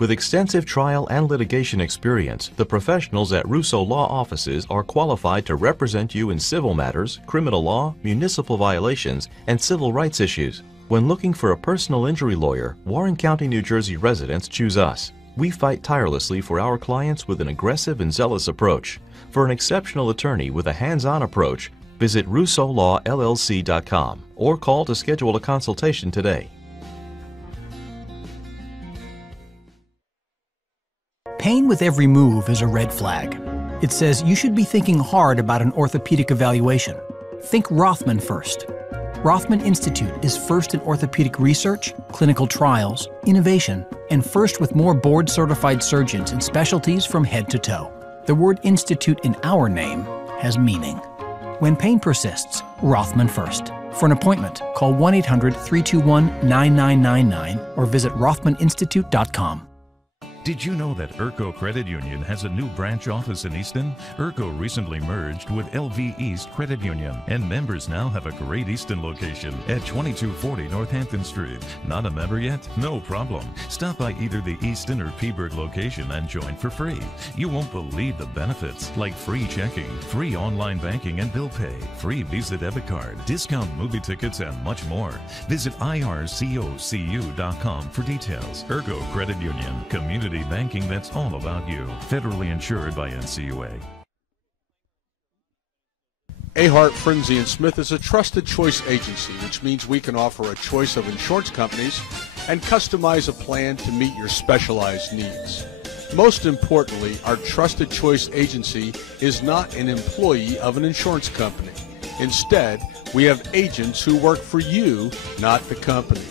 With extensive trial and litigation experience, the professionals at Russo Law Offices are qualified to represent you in civil matters, criminal law, municipal violations, and civil rights issues. When looking for a personal injury lawyer, Warren County, New Jersey residents choose us. We fight tirelessly for our clients with an aggressive and zealous approach. For an exceptional attorney with a hands-on approach, visit RussoLawLLC.com or call to schedule a consultation today. Pain with every move is a red flag. It says you should be thinking hard about an orthopedic evaluation. Think Rothman first. Rothman Institute is first in orthopedic research, clinical trials, innovation, and first with more board-certified surgeons in specialties from head to toe. The word institute in our name has meaning. When pain persists, Rothman first. For an appointment, call 1-800-321-9999 or visit rothmaninstitute.com. Did you know that Urco Credit Union has a new branch office in Easton? Urco recently merged with LV East Credit Union, and members now have a great Easton location at 2240 Northampton Street. Not a member yet? No problem. Stop by either the Easton or Peaburg location and join for free. You won't believe the benefits, like free checking, free online banking and bill pay, free Visa debit card, discount movie tickets, and much more. Visit ircocu.com for details. Urco Credit Union, community banking that's all about you. Federally insured by NCUA. Ahart, Frenzy & Smith is a trusted choice agency, which means we can offer a choice of insurance companies and customize a plan to meet your specialized needs. Most importantly, our trusted choice agency is not an employee of an insurance company. Instead, we have agents who work for you, not the company.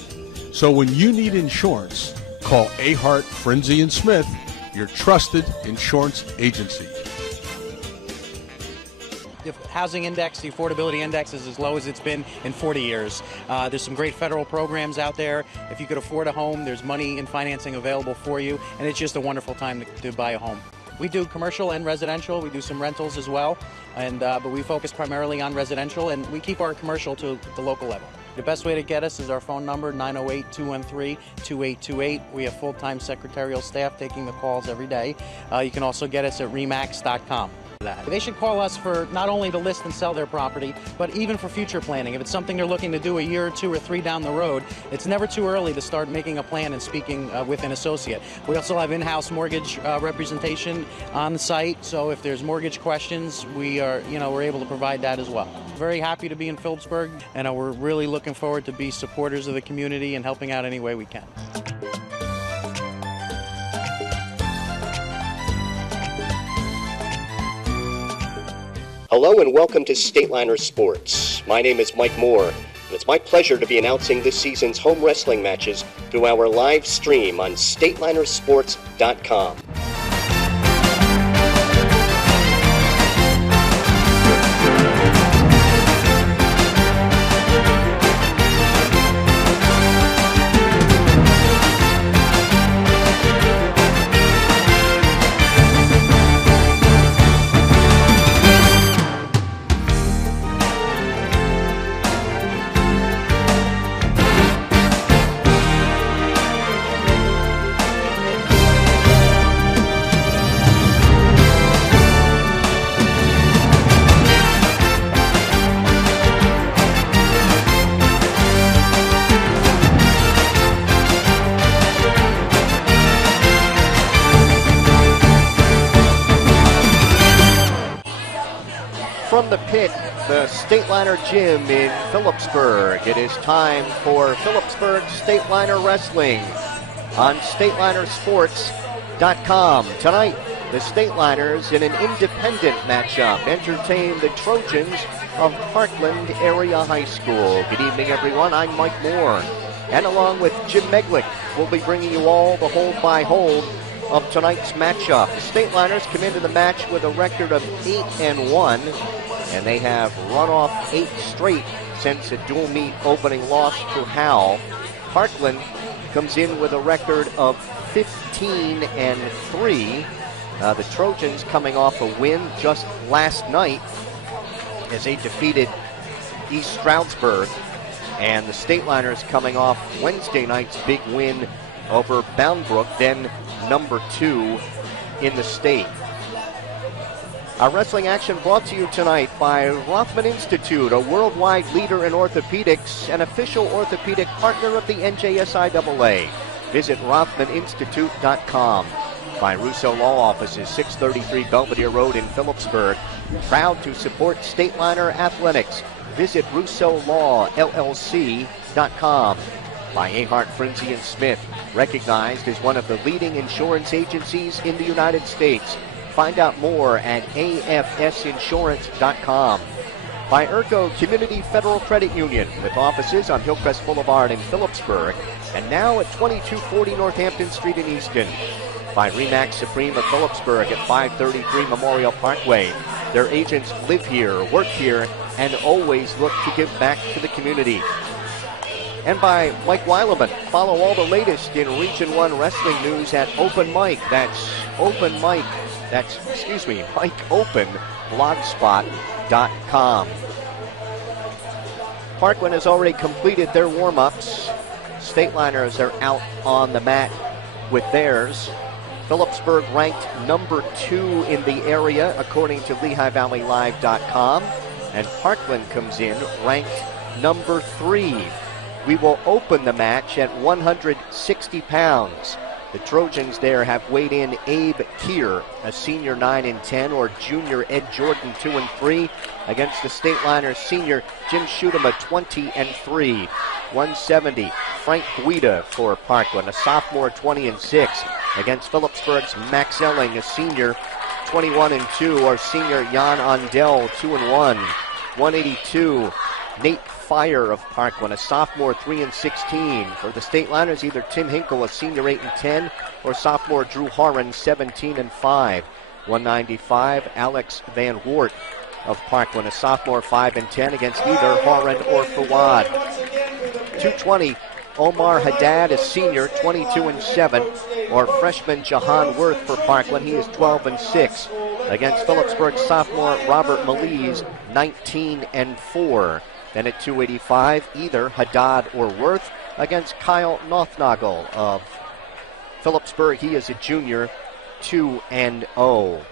So when you need insurance, call Ahart, Frenzy & Smith, your trusted insurance agency. The housing index, the affordability index, is as low as it's been in 40 years. There's some great federal programs out there. If you could afford a home, there's money and financing available for you, and it's just a wonderful time to buy a home. We do commercial and residential. We do some rentals as well, but we focus primarily on residential, and we keep our commercial to the local level. The best way to get us is our phone number, 908-213-2828. We have full-time secretarial staff taking the calls every day. You can also get us at remax.com. They should call us for not only to list and sell their property, but even for future planning. If it's something they're looking to do a year or two or three down the road, it's never too early to start making a plan and speaking with an associate. We also have in-house mortgage representation on the site, so if there's mortgage questions, we're able to provide that as well. Very happy to be in Phillipsburg, and we're really looking forward to be supporters of the community and helping out any way we can. Hello and welcome to STATELINER Sports. My name is Mike Moore, and it's my pleasure to be announcing this season's home wrestling matches through our live stream on STATELINERSports.com. From the pit, the STATELINER Gym in Phillipsburg, it is time for Phillipsburg STATELINER Wrestling on STATELINERSports.com. Tonight, the STATELINERs in an independent matchup entertain the Trojans of Parkland Area High School. Good evening, everyone. I'm Mike Moore, and along with Jim Meglick, we'll be bringing you all the hold-by-hold of tonight's matchup. The STATELINERs come into the match with a record of 8-1, and they have run off 8 straight since a dual meet opening loss to Howell. Parkland comes in with a record of 15-3. The Trojans coming off a win just last night as they defeated East Stroudsburg, and the STATELINERs coming off Wednesday night's big win over Boundbrook, then number 2 in the state. Our wrestling action brought to you tonight by Rothman Institute, a worldwide leader in orthopedics and official orthopedic partner of the NJSIAA. Visit RothmanInstitute.com. By Russo Law Offices, 633 Belvedere Road in Phillipsburg. Proud to support STATELINER Athletics. Visit RussoLawLLC.com. By Ahart, Frenzy & Smith, recognized as one of the leading insurance agencies in the United States. Find out more at afsinsurance.com. By Erco Community Federal Credit Union, with offices on Hillcrest Boulevard in Phillipsburg, and now at 2240 Northampton Street in Easton. By Remax Supreme of Phillipsburg at 533 Memorial Parkway. Their agents live here, work here, and always look to give back to the community. And by Mike Weileman. Follow all the latest in Region 1 wrestling news at Open Mike. That's Open Mike. Mike Open, blogspot.com. Parkland has already completed their warm-ups. Stateliners are out on the mat with theirs. Phillipsburg ranked number 2 in the area, according to LehighValleyLive.com. And Parkland comes in ranked number 3. We will open the match at 160 pounds. The Trojans there have weighed in Abe Keir, a senior 9-10, or junior Ed Jordan 2-3, against the Stateliners senior Jim Schutema 20-3. 170, Frank Guida for Parkland, a sophomore 20-6, against Phillipsburg's Max Elling, a senior 21-2, or senior Jan Andel 2-1. 182, Nate Fire of Parkland, a sophomore 3-16. For the Stateliners, either Tim Hinkle, a senior 8-10, or sophomore Drew Horan, 17-5. 195, Alex Van Wart of Parkland, a sophomore 5-10, against either Horan or Fawad. 220, Omar Haddad, a senior 22-7, or freshman Jahan Worth for Parkland. He is 12-6, against Phillipsburg sophomore Robert Maliz, 19-4. Then at 285, either Haddad or Worth, against Kyle Nothnagel of Phillipsburg. He is a junior, 2-0.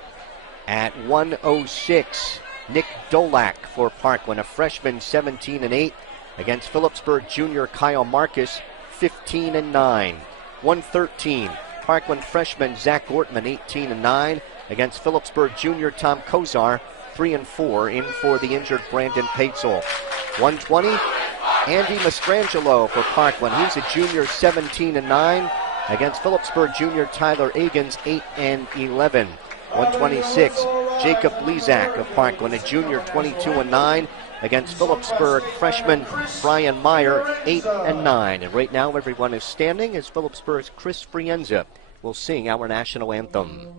At 106, Nick Dolak for Parkland, a freshman, 17-8, against Phillipsburg junior Kyle Marcus, 15-9. 113, Parkland freshman Zach Gortman, 18-9, against Phillipsburg junior Tom Kozar, 3-4, in for the injured Brandon Paetzel. 120, Andy Mastrangelo for Parkland. He's a junior, 17-9, against Phillipsburg junior Tyler Agins, 8-11. 126, Jacob Lezak of Parkland, a junior, 22-9, against Phillipsburg freshman Brian Meyer, 8-9. And right now everyone is standing as Phillipsburg's Chris Frienza will sing our national anthem.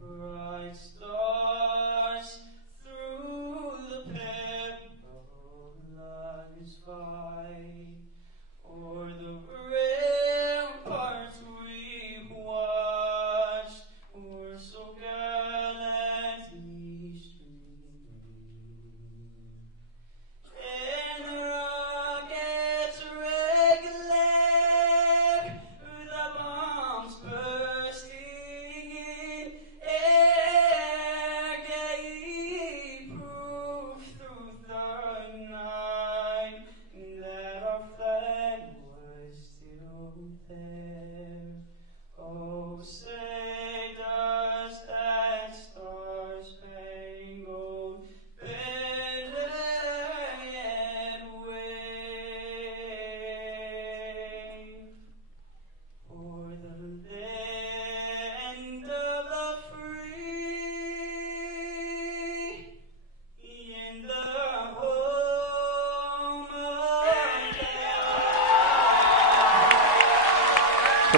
Bright stars through the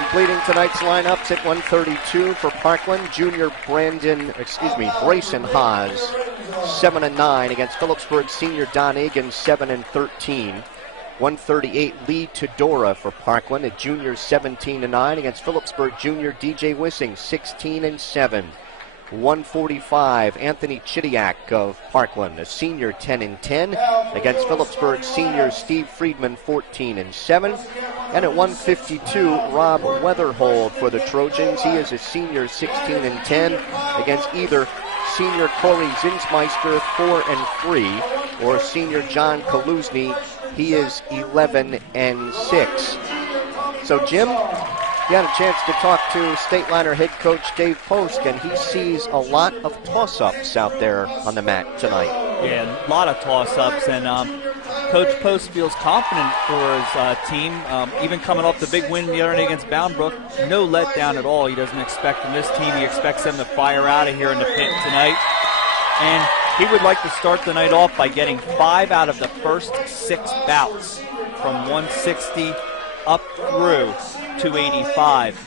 Completing tonight's lineups at 132 for Parkland, junior Brayson Haas, 7-9 against Phillipsburg senior Don Egan, 7-13. 138 Lee Todora for Parkland, a junior, 17-9 against Phillipsburg junior DJ Wissing, 16-7. 145 Anthony Chidiak of Parkland, a senior, 10-10 against Phillipsburg senior Steve Friedman, 14-7. And at 152 Rob Weatherhold for the Trojans. He is a senior, 16-10 against either senior Corey Zinsmeister, 4-3, or senior John Kaluzny. He is 11-6. So Jim, you had a chance to talk to Stateliner head coach Dave Post, and he sees a lot of toss-ups out there on the mat tonight. Yeah, a lot of toss-ups, and Coach Post feels confident for his team. Even coming off the big win the other night against Bound Brook, no letdown at all. He doesn't expect from this team. He expects them to fire out of here in the pit tonight. And he would like to start the night off by getting 5 out of the first 6 bouts from 160 up through 285.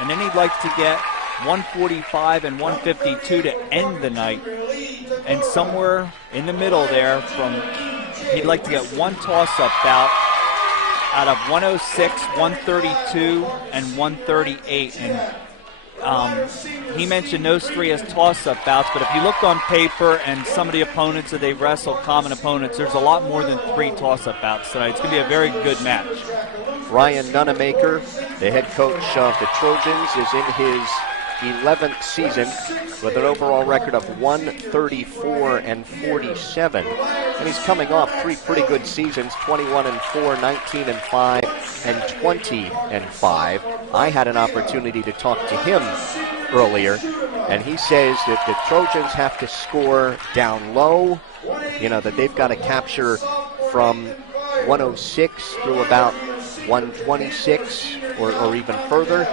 And then he'd like to get 145 and 152 to end the night. And somewhere in the middle there, he'd like to get 1 toss-up bout out of 106, 132, and 138. And he mentioned those 3 as toss-up bouts, but if you looked on paper and some of the opponents that they've wrestled, common opponents, there's a lot more than 3 toss-up bouts tonight. It's going to be a very good match. Ryan Nunemaker, the head coach of the Trojans, is in his 11th season with an overall record of 134-47. And he's coming off 3 pretty good seasons, 21-4, 19-5, and 20-5. I had an opportunity to talk to him earlier, and he says that the Trojans have to score down low, that they've got to capture from 106 through about 126 or even further,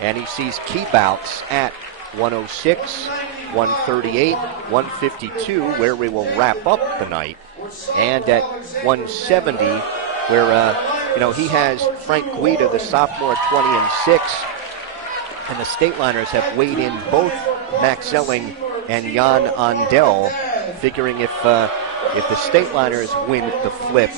and he sees key bouts at 106, 138, 152, where we will wrap up the night, and at 170, where he has Frank Guida, the sophomore, 20-6, and the Stateliners have weighed in both Max Elling and Jan Andel, figuring if the Stateliners win the flip,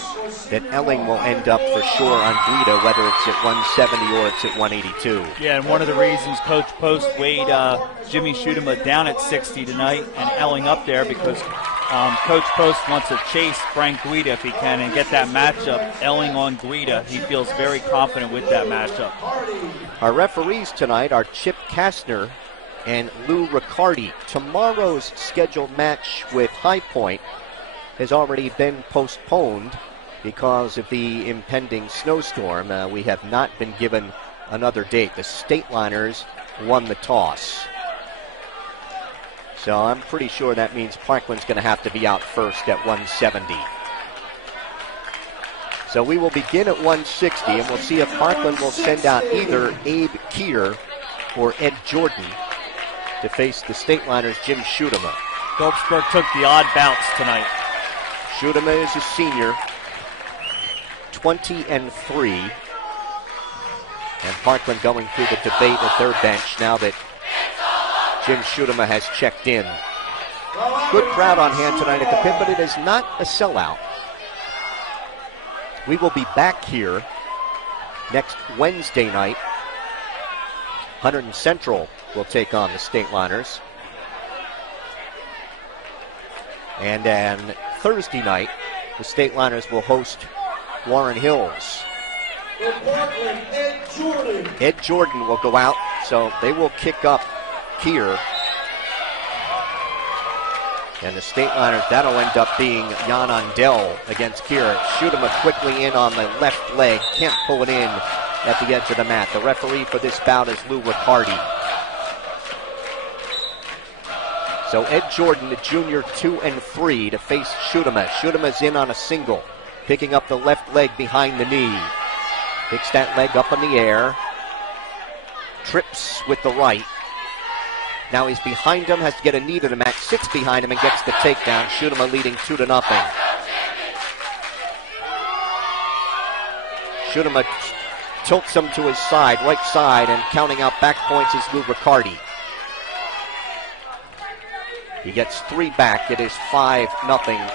that Elling will end up for sure on Guida, whether it's at 170 or it's at 182. Yeah, and one of the reasons Coach Post weighed Jimmy Schutema down at 60 tonight and Elling up there, because Coach Post wants to chase Frank Guida if he can and get that matchup, Elling on Guida. He feels very confident with that matchup. Our referees tonight are Chip Kastner and Lou Riccardi. Tomorrow's scheduled match with High Point has already been postponed because of the impending snowstorm. We have not been given another date. The Stateliners won the toss. So I'm pretty sure that means Parkland's going to have to be out first at 170. So we will begin at 160, and we'll see if Parkland will send out either Abe Keir or Ed Jordan to face the Stateliners' Jim Schutema. Phillipsburg took the odd bouts tonight. Schutema is a senior, 20-3. And Parkland going through the debate at their bench now that Jim Schutema has checked in. Good crowd on hand tonight at the pit, but it is not a sellout. We will be back here next Wednesday night. Hunterdon Central will take on the Stateliners. And then Thursday night, the Stateliners will host Warren Hills. Ed Jordan will go out, so they will kick up Keir. And the Stateliners, that'll end up being Jan Andel against Keir. Schutema quickly in on the left leg, can't pull it in at the edge of the mat. The referee for this bout is Lou Riccardi. So Ed Jordan, the junior, 2-3 to face Schutema. Schutema's in on a single, picking up the left leg behind the knee. Picks that leg up in the air. Trips with the right. Now he's behind him, has to get a knee to the mat, sits behind him and gets the takedown. Schutema leading 2-0. Schutema tilts him to his side, right side, and counting out back points is Lou Riccardi. He gets 3 back. It is 5-0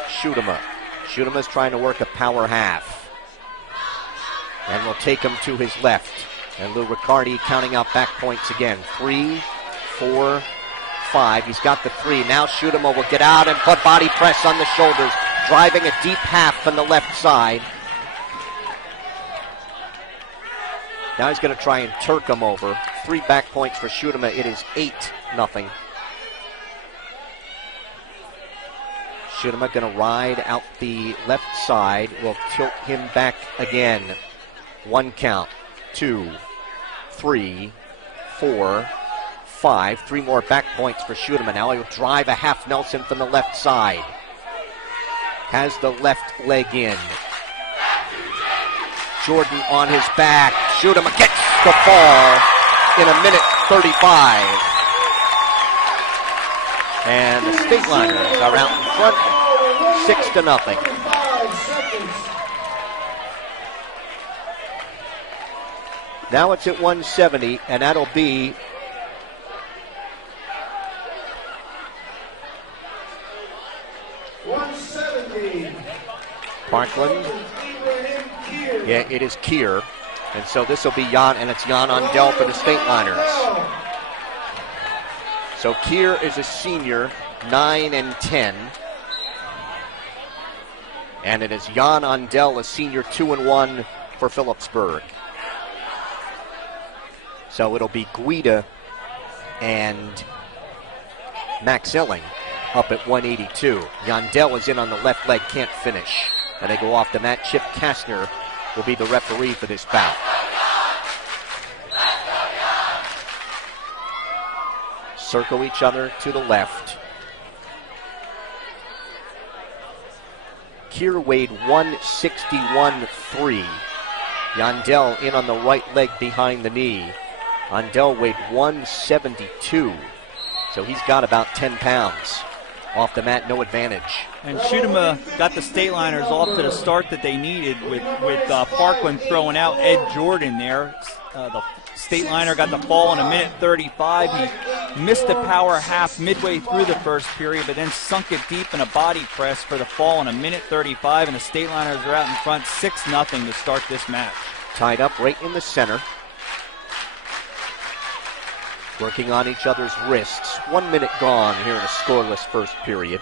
Schutima. Schutima's trying to work a power half. And will take him to his left. And Lou Riccardi counting out back points again. 3, 4, 5. He's got the 3. Now Schutima will get out and put body press on the shoulders, driving a deep half from the left side. Now he's going to try and Turk him over. 3 back points for Schutima. It is 8-0. Schutima going to ride out the left side. Will tilt him back again. 1 count. 2, 3, 4, 5. 3 more back points for Schutima. Now he'll drive a half Nelson from the left side. Has the left leg in. Jordan on his back. Schutima gets the fall in 1:35. And the Stateliners are out in front, 6-0. Now it's at 170, and that'll be Parkland. Yeah, it is Kier. And so this will be Jan, and it's Jan Andel for the Stateliners. So Kier is a senior, 9 and 10. And it is Jan Andel, a senior, 2 and 1 for Phillipsburg. So it'll be Guida and Max Elling up at 182. Yandel is in on the left leg, can't finish. And they go off the mat. Chip Kastner will be the referee for this bout. Circle each other to the left. Kier weighed 161.3. Yandel in on the right leg behind the knee. Yandel weighed 172. So he's got about 10 pounds. Off the mat, no advantage. And Schutima got the Stateliners off to the start that they needed with Parkland throwing out Ed Jordan there. The Stateliner got the fall in 1:35. He missed the power half midway through the first period, but then sunk it deep in a body press for the fall in 1:35, and the Stateliners are out in front 6-0 to start this match. Tied up right in the center. Working on each other's wrists. 1 minute gone here in a scoreless first period.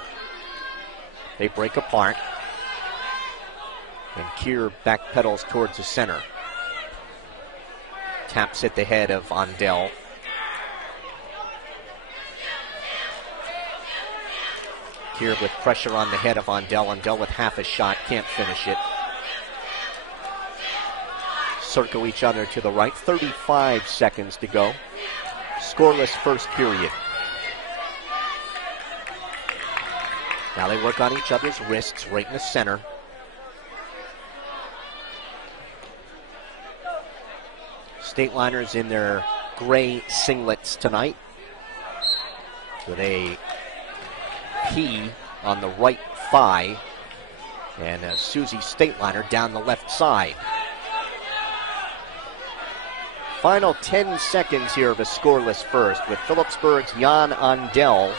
They break apart. And Kier backpedals towards the center. Taps at the head of Andel. Kier with pressure on the head of Andel. Andel with half a shot, can't finish it. Circle each other to the right. 35 seconds to go. Scoreless first period. Now they work on each other's wrists right in the center. Stateliners in their gray singlets tonight with a P on the right thigh and a Susie Stateliner down the left side. Final 10 seconds here of a scoreless first with Phillipsburg's Jan Andel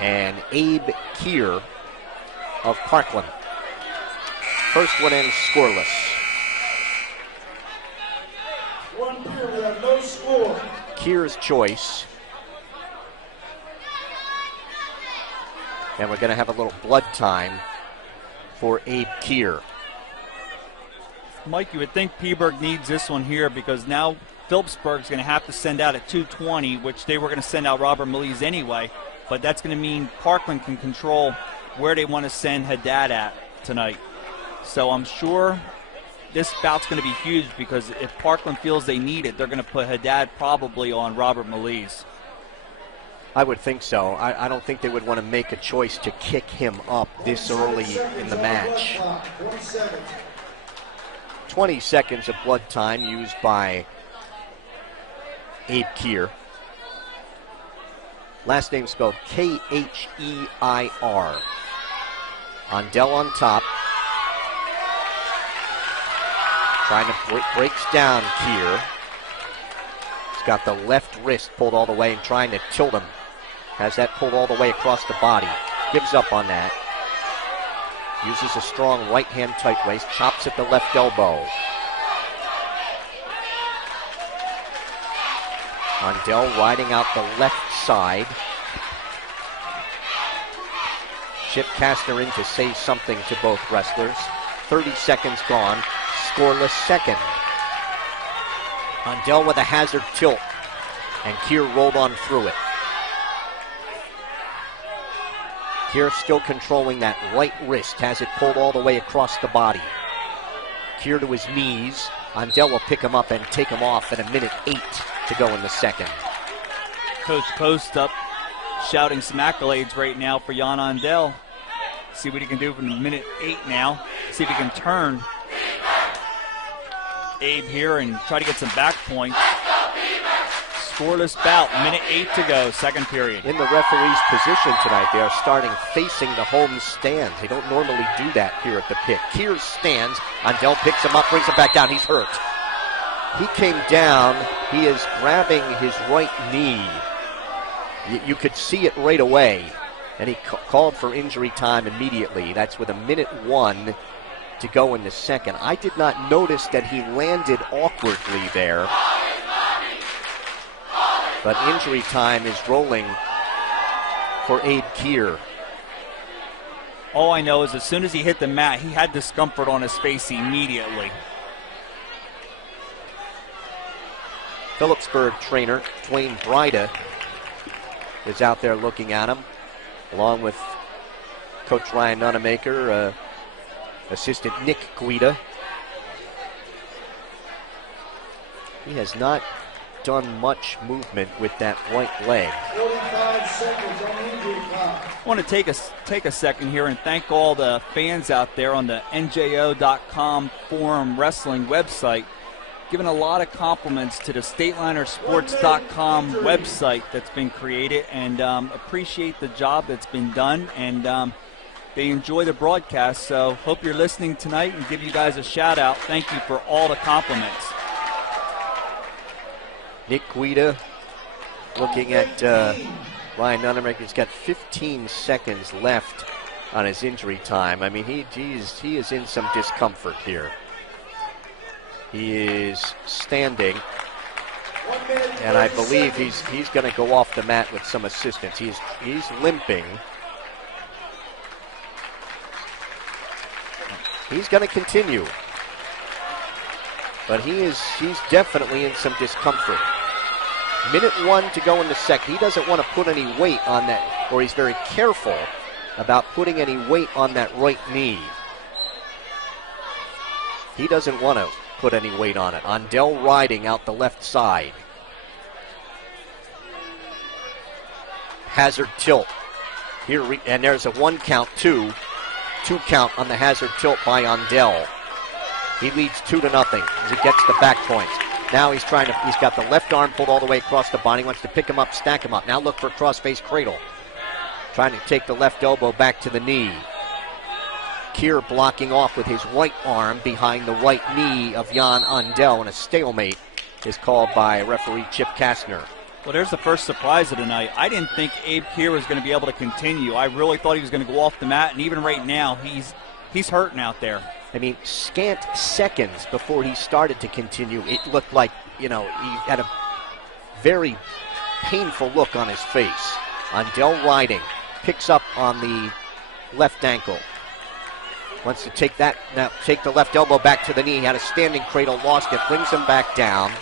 and Abe Kier of Parkland. First one ends scoreless. 1 period, no score. Kier's choice. And we're going to have a little blood time for Abe Kier. Mike, you would think Peeberg needs this one here because now Phillipsburg's going to have to send out at 220, which they were going to send out Robert Melise anyway. But that's going to mean Parkland can control where they want to send Haddad at tonight. So I'm sure this bout's going to be huge because if Parkland feels they need it, they're going to put Haddad probably on Robert Melise. I would think so. I don't think they would want to make a choice to kick him up this early in the match. 20 seconds of blood time used by Abe Kier. Last name spelled Trying to breaks down Keir. He's got the left wrist pulled all the way and trying to tilt him. Has that pulled all the way across the body. Gives up on that. Uses a strong right hand tight waist. Chops at the left elbow. Ondell riding out the left side. Chip Kastner in to say something to both wrestlers. 30 seconds gone. Scoreless second. Ondell with a hazard tilt. And Keir rolled on through it. Keir still controlling that right wrist. Has it pulled all the way across the body. Keir to his knees. Ondell will pick him up and take him off at 1:08 to go in the second. Coach Post up shouting some accolades right now for Jan Ondell. See what he can do from 1:08 now. See if he can turn Abe here and try to get some back points. Scoreless bout, 1:08 to go, second period. In the referee's position tonight, they are starting facing the home stands. They don't normally do that here at the pit. Keir stands, Ondell picks him up, brings him back down, he's hurt. He came down, he is grabbing his right knee. You could see it right away, and he called for injury time immediately. That's with 1:01 to go in the second. I did not notice that he landed awkwardly there. But injury time is rolling for Abe Keir. All I know is as soon as he hit the mat, he had discomfort on his face immediately. Phillipsburg trainer Dwayne Breida is out there looking at him, along with Coach Ryan Nunemaker, assistant Nick Guida. He has not done much movement with that right leg. 45 seconds on injury clock. I want to take a second here and thank all the fans out there on the NJO.com Forum Wrestling website, giving a lot of compliments to the StatelinerSports.com website that's been created, and appreciate the job that's been done, and they enjoy the broadcast. So hope you're listening tonight and give you guys a shout out. Thank you for all the compliments. Nick Guida looking at Ryan Nunemaker. He's got 15 seconds left on his injury time. I mean, he is in some discomfort here. He is standing, and I believe he's going to go off the mat with some assistance. He's limping. He's going to continue, but he's definitely in some discomfort. 1:01 to go in the second. He doesn't want to put any weight on that, or he's very careful about putting any weight on that right knee. He doesn't want to put any weight on it. Ondell riding out the left side. Hazard tilt. Here, and there's a 1 count, 2 count on the hazard tilt by Ondell. He leads 2-0 as he gets the back points. Now he's got the left arm pulled all the way across the body. He wants to pick him up, stack him up. Now look for a cross-face cradle. Trying to take the left elbow back to the knee. Keir blocking off with his right arm behind the right knee of Jan Ondell, and a stalemate is called by referee Chip Kastner. Well, there's the first surprise of the night. I didn't think Abe Keir was going to be able to continue. I really thought he was going to go off the mat, and even right now, he's hurting out there. I mean, scant seconds before he started to continue, it looked like, he had a very painful look on his face. Ondell riding, picks up on the left ankle. Wants to take the left elbow back to the knee. He had a standing cradle, lost it, brings him back down.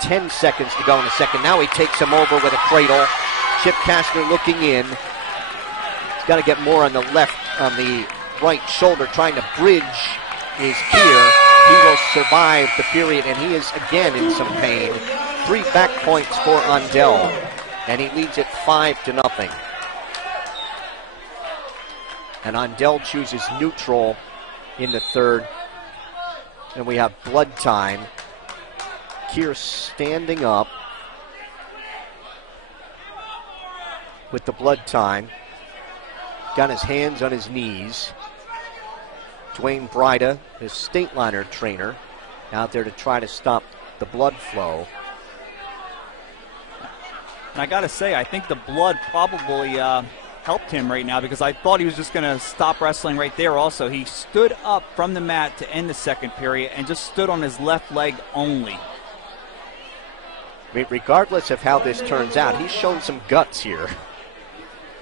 10 seconds to go in the second. Now he takes him over with a cradle. Chip Kastner looking in. He's got to get more on the right shoulder, trying to bridge is Keir. He will survive the period, and he is again in some pain. 3 back points for Ondell, and he leads it 5-0. And Ondell chooses neutral in the third, and we have blood time. Keir standing up with the blood time. Got his hands on his knees. Dwayne Brida, his Stateliner trainer, out there to try to stop the blood flow. And I got to say, I think the blood probably helped him right now, because I thought he was just going to stop wrestling right there also. He stood up from the mat to end the second period and just stood on his left leg only. I mean, regardless of how this turns out, he's shown some guts here,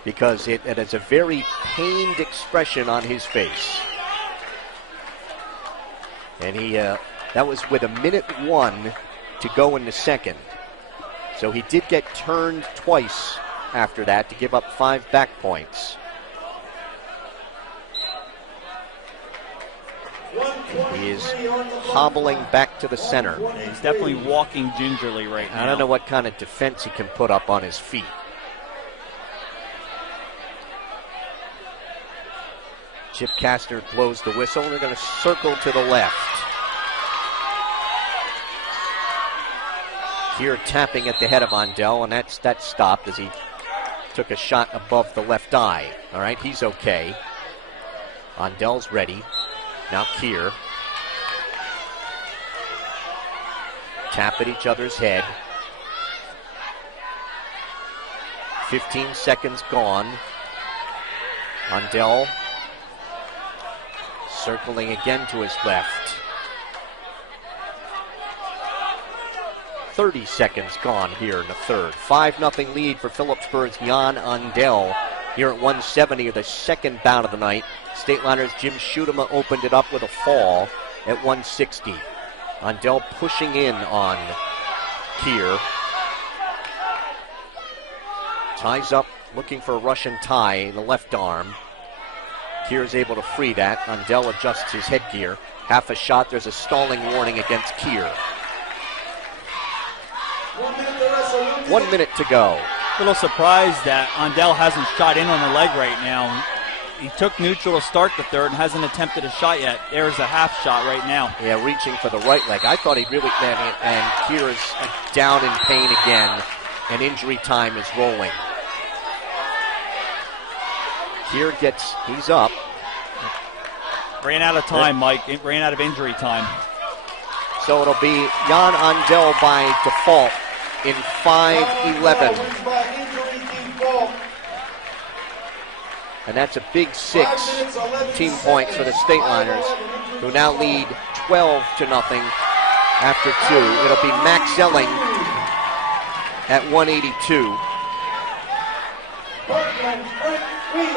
because it is a very pained expression on his face. And that was with 1:01 to go in the second. So he did get turned twice after that to give up 5 back points. He is hobbling back to the center. Yeah, he's definitely walking gingerly right now. I don't know what kind of defense he can put up on his feet. Chip Castor blows the whistle. They're going to circle to the left. Here tapping at the head of Ondell, and that stopped as he took a shot above the left eye. All right, he's okay. Ondell's ready. Now Keir. Tap at each other's head. 15 seconds gone. Ondell circling again to his left. 30 seconds gone here in the third. 5-0 lead for Phillipsburg's Jan Ondell here at 170 of the second bout of the night. Stateliner's Jim Schutema opened it up with a fall at 160. Ondell pushing in on Keir. Ties up, looking for a Russian tie in the left arm. Keir is able to free that. Ondell adjusts his headgear. Half a shot, there's a stalling warning against Keir. 1 minute to go. A little surprised that Ondell hasn't shot in on the leg right now. He took neutral to start the third and hasn't attempted a shot yet. There's a half shot right now. Yeah, reaching for the right leg. I thought he really did, and Keir is down in pain again, and injury time is rolling. Keir he's up. Ran out of time, Mike. It ran out of injury time. So it'll be Jan Ondell by default in 5-11. And that's a big 6 team points for the Stateliners, who now lead 12-0 after 2. It'll be Max Elling at 182.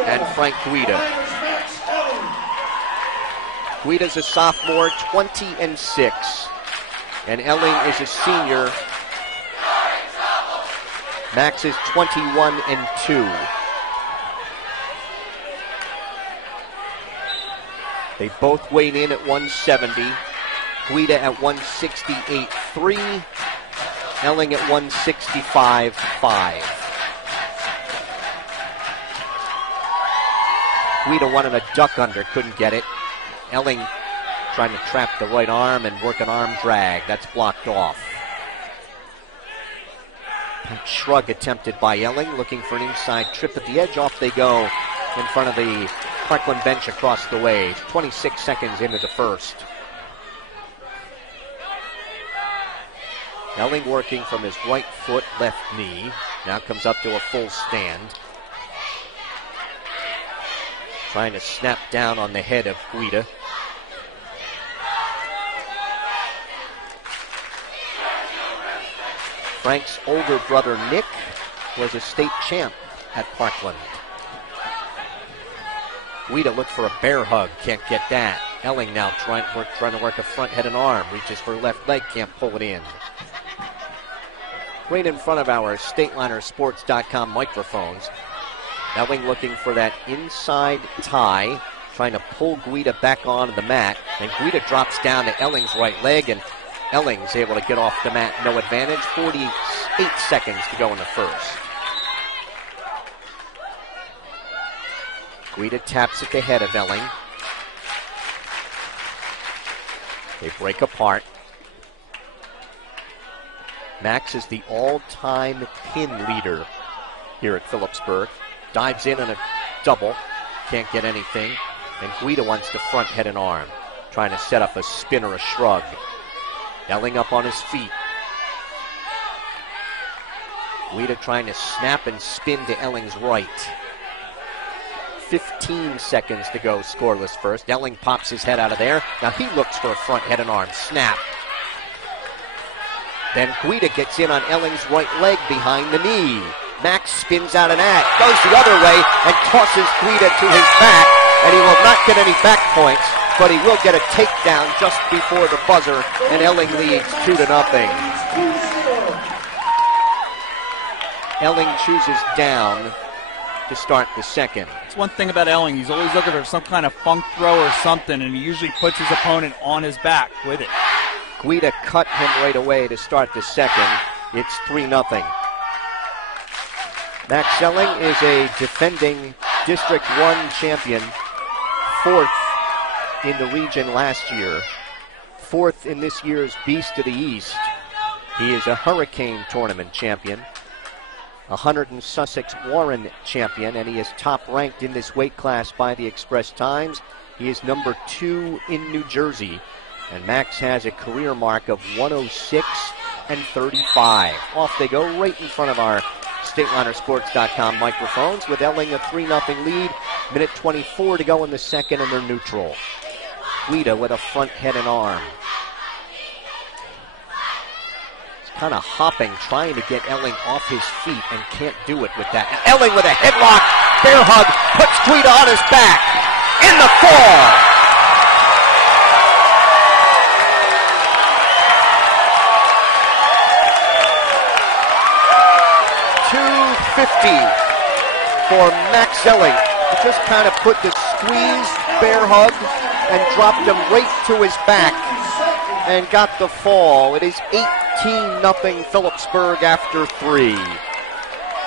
And Frank Guida. Guida's a sophomore, 20-6. And Elling is a senior. Max is 21-2. They both weighed in at 170. Guida at 168.3. Elling at 165.5. Guida wanted a duck under, couldn't get it. Elling trying to trap the right arm and work an arm drag. That's blocked off. Shrug attempted by Elling, looking for an inside trip at the edge. Off they go in front of the Parkland bench across the way. 26 seconds into the first. Elling working from his right foot, left knee. Now comes up to a full stand. Trying to snap down on the head of Guida. Frank's older brother, Nick, was a state champ at Parkland. Guida looked for a bear hug, can't get that. Elling now trying to work a front head and arm. Reaches for left leg, can't pull it in. Right in front of our StatelinerSports.com microphones. Elling looking for that inside tie, trying to pull Guida back onto the mat. And Guida drops down to Elling's right leg, and Elling's able to get off the mat, no advantage. 48 seconds to go in the first. Guida taps at the head of Elling. They break apart. Max is the all-time pin leader here at Phillipsburg. Dives in on a double. Can't get anything. And Guida wants to front head and arm, trying to set up a spin or a shrug. Elling up on his feet. Guida trying to snap and spin to Elling's right. 15 seconds to go, scoreless first. Elling pops his head out of there. Now he looks for a front head and arm. Snap. Then Guida gets in on Elling's right leg behind the knee. Max spins out of that, goes the other way, and tosses Guida to his back. And he will not get any back points, but he will get a takedown just before the buzzer, and Elling leads 2-0. Elling chooses down to start the second. It's one thing about Elling. He's always looking for some kind of funk throw or something, and he usually puts his opponent on his back with it. Guida cut him right away to start the second. It's 3-0. Max Elling is a defending District 1 champion, 4th in the region last year, 4th in this year's Beast of the East. He is a Hurricane Tournament champion, a Hunterdon and Sussex Warren champion, and he is top ranked in this weight class by the Express Times. He is number 2 in New Jersey, and Max has a career mark of 106-35. Off they go right in front of our StatelinerSports.com microphones with Elling a 3-0 lead. Minute 24 to go in the second, and they're neutral. Guida with a front head and arm. Kind of hopping, trying to get Elling off his feet, and can't do it with that. And Elling with a headlock, bear hug, puts Guida on his back, in the fall. $250 for Max Elling. He just kind of put the squeeze, bear hug, and dropped him right to his back and got the fall. It is 18-0 Phillipsburg after 3.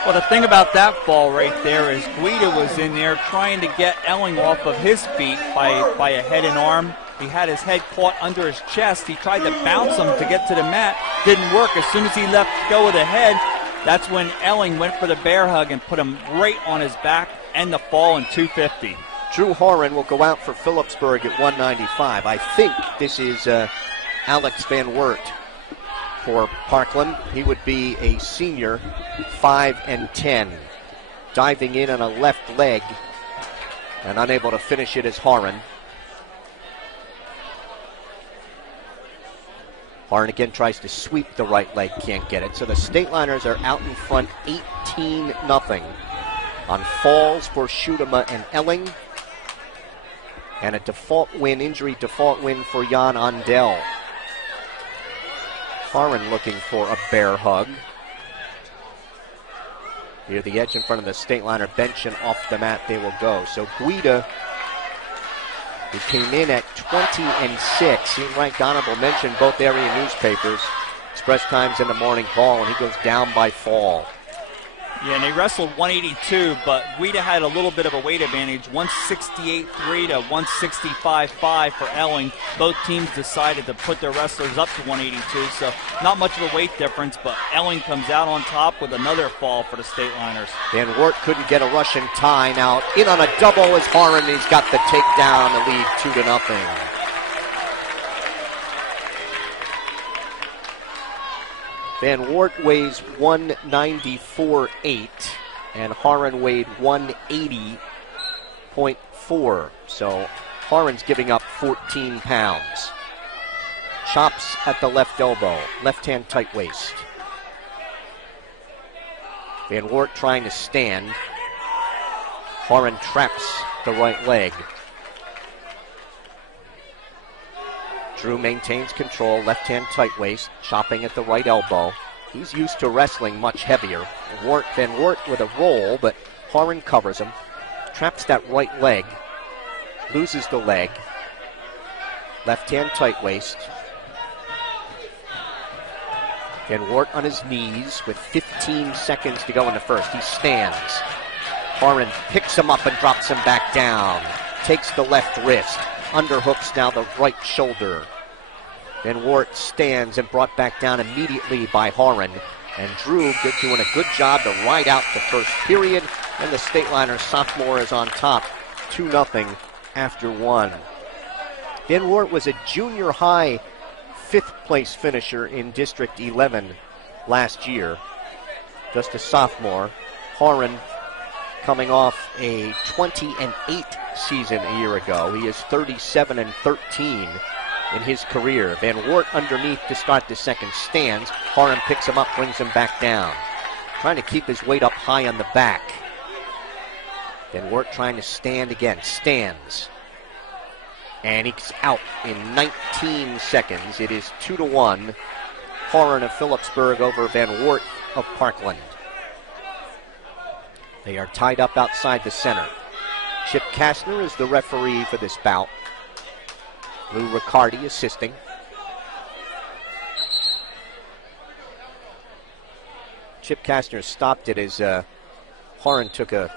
Well, the thing about that fall right there is Guida was in there trying to get Elling off of his feet by a head and arm. He had his head caught under his chest. He tried to bounce him to get to the mat. Didn't work. As soon as he let go of the head, that's when Elling went for the bear hug and put him right on his back, and the fall in 250. Drew Horan will go out for Phillipsburg at 195. I think this is Alex Van Wert for Parkland. He would be a senior, 5-10. Diving in on a left leg and unable to finish it is Horan. Horan again tries to sweep the right leg, can't get it. So the Stateliners are out in front 18-0 on falls for Schutema and Elling. And a injury default win for Jan Andel. Horan looking for a bear hug. Near the edge in front of the Stateliner bench, and off the mat they will go. So Guida, who came in at 20-6, he ranked honorable mention both area newspapers, Express Times and the Morning Call, and he goes down by fall. Yeah, and they wrestled 182, but Guida had a little bit of a weight advantage, 168.3 to 165.5 for Elling. Both teams decided to put their wrestlers up to 182, so not much of a weight difference, but Elling comes out on top with another fall for the Stateliners. Van Wert couldn't get a Russian tie. Now in on a double is Horan. He's got the takedown to lead 2-0. Van Wert weighs 194.8, and Horan weighed 180.4. So Horan's giving up 14 pounds. Chops at the left elbow, left hand tight waist. Van Wert trying to stand. Horan traps the right leg. Drew maintains control, left hand tight waist, chopping at the right elbow. He's used to wrestling much heavier. Van Wert with a roll, but Horan covers him. Traps that right leg, loses the leg. Left hand tight waist. Van Wert on his knees with 15 seconds to go in the first. He stands. Horan picks him up and drops him back down. Takes the left wrist. Underhooks now the right shoulder. Van Wert stands and brought back down immediately by Horan. And Drew doing a good job to ride out the first period. And the Stateliner sophomore is on top, 2-0 after one. Van Wert was a junior high 5th place finisher in District 11 last year, just a sophomore. Horan coming off a 20-8 season a year ago. He is 37-13 in his career. Van Wert underneath to start the second stands. Horan picks him up, brings him back down. Trying to keep his weight up high on the back. Van Wert trying to stand again. Stands. And he's out in 19 seconds. It is 2-1. Horan of Phillipsburg over Van Wert of Parkland. They are tied up outside the center. Chip Kastner is the referee for this bout. Lou Riccardi assisting. Chip Kastner stopped it as Horan took a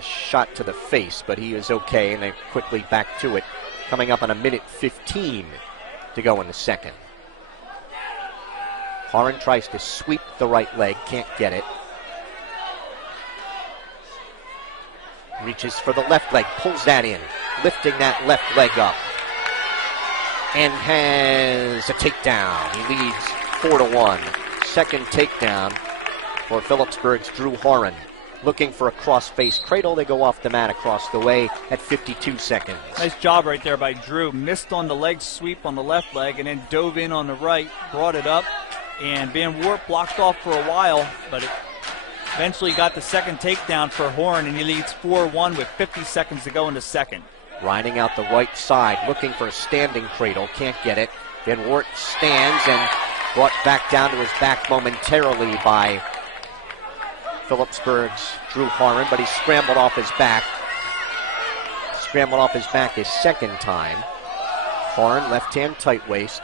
shot to the face, but he is okay, and they quickly back to it. Coming up on 1:15 to go in the second. Horan tries to sweep the right leg, can't get it. Reaches for the left leg, pulls that in, lifting that left leg up. And has a takedown. He leads 4-1. Second takedown for Phillipsburg's Drew Horan. Looking for a cross-face cradle. They go off the mat across the way at 52 seconds. Nice job right there by Drew. Missed on the leg sweep on the left leg and then dove in on the right, brought it up, and Van Wert blocked off for a while, but it eventually got the second takedown for Horan, and he leads 4-1 with 50 seconds to go in the second. Riding out the right side, looking for a standing cradle, can't get it. Van Wert stands and brought back down to his back momentarily by Phillipsburg's Drew Horan, but he scrambled off his back. Scrambled off his back his second time. Horan, left-hand tight waist.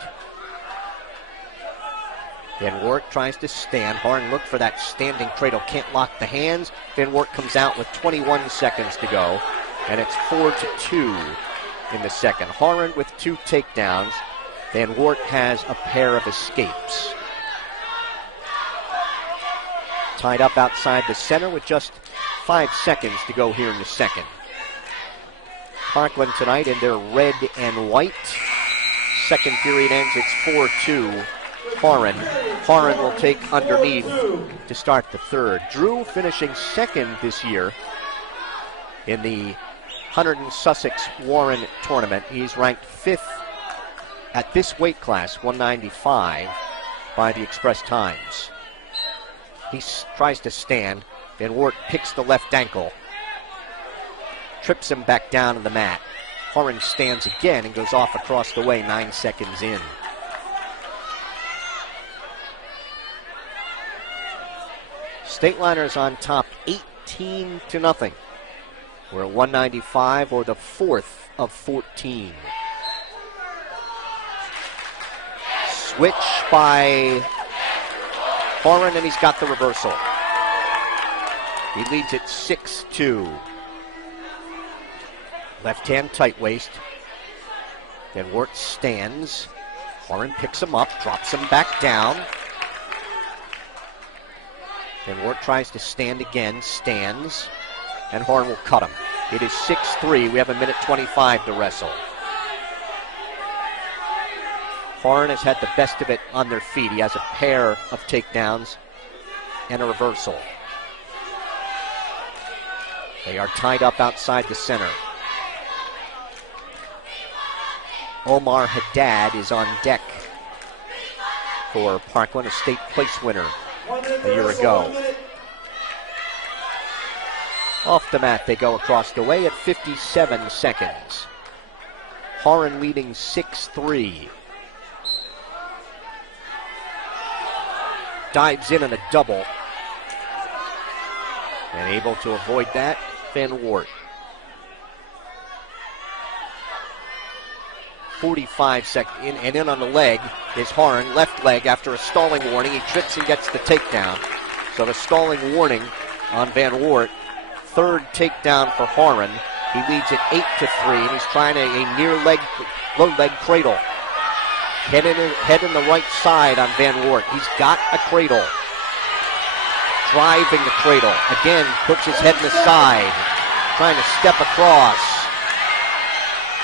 Van Wert tries to stand. Horan looked for that standing cradle, can't lock the hands. Van Wert comes out with 21 seconds to go, and it's 4-2 in the second. Horan with 2 takedowns. Van Wert has a pair of escapes. Tied up outside the center with just 5 seconds to go here in the second. Parkland tonight in their red and white. Second period ends, it's 4-2. Horan. Horan will take underneath to start the third. Drew finishing second this year in the Hunterdon Sussex Warren tournament. He's ranked 5th at this weight class, 195, by the Express Times. He tries to stand. Van Wert picks the left ankle. Trips him back down to the mat. Horan stands again and goes off across the way 9 seconds in. Stateliners on top 18-0. We're at 195, or the 4th of 14. Switch by Horan, and he's got the reversal. He leads it 6-2. Left-hand tight waist. Van Wert stands. Horan picks him up, drops him back down. Van Wert tries to stand again, stands, and Horan will cut him. It is 6-3. We have 1:25 to wrestle. Horan has had the best of it on their feet. He has a pair of takedowns and a reversal. They are tied up outside the center. Omar Haddad is on deck for Parkland, a state place winner a year ago. Off the mat they go across the way at 57 seconds. Horan leading 6-3. Dives in on a double. And able to avoid that, Van Wert. 45 seconds, and in on the leg is Horan, left leg after a stalling warning. He trips and gets the takedown. So the stalling warning on Van Wert. Third takedown for Horan. He leads it 8-3, and he's trying a near leg, low leg cradle. Head in the right side on Van Wert. He's got a cradle. Driving the cradle. Again, puts his head in the side. Trying to step across.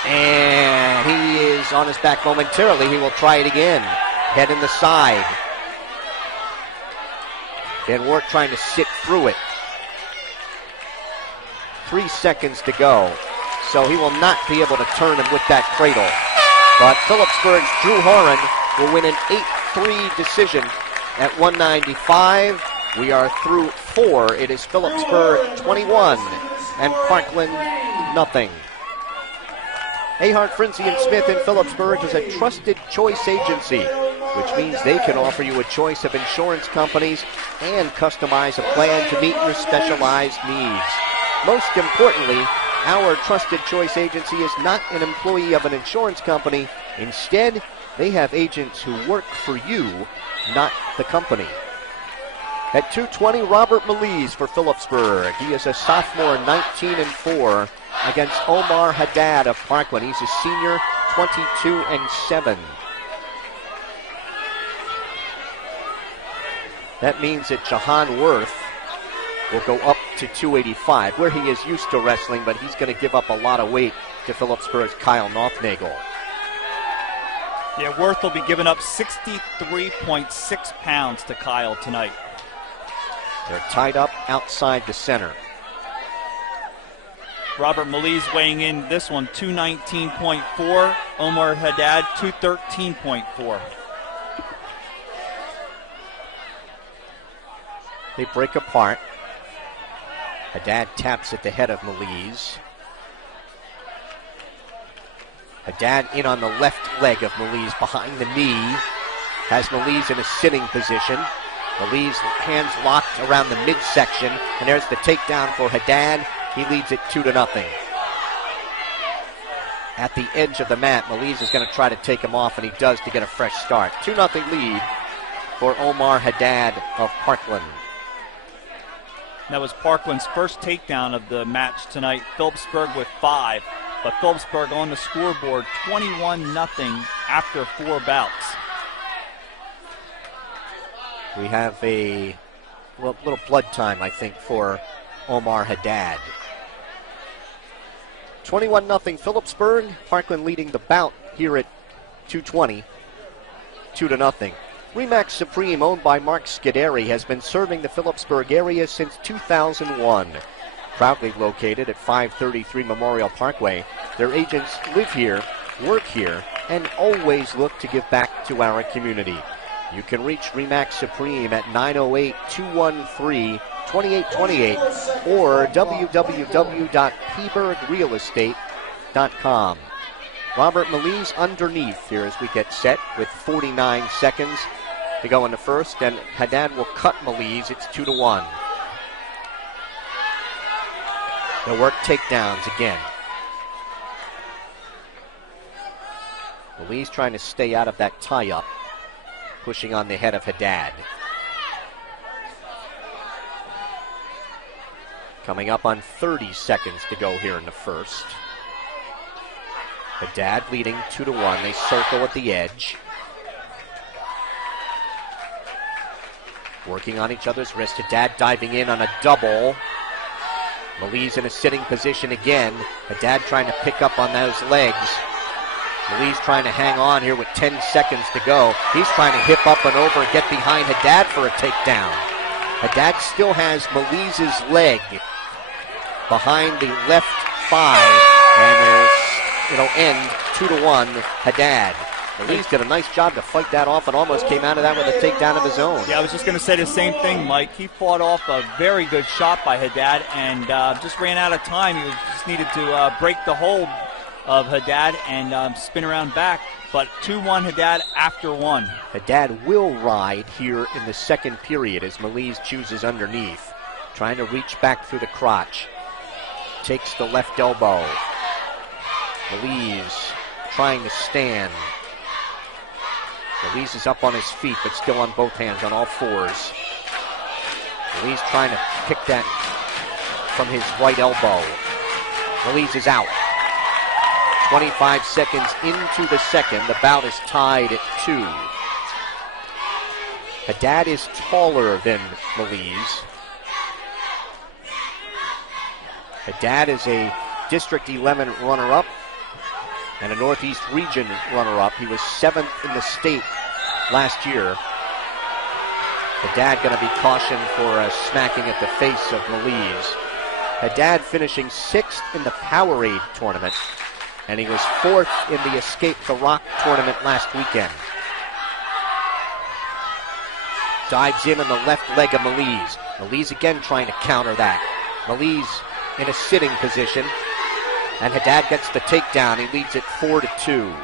And he is on his back momentarily. He will try it again. Head in the side. Van Wert trying to sit through it. 3 seconds to go. So he will not be able to turn him with that cradle. But Phillipsburg's Drew Horan will win an 8-3 decision at 195. We are through 4. It is Phillipsburg 21 and Parkland nothing. Ahart, Frenzy & Smith in Phillipsburg is a trusted choice agency, which means they can offer you a choice of insurance companies and customize a plan to meet your specialized needs. Most importantly, our trusted choice agency is not an employee of an insurance company. Instead, they have agents who work for you, not the company. At 220, Robert Melise for Phillipsburg. He is a sophomore, 19-4 against Omar Haddad of Parkland. He's a senior, 22-7. That means that Jahan Worth will go up to 285, where he is used to wrestling, but he's going to give up a lot of weight to Phillipsburg's Kyle Nothnagel. Yeah, Worth will be giving up 63.6 pounds to Kyle tonight. They're tied up outside the center. Robert Melise weighing in this one, 219.4. Omar Haddad, 213.4. They break apart. Haddad taps at the head of Melise. Haddad in on the left leg of Melise behind the knee. Has Melise in a sitting position. Melise hands locked around the midsection, and there's the takedown for Haddad. He leads it 2-0. At the edge of the mat, Melise is going to try to take him off, and he does to get a fresh start. 2-0 lead for Omar Haddad of Parkland. That was Parkland's first takedown of the match tonight. Phillipsburg with 5, but Phillipsburg on the scoreboard 21-0 after 4 bouts. We have a little blood time, I think, for Omar Haddad. 21-0 Phillipsburg. Parkland leading the bout here at 220, 2-0. Remax Supreme, owned by Mark Scuderi, has been serving the Phillipsburg area since 2001. Proudly located at 533 Memorial Parkway, their agents live here, work here, and always look to give back to our community. You can reach Remax Supreme at 908-213-2828 or www.pebergrealestate.com. Robert Melise underneath here as we get set with 49 seconds to go in the first, and Haddad will cut Melise. It's 2-1. They'll work takedowns again. Melise trying to stay out of that tie-up, pushing on the head of Haddad. Coming up on 30 seconds to go here in the first. Haddad leading 2-1. They circle at the edge. Working on each other's wrist. Haddad diving in on a double. Melise in a sitting position again. Haddad trying to pick up on those legs. Melise trying to hang on here with 10 seconds to go. He's trying to hip up and over and get behind Haddad for a takedown. Haddad still has Melise's leg behind the left thigh, and it'll end 2-1 Haddad. Melise did a nice job to fight that off and almost came out of that with a takedown of his own. Yeah, I was just going to say the same thing, Mike. He fought off a very good shot by Haddad and just ran out of time. He just needed to break the hold of Haddad and spin around back. But 2-1 Haddad after 1. Haddad will ride here in the second period as Melise chooses underneath. Trying to reach back through the crotch. Takes the left elbow. Melise trying to stand. Melise is up on his feet, but still on both hands, on all fours. Melise trying to pick that from his right elbow. Melise is out. 25 seconds into the second. The bout is tied at 2. Haddad is taller than Melise. Haddad is a District 11 runner-up. and a Northeast Region runner-up. He was 7th in the state last year. Haddad going to be cautioned for a smacking at the face of Maliz. Haddad finishing 6th in the Powerade tournament, and he was 4th in the Escape the Rock tournament last weekend. Dives in on the left leg of Maliz. Maliz again trying to counter that. Maliz in a sitting position, and Haddad gets the takedown. He leads it 4-2.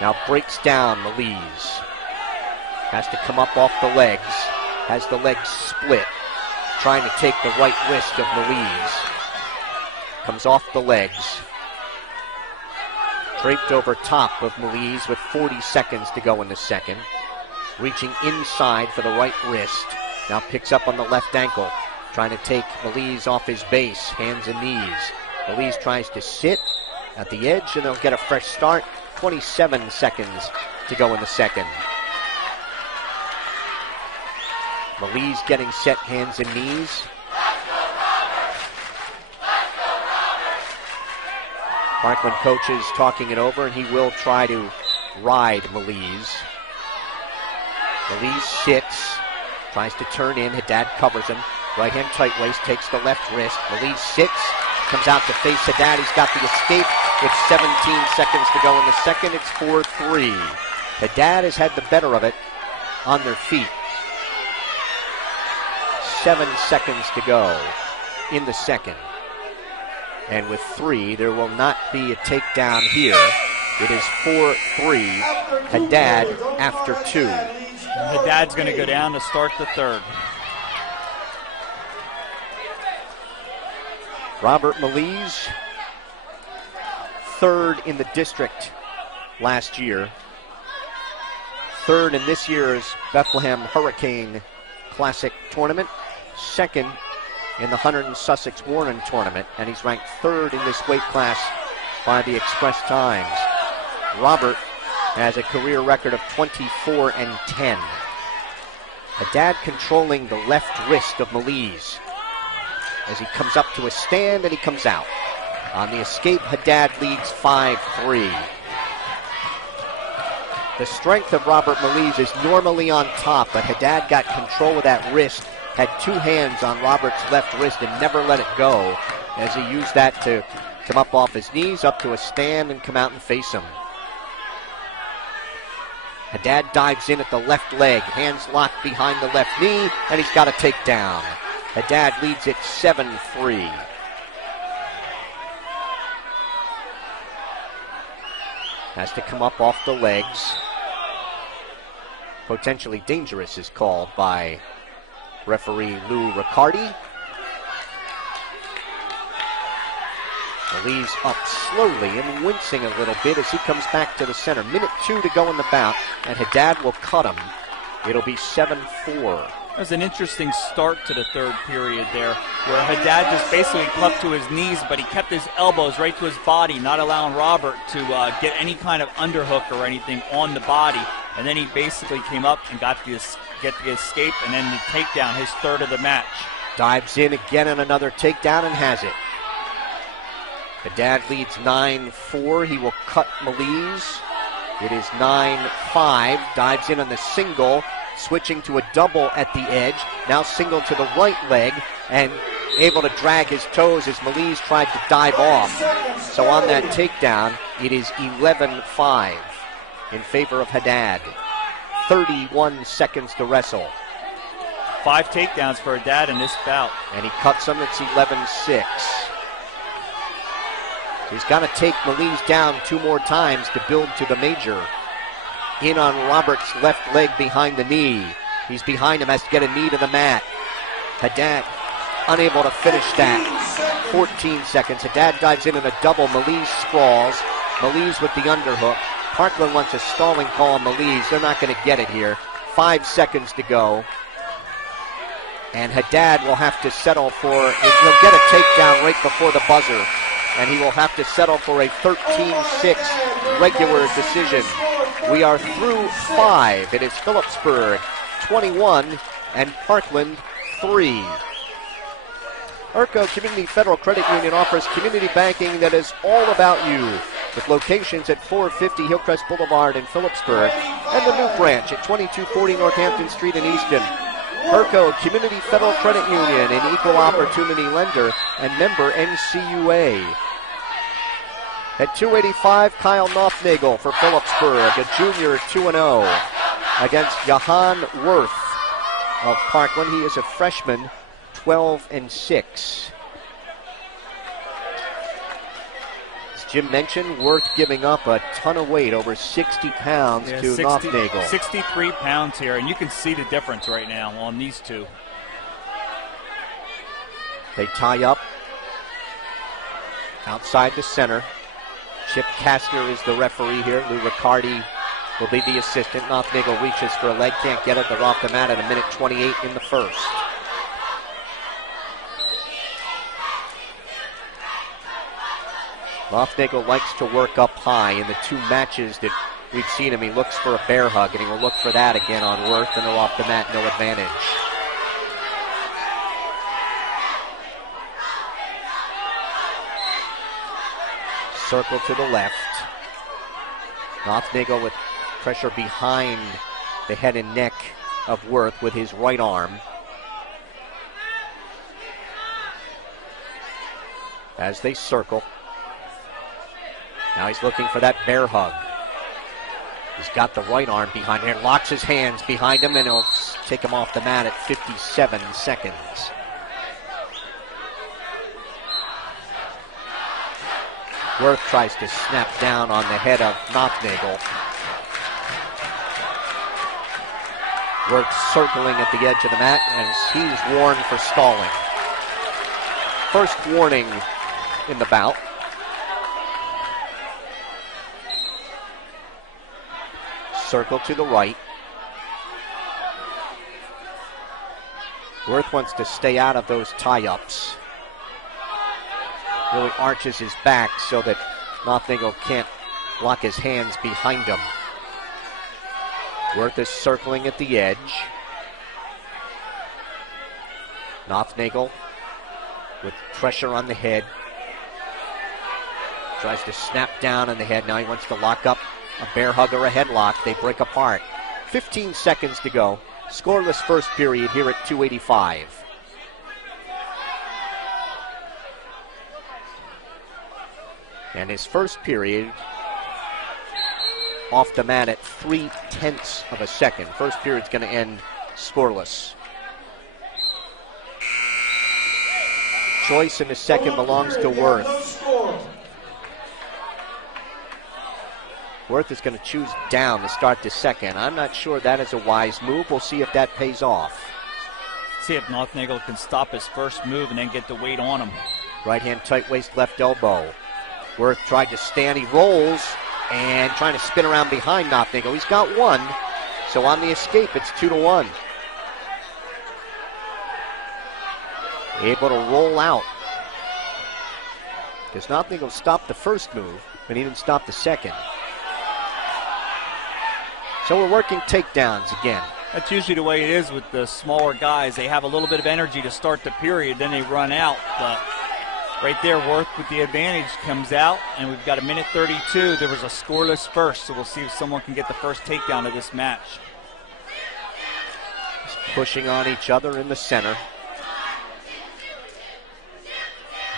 Now breaks down Maliz. Has to come up off the legs. Has the legs split. Trying to take the right wrist of Maliz. Comes off the legs. Draped over top of Maliz with 40 seconds to go in the second. Reaching inside for the right wrist. Now picks up on the left ankle. Trying to take Maliz off his base, hands and knees. Maliz tries to sit at the edge, and they'll get a fresh start. 27 seconds to go in the second. Maliz getting set, hands and knees. Parkland coaches talking it over, and he will try to ride Maliz. Maliz sits, tries to turn in. Haddad covers him. Right hand tight waist, takes the left wrist. Maliz sits, comes out to face Haddad. He's got the escape with 17 seconds to go in the second. It's 4-3. Haddad has had the better of it on their feet. 7 seconds to go in the second. And with 3, there will not be a takedown here. It is 4-3. Haddad after 2. Haddad's going to go down to start the third. Robert Maliz, 3rd in the district last year. 3rd in this year's Bethlehem Hurricane Classic Tournament. 2nd in the Hunter and Sussex Warren Tournament. And he's ranked 3rd in this weight class by the Express Times. Robert has a career record of 24-10. Haddad controlling the left wrist of Maliz as he comes up to a stand and he comes out. On the escape, Haddad leads 5-3. The strength of Robert Maliz is normally on top, but Haddad got control of that wrist, had 2 hands on Robert's left wrist and never let it go as he used that to come up off his knees, up to a stand, and come out and face him. Haddad dives in at the left leg, hands locked behind the left knee, and he's got a takedown. Haddad leads it 7-3. Has to come up off the legs. Potentially dangerous is called by referee Lou Riccardi. Maliz up slowly and wincing a little bit as he comes back to the center. 1:02 to go in the bout, and Haddad will cut him. It'll be 7-4. That was an interesting start to the third period there, where Haddad just basically clubbed to his knees, but he kept his elbows right to his body, not allowing Robert to get any kind of underhook or anything on the body. And then he basically came up and get the escape and then the takedown, his 3rd of the match. Dives in again on another takedown and has it. Haddad leads 9-4. He will cut Maliz. It is 9-5. Dives in on the single, switching to a double at the edge. Now single to the right leg and able to drag his toes as Maliz tried to dive off. So on that takedown, it is 11-5 in favor of Haddad. 31 seconds to wrestle. 5 takedowns for Haddad in this bout. And he cuts him. It's 11-6. He's got to take Maliz down 2 more times to build to the major. In on Robert's left leg behind the knee. He's behind him, has to get a knee to the mat. Haddad unable to finish that. 14 seconds. Haddad dives in a double. Maliz sprawls. Maliz with the underhook. Parkland wants a stalling call on Maliz. They're not going to get it here. 5 seconds to go. And Haddad will have to settle for, he'll get a takedown right before the buzzer. And he will have to settle for a 13-6 regular decision. We are through 5. It is Phillipsburg 21 and Parkland 3. Urco Community Federal Credit Union offers community banking that is all about you, with locations at 450 Hillcrest Boulevard in Phillipsburg and the new branch at 2240 Northampton Street in Easton. Urco Community Federal Credit Union, an equal opportunity lender and member NCUA. At 285, Kyle Nothnagel for Phillipsburg, a junior 2-0 against Johan Worth of Parkland. He is a freshman, 12-6. As Jim mentioned, Worth giving up a ton of weight, over 60 pounds to Nothnagel. 63 pounds here, and you can see the difference right now on these two. They tie up outside the center. Chip Kastner is the referee here. Lou Riccardi will be the assistant. Nothnagel reaches for a leg, can't get it. They're off the mat at 1:28 in the first. Nothnagel likes to work up high. In the two matches that we've seen him, he looks for a bear hug, and he will look for that again on Worth, and they're off the mat, no advantage. Circle to the left. Nothnagel with pressure behind the head and neck of Worth with his right arm. As they circle. Now he's looking for that bear hug. He's got the right arm behind him, locks his hands behind him, and he'll take him off the mat at 57 seconds. Worth tries to snap down on the head of Nothnagel. Worth circling at the edge of the mat as he's warned for stalling. First warning in the bout. Circle to the right. Worth wants to stay out of those tie-ups. Really arches his back so that Nothnagel can't lock his hands behind him. Worth is circling at the edge. Nothnagel with pressure on the head. Tries to snap down on the head. Now he wants to lock up a bear hug or a headlock. They break apart. 15 seconds to go. Scoreless first period here at 285. And his first period off the mat at 0.3 of a second. First period's going to end scoreless. Choice in the second belongs to Worth. Worth is going to choose down to start the second. I'm not sure that is a wise move. We'll see if that pays off. See if Nothnagel can stop his first move and then get the weight on him. Right hand tight waist, left elbow. Worth tried to stand. He rolls and trying to spin around behind Nothnagel. He's got one. So on the escape, it's 2-1. Able to roll out. Because Nothnagel stopped the first move, but he didn't stop the second. So we're working takedowns again. That's usually the way it is with the smaller guys. They have a little bit of energy to start the period, then they run out. But right there, Worth with the advantage comes out, and we've got 1:32. There was a scoreless first, so we'll see if someone can get the first takedown of this match. Just pushing on each other in the center.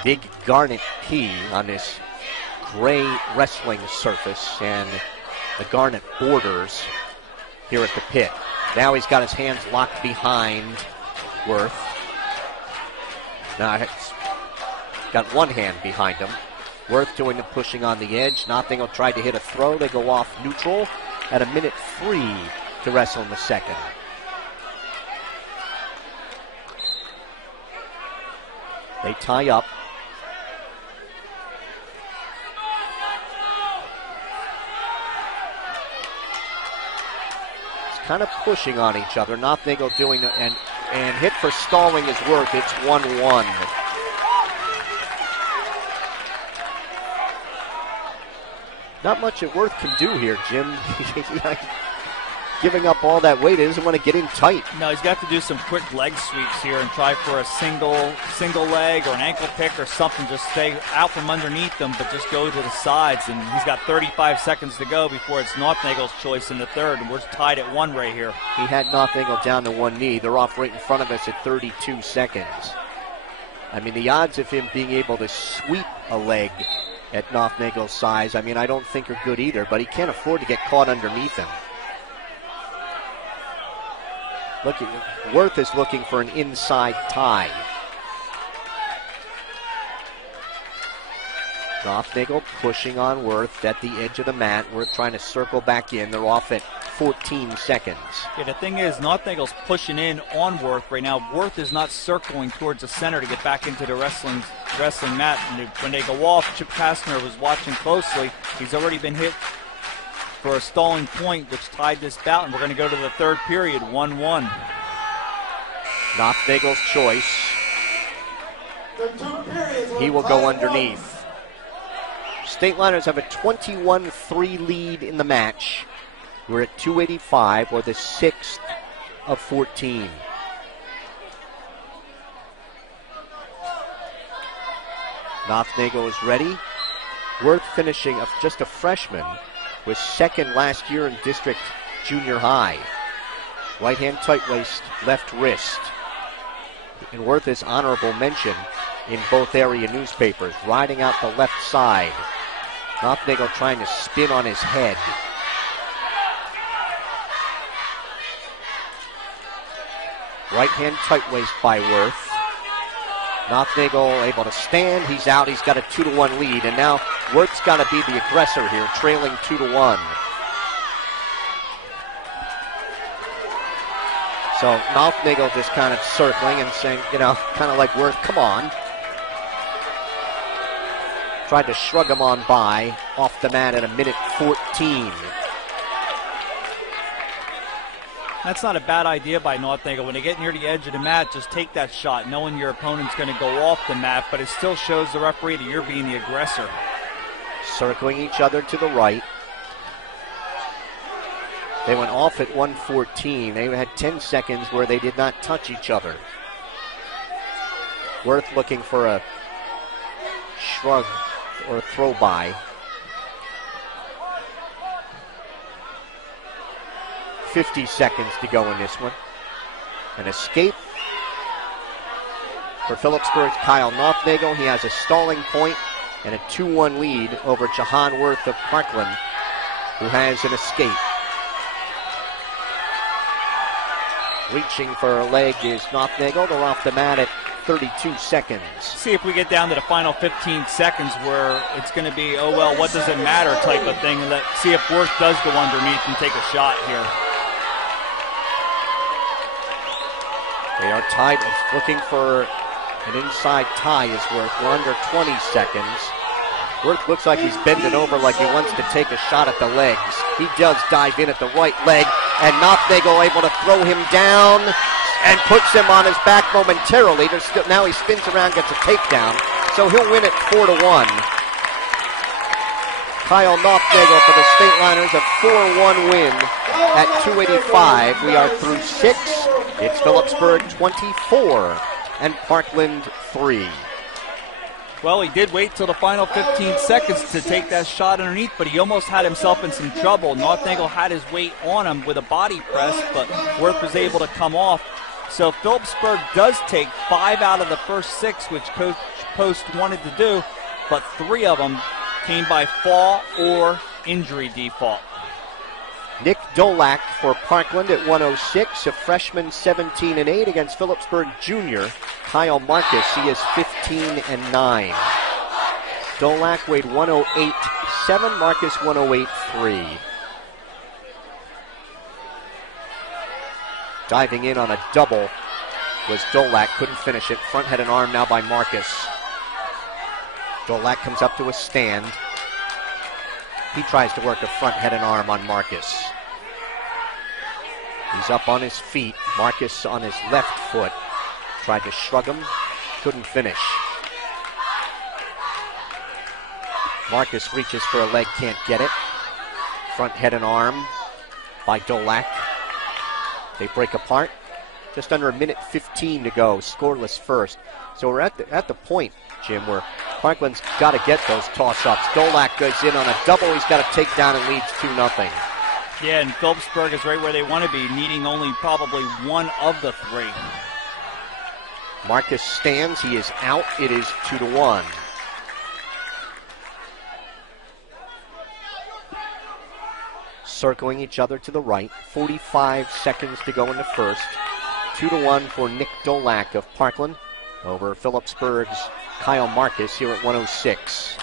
Big garnet P on this gray wrestling surface, and the garnet borders here at the pit. Now he's got his hands locked behind Worth. Now he's got one hand behind him. Worth doing the pushing on the edge. Nothnagel tried to hit a throw. They go off neutral at 1:03 to wrestle in the second. They tie up. Kind of pushing on each other. Nothnagel doing it, and hit for stalling his work. It's 1-1. Not much that Worth can do here, Jim. giving up all that weight. He doesn't want to get in tight. No, he's got to do some quick leg sweeps here and try for a single leg or an ankle pick or something. Just stay out from underneath them, but just go to the sides. And he's got 35 seconds to go before it's Nothnagle's choice in the third, and we're tied at 1 right here. He had Nothnagel down to 1 knee. They're off right in front of us at 32 seconds. I mean, the odds of him being able to sweep a leg at Nothnagle's size, I mean, I don't think are good either, but he can't afford to get caught underneath him. Worth is looking for an inside tie. Nothnagel pushing on Worth at the edge of the mat. Worth trying to circle back in. They're off at 14 seconds. Yeah, the thing is, Nothnagle's pushing in on Worth right now. Worth is not circling towards the center to get back into the wrestling mat. And when they go off, Chip Kastner was watching closely. He's already been hit for a stalling point, which tied this bout, and we're going to go to the third period, 1-1. Nothnagle's choice. He will go underneath. Stateliners have a 21-3 lead in the match. We're at 285, or the 6th of 14. Nothnagel is ready. Worth finishing just a freshman, was second last year in district junior high. Right hand tight waist, left wrist. And Worth is honorable mention in both area newspapers, riding out the left side. Nothnagel trying to spin on his head. Right hand tight waist by Worth. Nothnagel able to stand. He's out. He's got a 2-1 lead. And now Worth's got to be the aggressor here, trailing 2-1. So Nothnagel just kind of circling and saying, you know, kind of like Worth, come on. Tried to shrug him on by off the mat at 1:14. That's not a bad idea by Nothnagel. When they get near the edge of the mat, just take that shot, knowing your opponent's going to go off the mat, but it still shows the referee that you're being the aggressor. Circling each other to the right. They went off at 1:14. They had 10 seconds where they did not touch each other. Worth looking for a shrug or a throw by. 50 seconds to go in this one. An escape for Phillipsburg's Kyle Nothnagel. He has a stalling point and a 2-1 lead over Jahan Worth of Parkland, who has an escape. Reaching for a leg is Nothnagel. They're off the mat at 32 seconds. See if we get down to the final 15 seconds where it's going to be, oh, well, what does it matter type of thing. And see if Worth does go underneath and take a shot here. They are tied. Looking for an inside tie is Worth. We're under 20 seconds. Worth looks like he's bending over like he wants to take a shot at the legs. He does dive in at the right leg, and Nothnagel able to throw him down and puts him on his back momentarily. Now he spins around, gets a takedown, so he'll win it 4-1. Kyle Nothnagel for the Stateliners, a 4-1 win at 285. We are through 6. It's Phillipsburg 24 and Parkland 3. Well, he did wait till the final 15 seconds to take that shot underneath, but he almost had himself in some trouble. Nothnagel had his weight on him with a body press, but Worth was able to come off. So Phillipsburg does take 5 out of the first 6, which Coach Post wanted to do, but 3 of them came by fall or injury default. Nick Dolak for Parkland at 106, a freshman 17-8 against Phillipsburg junior Kyle Marcus. He is 15-9. Dolak weighed 108.7, Marcus 108.3. Diving in on a double was Dolak, couldn't finish it. Front head and arm now by Marcus. Dolak comes up to a stand. He tries to work a front head and arm on Marcus. He's up on his feet. Marcus on his left foot. Tried to shrug him. Couldn't finish. Marcus reaches for a leg, can't get it. Front head and arm by Dolak. They break apart. Just under a minute 15 to go, scoreless first. So we're at the point, Jim, where Parkland's got to get those toss-ups. Dolak goes in on a double. He's got a takedown and leads 2-0. Yeah, and Phillipsburg is right where they want to be, needing only probably one of the three. Marcus stands. He is out. It is 2-1. Circling each other to the right. 45 seconds to go in the first. 2-1 for Nick Dolak of Parkland over Phillipsburg's Kyle Marcus here at 106.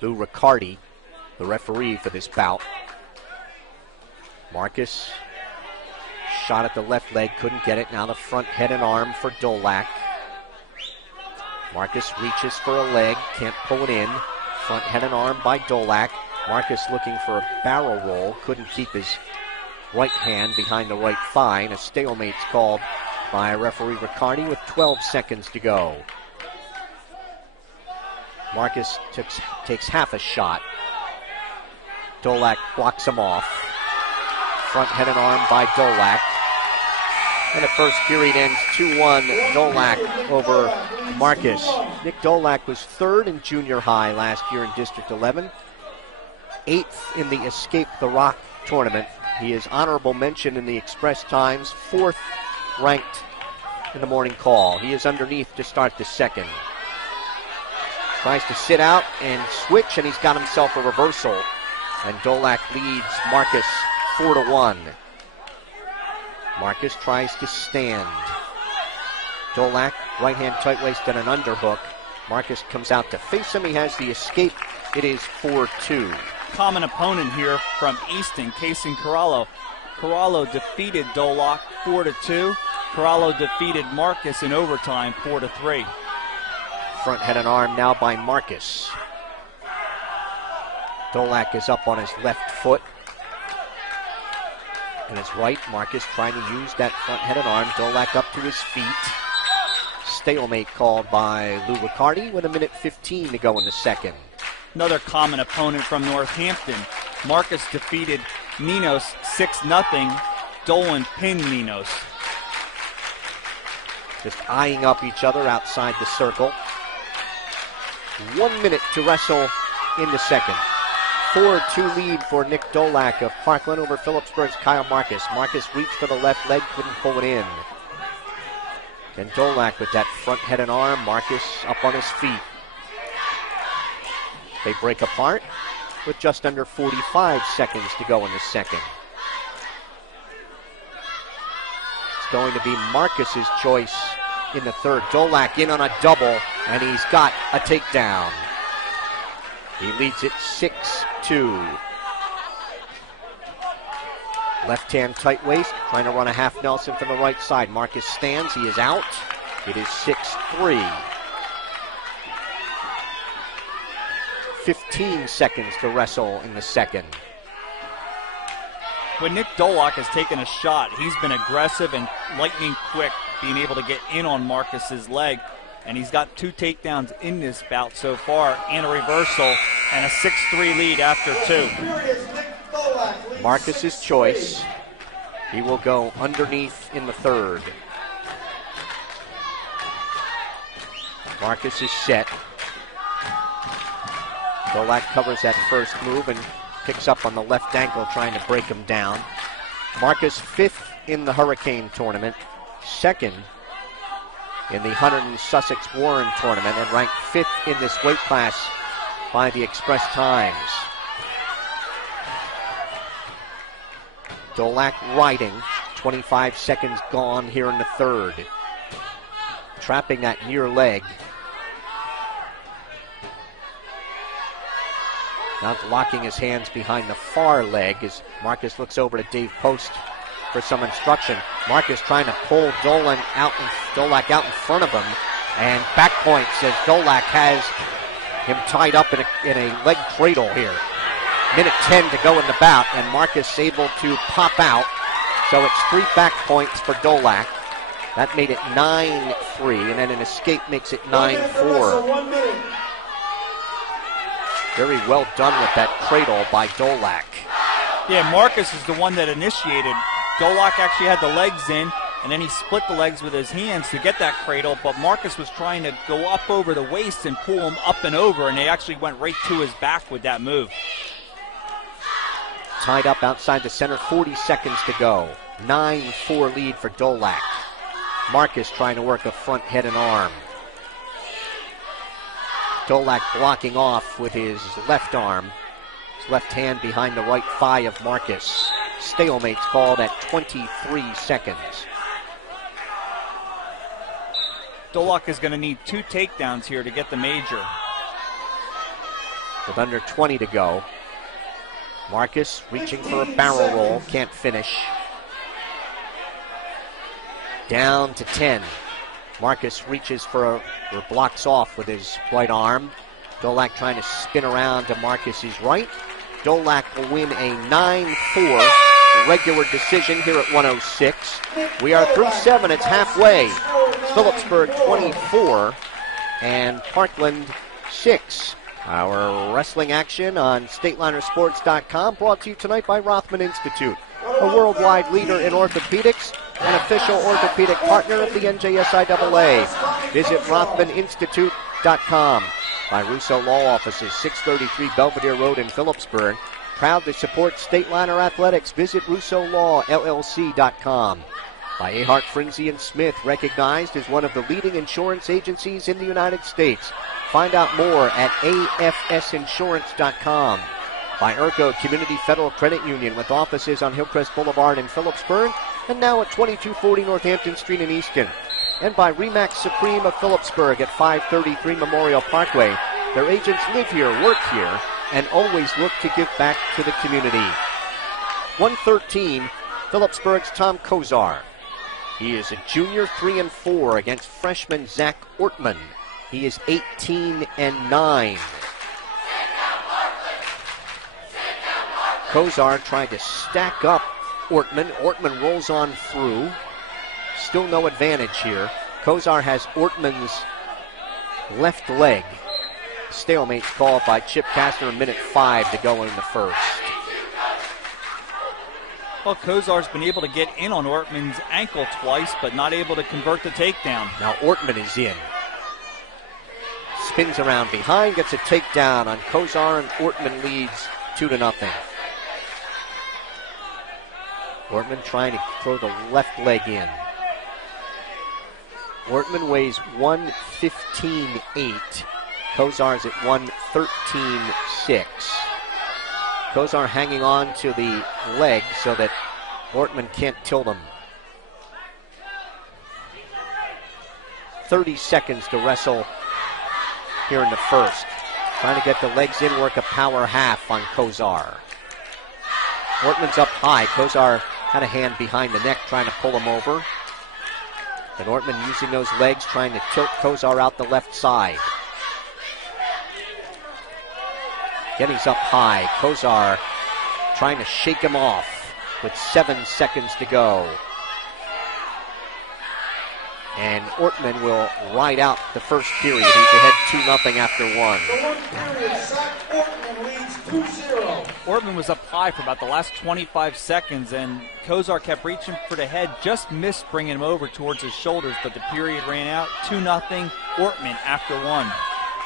Lou Riccardi, the referee for this bout. Marcus shot at the left leg, couldn't get it. Now the front head and arm for Dolak. Marcus reaches for a leg, can't pull it in. Front head and arm by Dolak. Marcus looking for a barrel roll, couldn't keep his right hand behind the right thigh. And a stalemate's called by referee Riccardi with 12 seconds to go. Marcus takes half a shot. Dolak blocks him off. Front head and arm by Dolak. And the first period ends 2-1 Dolak over Marcus. Nick Dolak was third in junior high last year in District 11. 8th in the Escape the Rock tournament. He is honorable mention in the Express Times, 4th ranked in the morning call. He is underneath to start the second. Tries to sit out and switch, and he's got himself a reversal. And Dolak leads Marcus 4-1. Marcus tries to stand. Dolak, right hand tight waist and an underhook. Marcus comes out to face him. He has the escape. It is 4-2. Common opponent here from Easton, Cason Corallo. Corallo defeated Dolak 4-2. Corallo defeated Marcus in overtime 4-3. Front head and arm now by Marcus. Dolak is up on his left foot. And his right, Marcus trying to use that front head and arm. Dolak up to his feet. Stalemate called by Lou Riccardi with a minute 15 to go in the second. Another common opponent from Northampton. Marcus defeated Minos 6-0. Dolan pinned Minos. Just eyeing up each other outside the circle. 1 minute to wrestle in the second. 4-2 lead for Nick Dolak of Parkland over Phillipsburg's Kyle Marcus. Marcus reached for the left leg, couldn't pull it in. And Dolak with that front head and arm. Marcus up on his feet. They break apart with just under 45 seconds to go in the second. It's going to be Marcus's choice in the third. Dolak in on a double, and he's got a takedown. He leads it 6-2. Left hand tight waist, trying to run a half Nelson from the right side. Marcus stands, he is out. It is 6-3. 15 seconds to wrestle in the second. When Nick Dolak has taken a shot, he's been aggressive and lightning quick, being able to get in on Marcus's leg. And he's got 2 takedowns in this bout so far, and a reversal, and a 6-3 lead after 2. Marcus's choice. He will go underneath in the third. Marcus is set. Dolak covers that first move and picks up on the left ankle, trying to break him down. Marcus 5th in the Hurricane tournament, 2nd in the Hunter and Sussex Warren tournament, and ranked 5th in this weight class by the Express Times. Dolak riding, 25 seconds gone here in the third. Trapping that near leg. Now locking his hands behind the far leg as Marcus looks over to Dave Post for some instruction. Marcus trying to pull Dolak out in front of him, and back points as Dolak has him tied up in a leg cradle here. Minute 10 to go in the bout, and Marcus able to pop out. So it's 3 back points for Dolak. That made it 9-3, and then an escape makes it 9-4. Very well done with that cradle by Dolak. Yeah, Marcus is the one that initiated. Dolak actually had the legs in, and then he split the legs with his hands to get that cradle, but Marcus was trying to go up over the waist and pull him up and over, and they actually went right to his back with that move. Tied up outside the center, 40 seconds to go. 9-4 lead for Dolak. Marcus trying to work a front head and arm. Dolak blocking off with his left arm. His left hand behind the right thigh of Marcus. Stalemate's called at 23 seconds. Dolak is going to need 2 takedowns here to get the major. With under 20 to go. Marcus reaching for a barrel roll, can't finish. Down to 10. Marcus reaches for or blocks off with his right arm. Dolak trying to spin around to Marcus's right. Dolak will win a 9-4 regular decision here at 106. We are through 7, it's halfway. Phillipsburg 24 and Parkland 6. Our wrestling action on StatelinerSports.com, brought to you tonight by Rothman Institute, a worldwide leader in orthopedics, an official orthopedic partner of the NJSIAA. Visit RothmanInstitute.com. By Russo Law Offices, 633 Belvedere Road in Phillipsburg. Proud to support Stateliner Athletics. Visit RussoLawLLC.com. By Ahart, Frinzy & Smith, recognized as one of the leading insurance agencies in the United States. Find out more at AFSinsurance.com. By Urco Community Federal Credit Union, with offices on Hillcrest Boulevard in Phillipsburg and now at 2240 Northampton Street in Easton. And by Remax Supreme of Phillipsburg at 533 Memorial Parkway. Their agents live here, work here, and always look to give back to the community. 113, Phillipsburg's Tom Kozar. He is a junior, 3-4 against freshman Zach Ortman. He is 18-9. Kozar tried to stack up Ortman. Ortman rolls on through. Still no advantage here. Kozar has Ortman's left leg. Stalemate's called by Chip Kastner, a minute 5 to go in the first. Well, Kozar's been able to get in on Ortman's ankle twice, but not able to convert the takedown. Now Ortman is in. Spins around behind, gets a takedown on Kozar, and Ortman leads 2-0. Ortman trying to throw the left leg in. Ortman weighs 115.8. Kozar's at 113.6. Kozar hanging on to the leg so that Ortman can't tilt him. 30 seconds to wrestle here in the first. Trying to get the legs in, work a power half on Kozar. Ortman's up high. Kozar had a hand behind the neck trying to pull him over. And Ortman using those legs trying to tilt Kozar out the left side. Again, he's up high. Kozar trying to shake him off with 7 seconds to go. And Ortman will ride out the first period. He's ahead 2-0 after 1. Ortman was up high for about the last 25 seconds, and Kozar kept reaching for the head, just missed bringing him over towards his shoulders, but the period ran out. 2-0, Ortman after 1.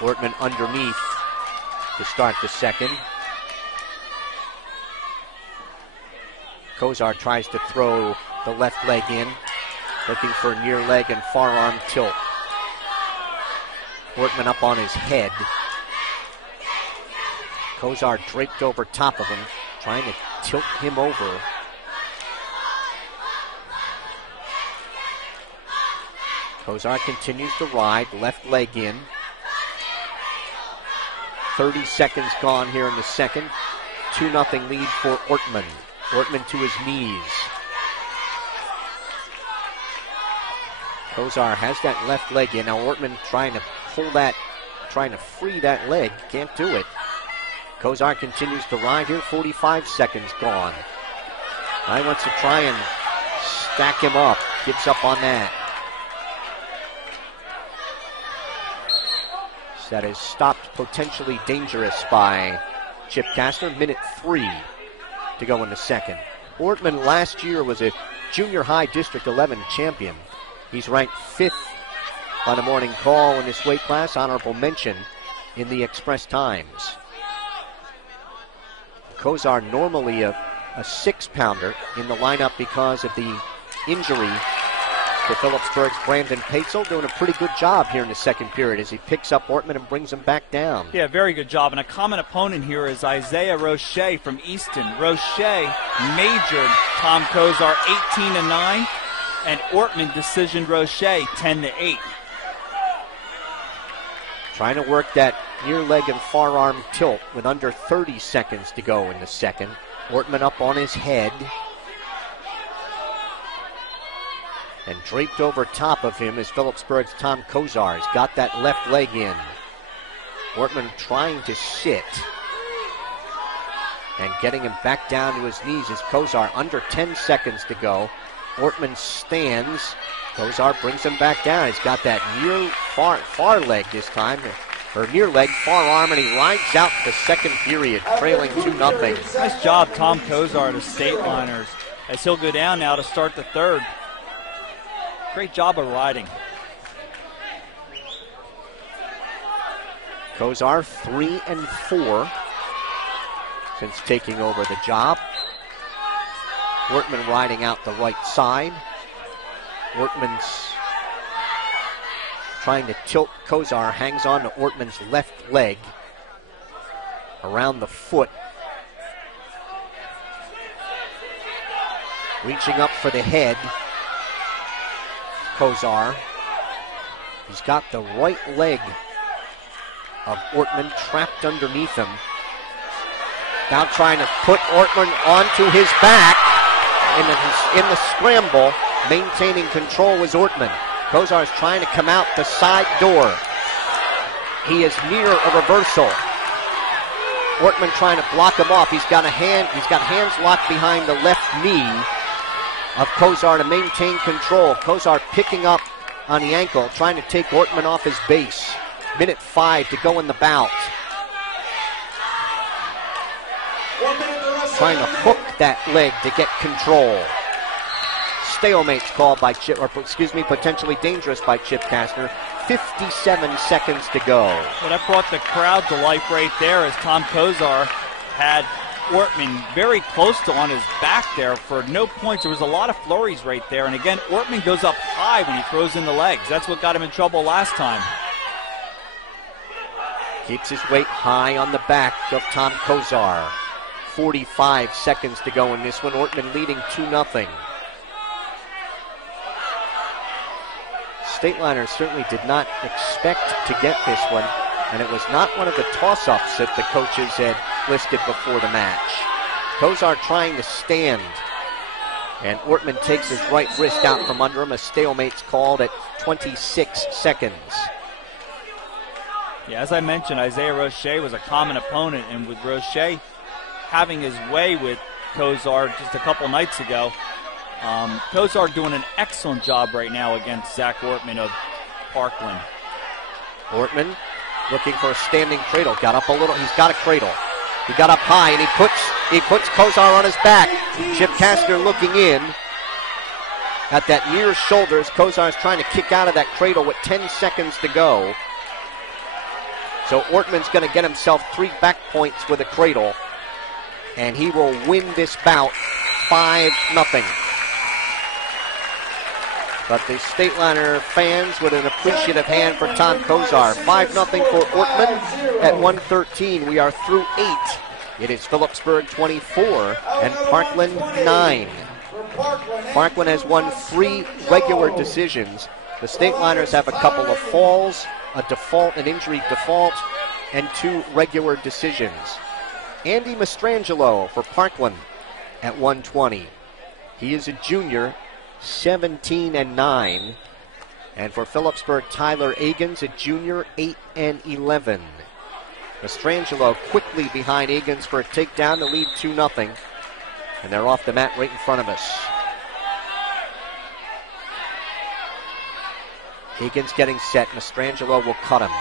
Ortman underneath to start the second. Kozar tries to throw the left leg in, looking for a near leg and far arm tilt. Ortman up on his head. Kozar draped over top of him, trying to tilt him over. Kozar continues to ride, left leg in. 30 seconds gone here in the second. 2-0 lead for Ortman. Ortman to his knees. Kozar has that left leg in. Now Ortman trying to pull that, trying to free that leg. Can't do it. Kozar continues to ride here. 45 seconds gone. Now he wants to try and stack him up. Gets up on that. That is stopped potentially dangerous by Chip Kastner. Minute 3. to go in the second. Ortman last year was a junior high District 11 champion. He's ranked 5th by the morning call in this weight class, honorable mention in the Express Times. Kozar normally a 6-pounder in the lineup because of the injury to Phillipsburg's Brandon Paetzel, doing a pretty good job here in the second period as he picks up Ortman and brings him back down. Yeah, very good job. And a common opponent here is Isaiah Roche from Easton. Roche majored Tom Kozar 18-9, and Ortman decisioned Roche 10-8. Trying to work that near leg and far arm tilt with under 30 seconds to go in the second. Ortman up on his head. And draped over top of him is Phillipsburg's Tom Kozar. He's got that left leg in. Ortman trying to sit. And getting him back down to his knees is Kozar. Under 10 seconds to go. Ortman stands. Kozar brings him back down. He's got that near far leg this time. Or near leg, far arm, and he rides out the second period, trailing 2-0. Nice job, Tom Kozar, the Stateliners, as he'll go down now to start the third. Great job of riding. Kozar 3-4 since taking over the job. Ortman riding out the right side. Ortman's trying to tilt Kozar, hangs on to Ortman's left leg around the foot. Reaching up for the head. Kozar. He's got the right leg of Ortman trapped underneath him. Now trying to put Ortman onto his back in the scramble. Maintaining control was Ortman. Kozar is trying to come out the side door. He is near a reversal. Ortman trying to block him off. He's got hands locked behind the left knee of Kozar to maintain control. Kozar picking up on the ankle, trying to take Ortman off his base. Minute 5 to go in the bout. Trying to hook that leg to get control. Stalemate's called by Chip, or excuse me, potentially dangerous by Chip Kastner. 57 seconds to go. Well, that brought the crowd to life right there as Tom Kozar had Ortman very close to on his back there for no points. There was a lot of flurries right there. And again, Ortman goes up high when he throws in the legs. That's what got him in trouble last time. Keeps his weight high on the back of Tom Kozar. 45 seconds to go in this one. Ortman leading 2-0. Stateliners certainly did not expect to get this one, and it was not one of the toss-ups that the coaches had listed before the match. Kozar trying to stand, and Ortman takes his right wrist out from under him. A stalemate's called at 26 seconds. Yeah, as I mentioned, Isaiah Roche was a common opponent, and with Roche having his way with Kozar just a couple nights ago, Kozar doing an excellent job right now against Zach Ortman of Parkland. Ortman looking for a standing cradle. Got up a little. He's got a cradle. He got up high, and he puts Kozar on his back. Chip Kastner looking in at that near shoulders. Kozar is trying to kick out of that cradle with 10 seconds to go. So Ortman's going to get himself 3 back points with a cradle, and he will win this bout 5-0. But the Stateliner fans with an appreciative hand for Tom Kozar. 5-0 for Ortman at 1:13. We are through 8. It is Phillipsburg 24 and Parkland 9. Parkland has won 3 regular decisions. The Stateliners have a couple of falls, a default, an injury default, and 2 regular decisions. Andy Mastrangelo for Parkland at 120. He is a junior, 17-9. And for Phillipsburg, Tyler Agins, a junior, 8-11. Mastrangelo quickly behind Agins for a takedown to lead 2-0. And they're off the mat right in front of us. Agins getting set. Mastrangelo will cut him.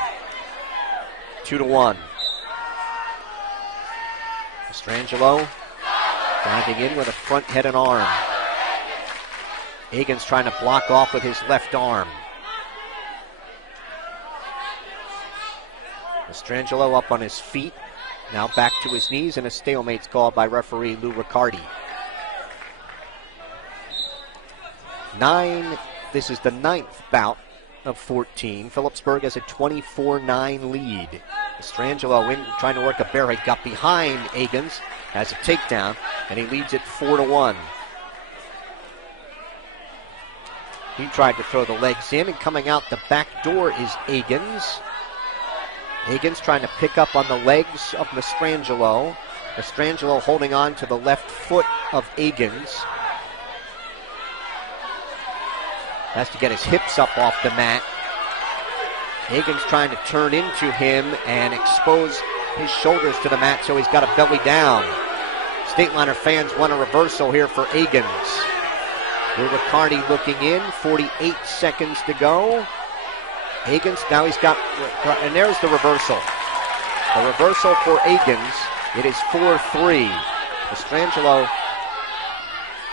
2-1. Mastrangelo Diving in with a front head and arm. Egan's trying to block off with his left arm. Mastrangelo up on his feet. Now back to his knees, and a stalemate's called by referee Lou Riccardi. This is the 9th bout of 14. Phillipsburg has a 24-9 lead. Mastrangelo in trying to work a bear hug, got behind Egan's, has a takedown, and he leads it 4-1. He tried to throw the legs in, and coming out the back door is Egan's. Egan's trying to pick up on the legs of Mastrangelo. Mastrangelo holding on to the left foot of Egan's. Has to get his hips up off the mat. Egan's trying to turn into him and expose his shoulders to the mat, so he's got a belly down. Stateliner fans want a reversal here for Egan's. Lou Riccardi looking in, 48 seconds to go. Egan's, now he's got, and there's the reversal. The reversal for Egan's, it is 4-3. Mastrangelo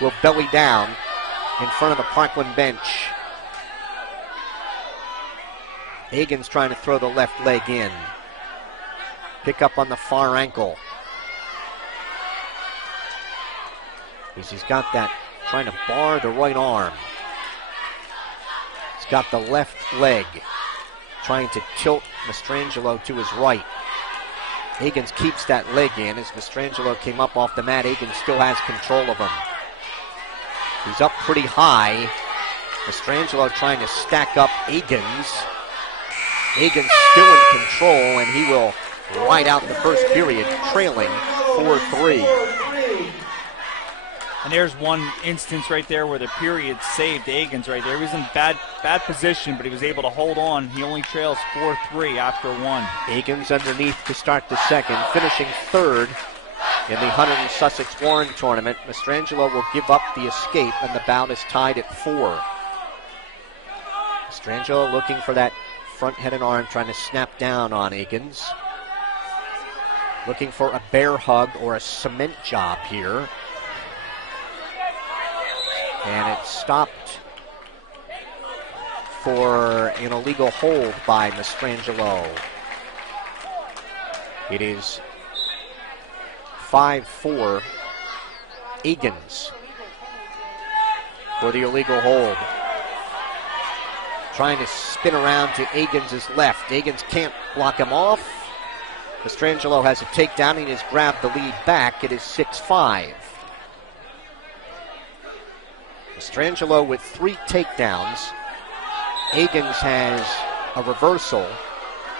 will belly down in front of the Parkland bench. Egan's trying to throw the left leg in. Pick up on the far ankle. He's got that, trying to bar the right arm. He's got the left leg, trying to tilt Mastrangelo to his right. Egan's keeps that leg in. As Mastrangelo came up off the mat, Egan's still has control of him. He's up pretty high. Mastrangelo trying to stack up Egan's. Egan's still in control, and he will ride out the first period, trailing 4-3. And there's one instance right there where the period saved Egan's right there. He was in bad position, but he was able to hold on. He only trails 4-3 after one. Egan's underneath to start the second, finishing third in the Hunter and Sussex Warren tournament. Mastrangelo will give up the escape, and the bout is tied at 4. Mastrangelo looking for that front head and arm, trying to snap down on Egan's. Looking for a bear hug or a cement job here. And it's stopped for an illegal hold by Mastrangelo. It is 5-4 Egan's for the illegal hold. Trying to spin around to Egan's left. Egan's can't block him off. Mastrangelo has a takedown and he has grabbed the lead back. It is 6-5. Mastrangelo with 3 takedowns. Egan's has a reversal,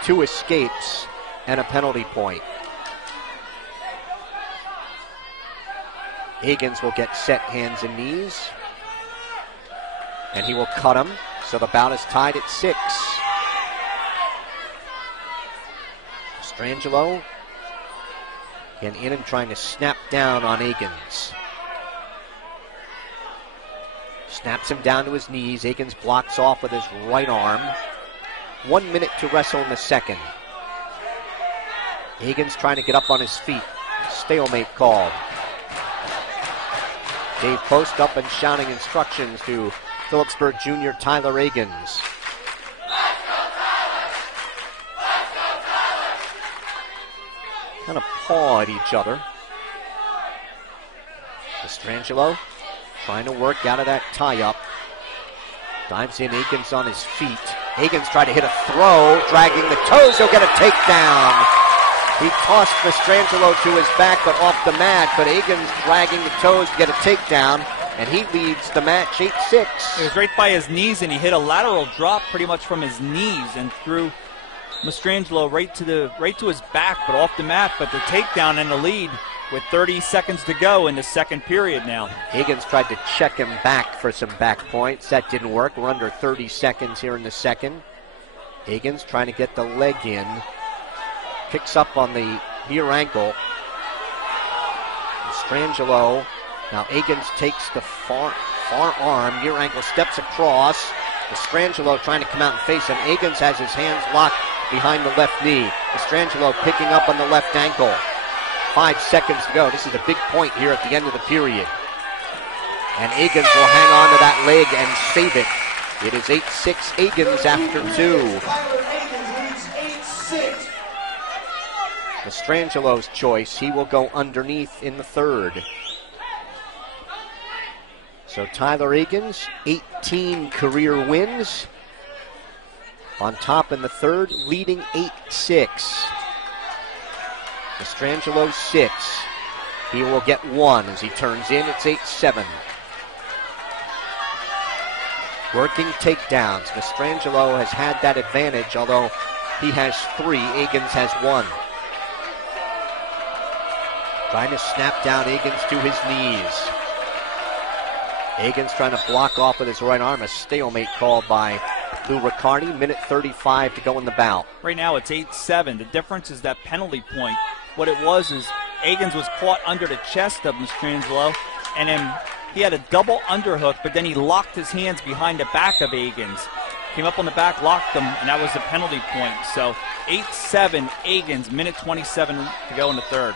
2 escapes, and a penalty point. Egan's will get set hands and knees, and he will cut him, so the bout is tied at 6. Mastrangelo again in and trying to snap down on Egan's. Snaps him down to his knees. Egan's blocks off with his right arm. 1 minute to wrestle in the second. Egan's trying to get up on his feet. Stalemate called. Dave Post up and shouting instructions to Phillipsburg junior Tyler Egan's. Kind of paw at each other. Mastrangelo trying to work out of that tie-up. Dives in, Egan's on his feet. Egan's trying to hit a throw, dragging the toes. He'll get a takedown. He tossed Mastrangelo to his back, but off the mat. But Egan's dragging the toes to get a takedown, and he leads the match 8-6. It was right by his knees, and he hit a lateral drop pretty much from his knees and threw Mastrangelo right to his back, but off the mat. But the takedown and the lead with 30 seconds to go in the second period now. Egan's tried to check him back for some back points. That didn't work. We're under 30 seconds here in the second. Egan's trying to get the leg in. Picks up on the near ankle. Mastrangelo. Now Egan's takes the far arm. Near ankle steps across. Mastrangelo trying to come out and face him. Egan's has his hands locked behind the left knee. Mastrangelo picking up on the left ankle. 5 seconds to go. This is a big point here at the end of the period. And Agins will hang on to that leg and save it. It is 8-6 Agins after 2. Mastrangelo's choice. He will go underneath in the third. So Tyler Agins, 18 career wins. On top in the third, leading 8-6. Mastrangelo 6. He will get 1 as he turns in. It's 8-7. Working takedowns. Mastrangelo has had that advantage, although he has 3. Agins has 1. Trying to snap down Agins to his knees. Agins trying to block off with his right arm. A stalemate called by Lou Riccardi. Minute 35 to go in the bout. Right now it's 8-7. The difference is that penalty point. What it was is Agins was caught under the chest of Mastrangelo, and then he had a double underhook, but then he locked his hands behind the back of Agins. Came up on the back, locked them, and that was the penalty point. So 8-7 Agins, minute 27 to go in the third.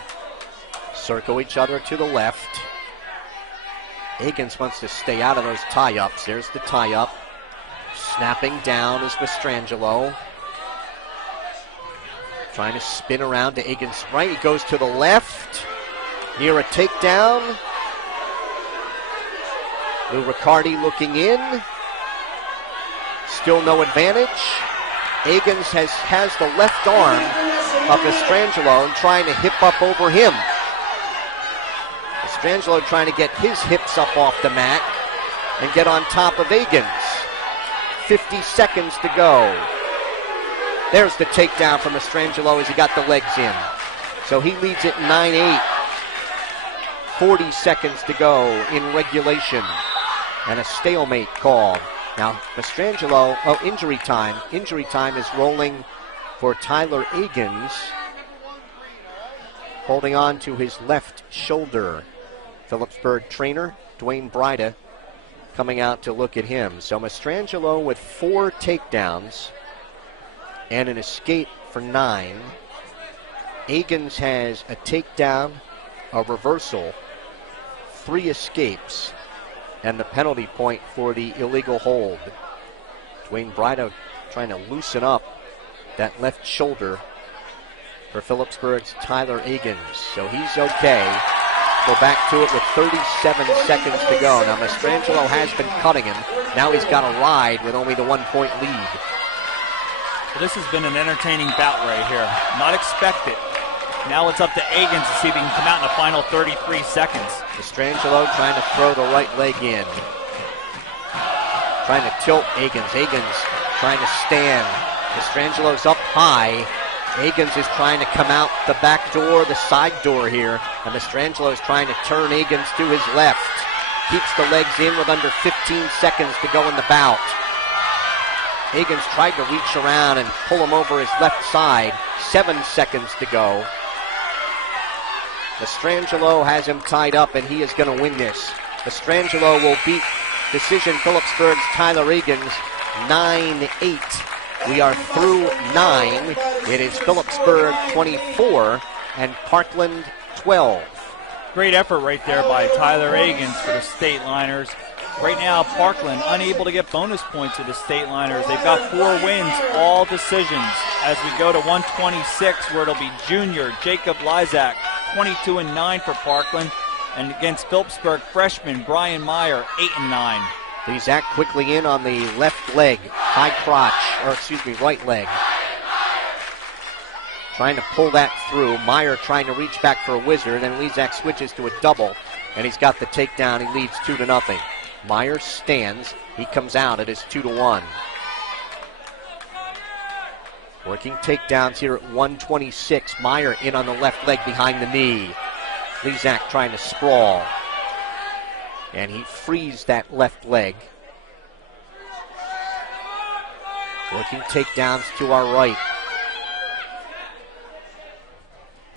Circle each other to the left. Agins wants to stay out of those tie-ups. There's the tie-up. Snapping down is Mastrangelo. Trying to spin around to Agins' right. He goes to the left. Near a takedown. Lou Riccardi looking in. Still no advantage. Agins has the left arm of Mastrangelo and trying to hip up over him. Mastrangelo trying to get his hips up off the mat and get on top of Agins. 50 seconds to go. There's the takedown from Mastrangelo as he got the legs in. So he leads it 9-8. 40 seconds to go in regulation. And a stalemate call. Now, Mastrangelo, injury time. Injury time is rolling for Tyler Agins. Holding on to his left shoulder. Phillipsburg trainer, Dwayne Breida, coming out to look at him. So Mastrangelo with 4 takedowns and an escape for 9. Agins has a takedown, a reversal, 3 escapes, and the penalty point for the illegal hold. Dwayne Breida trying to loosen up that left shoulder for Phillipsburg's Tyler Agins. So he's okay. Go back to it with 37 seconds to go. Now Mastrangelo has been cutting him. Now he's got a ride with only the 1-point lead. This has been an entertaining bout right here. Not expected. Now it's up to Agins to see if he can come out in the final 33 seconds. Mastrangelo trying to throw the right leg in. Trying to tilt Agins. Agins trying to stand. Mastrangelo's up high. Agins is trying to come out the back door, the side door here. And Mastrangelo is trying to turn Agins to his left. Keeps the legs in with under 15 seconds to go in the bout. Agins tried to reach around and pull him over his left side. 7 seconds to go. Mastrangelo has him tied up, and he is going to win this. Mastrangelo will beat decision Phillipsburg's Tyler Agins 9-8. We are through 9. It is Phillipsburg 24 and Parkland 12. Great effort right there by Tyler Agins for the Stateliners. Right now, Parkland unable to get bonus points with the Stateliners. They've got 4 wins, all decisions. As we go to 126, where it'll be junior Jacob Lizak, 22-9 for Parkland. And against Phillipsburg, freshman Brian Meyer, 8-9. Lizak quickly in on the left leg, high crotch, right leg. Trying to pull that through. Meyer trying to reach back for a whizzer, then Lizak switches to a double, and he's got the takedown. He leads 2-0. Meyer stands. He comes out. It is 2-1. Working takedowns here at 126. Meyer in on the left leg behind the knee. Lizak trying to sprawl. And he frees that left leg. Working takedowns to our right.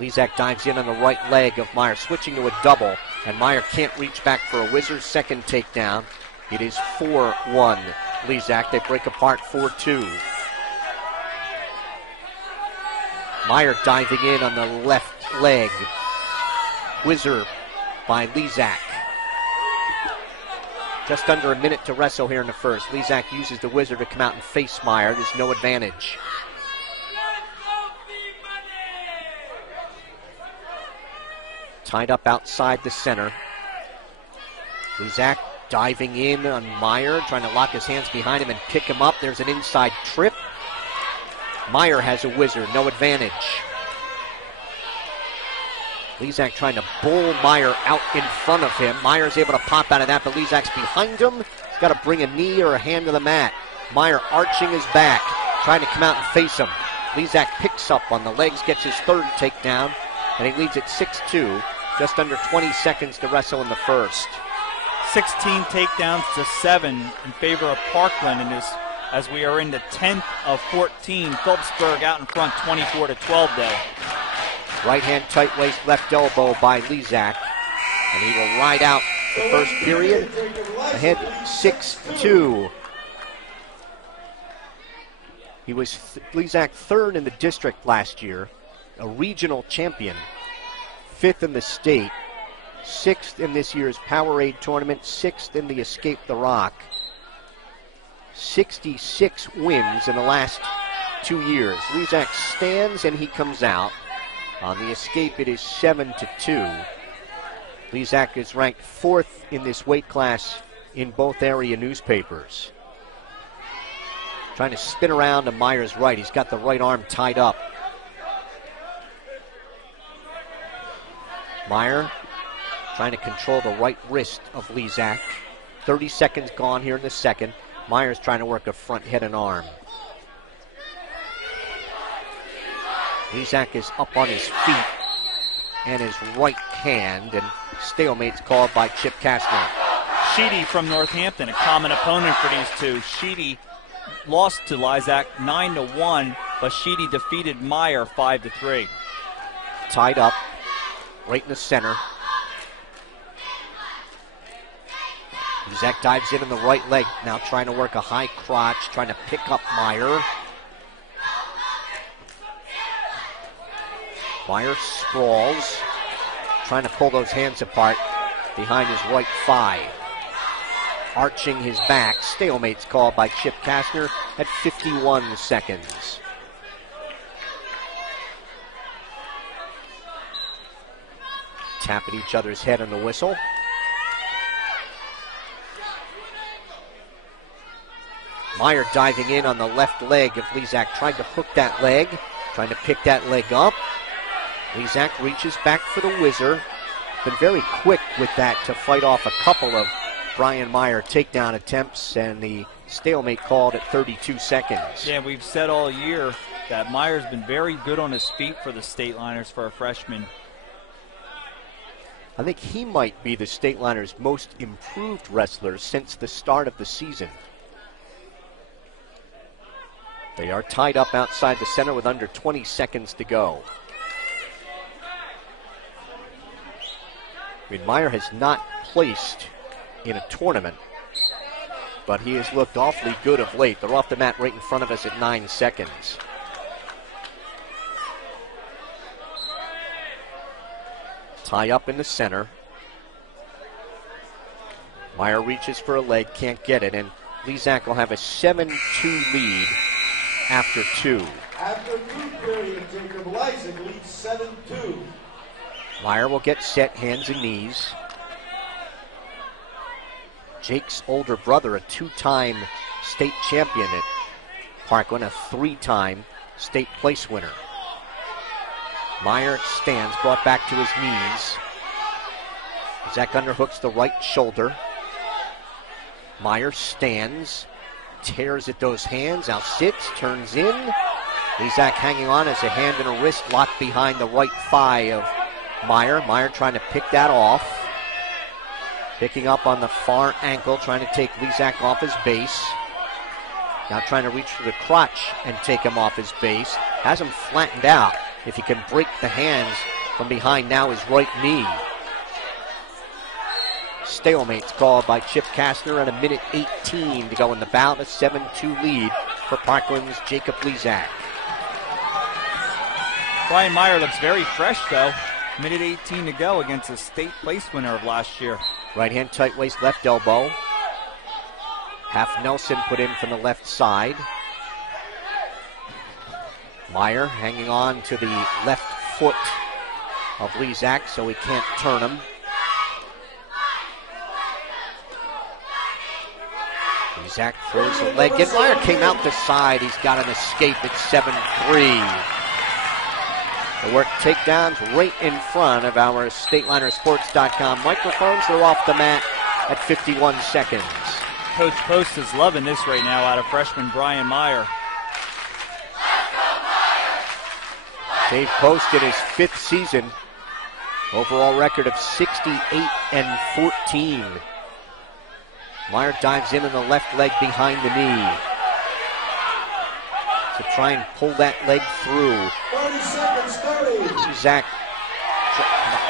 Lizak dives in on the right leg of Meyer, switching to a double, and Meyer can't reach back for a whizzer. Second takedown. It is 4-1. Lizak, they break apart 4-2. Meyer diving in on the left leg, Whizzer by Lezak. Just under a minute to wrestle here in the first. Lezak uses the Whizzer to come out and face Meyer. There's no advantage. Tied up outside the center. Lezak diving in on Meyer, trying to lock his hands behind him and pick him up. There's an inside trip. Meyer has a Whizzer, no advantage. Lezak trying to bull Meyer out in front of him. Meyer's able to pop out of that, but Lezak's behind him. He's got to bring a knee or a hand to the mat. Meyer arching his back, trying to come out and face him. Lezak picks up on the legs, gets his third takedown, and he leads at 6-2. Just under 20 seconds to wrestle in the first. 16 takedowns to 7 in favor of Parkland in this, as we are in the 10th of 14. Phillipsburg out in front, 24-12 though. Right hand tight waist, left elbow by Lezak. And he will ride out the first period. Ahead 6-2. He was Lezak third in the district last year, a regional champion, 5th in the state, 6th in this year's Powerade tournament, 6th in the Escape the Rock. 66 wins in the last 2 years. Lezak stands and he comes out. On the Escape, it is 7-2. Lezak is ranked 4th in this weight class in both area newspapers. Trying to spin around to Meyer's right. He's got the right arm tied up. Meyer trying to control the right wrist of Lezak. 30 seconds gone here in the second. Meyer's trying to work a front head and arm. Lezak is up on his feet and his right hand, and stalemate's called by Chip Kastner. Sheedy from Northampton, a common opponent for these two. Sheedy lost to Lezak 9-1, but Sheedy defeated Meyer 5-3. Tied up, right in the center. Lezak dives in on the right leg, now trying to work a high crotch, trying to pick up Meyer. Meyer sprawls, trying to pull those hands apart behind his right thigh. Arching his back, stalemate's called by Chip Kastner at 51 seconds. Tap at each other's head on the whistle. Meyer diving in on the left leg of Lezak, tried to hook that leg, trying to pick that leg up. Lezak reaches back for the Whizzer. Been very quick with that to fight off a couple of Brian Meyer takedown attempts, and the stalemate called at 32 seconds. Yeah, we've said all year that Meyer's been very good on his feet for the Stateliners for a freshman. I think he might be the Stateliners' most improved wrestler since the start of the season. They are tied up outside the center with under 20 seconds to go. I mean, Meyer has not placed in a tournament, but he has looked awfully good of late. They're off the mat right in front of us at 9 seconds. Tie up in the center. Meyer reaches for a leg, can't get it, and Lezak will have a 7-2 lead after 2. After 2 period, Jacob Lezak leads 7-2. Meyer will get set, hands and knees. Jake's older brother, a 2-time state champion at Parkland, a 3-time state place winner. Meyer stands, brought back to his knees. Lezak underhooks the right shoulder. Meyer stands, tears at those hands, now sits, turns in. Lezak hanging on as a hand and a wrist locked behind the right thigh of Meyer. Meyer trying to pick that off. Picking up on the far ankle, trying to take Lezak off his base. Now trying to reach for the crotch and take him off his base. Has him flattened out. If he can break the hands from behind now his right knee. Stalemate's called by Chip Kastner at 1:18 to go in the bout. A 7-2 lead for Parkland's Jacob Lezak. Brian Meyer looks very fresh though. Minute 18 to go against a state place winner of last year. Right hand tight waist, left elbow. Half Nelson put in from the left side. Meyer hanging on to the left foot of Lezak so he can't turn him. Lezak throws a leg in. Meyer came out the side. He's got an escape at 7-3. The work takedowns right in front of our StatelinerSports.com microphones. They're off the mat at 51 seconds. Coach Post is loving this right now out of freshman Brian Meyer. Dave Post in his 5th season. Overall record of 68-14. Meyer dives in on the left leg behind the knee to try and pull that leg through. 30 seconds, 30. Zach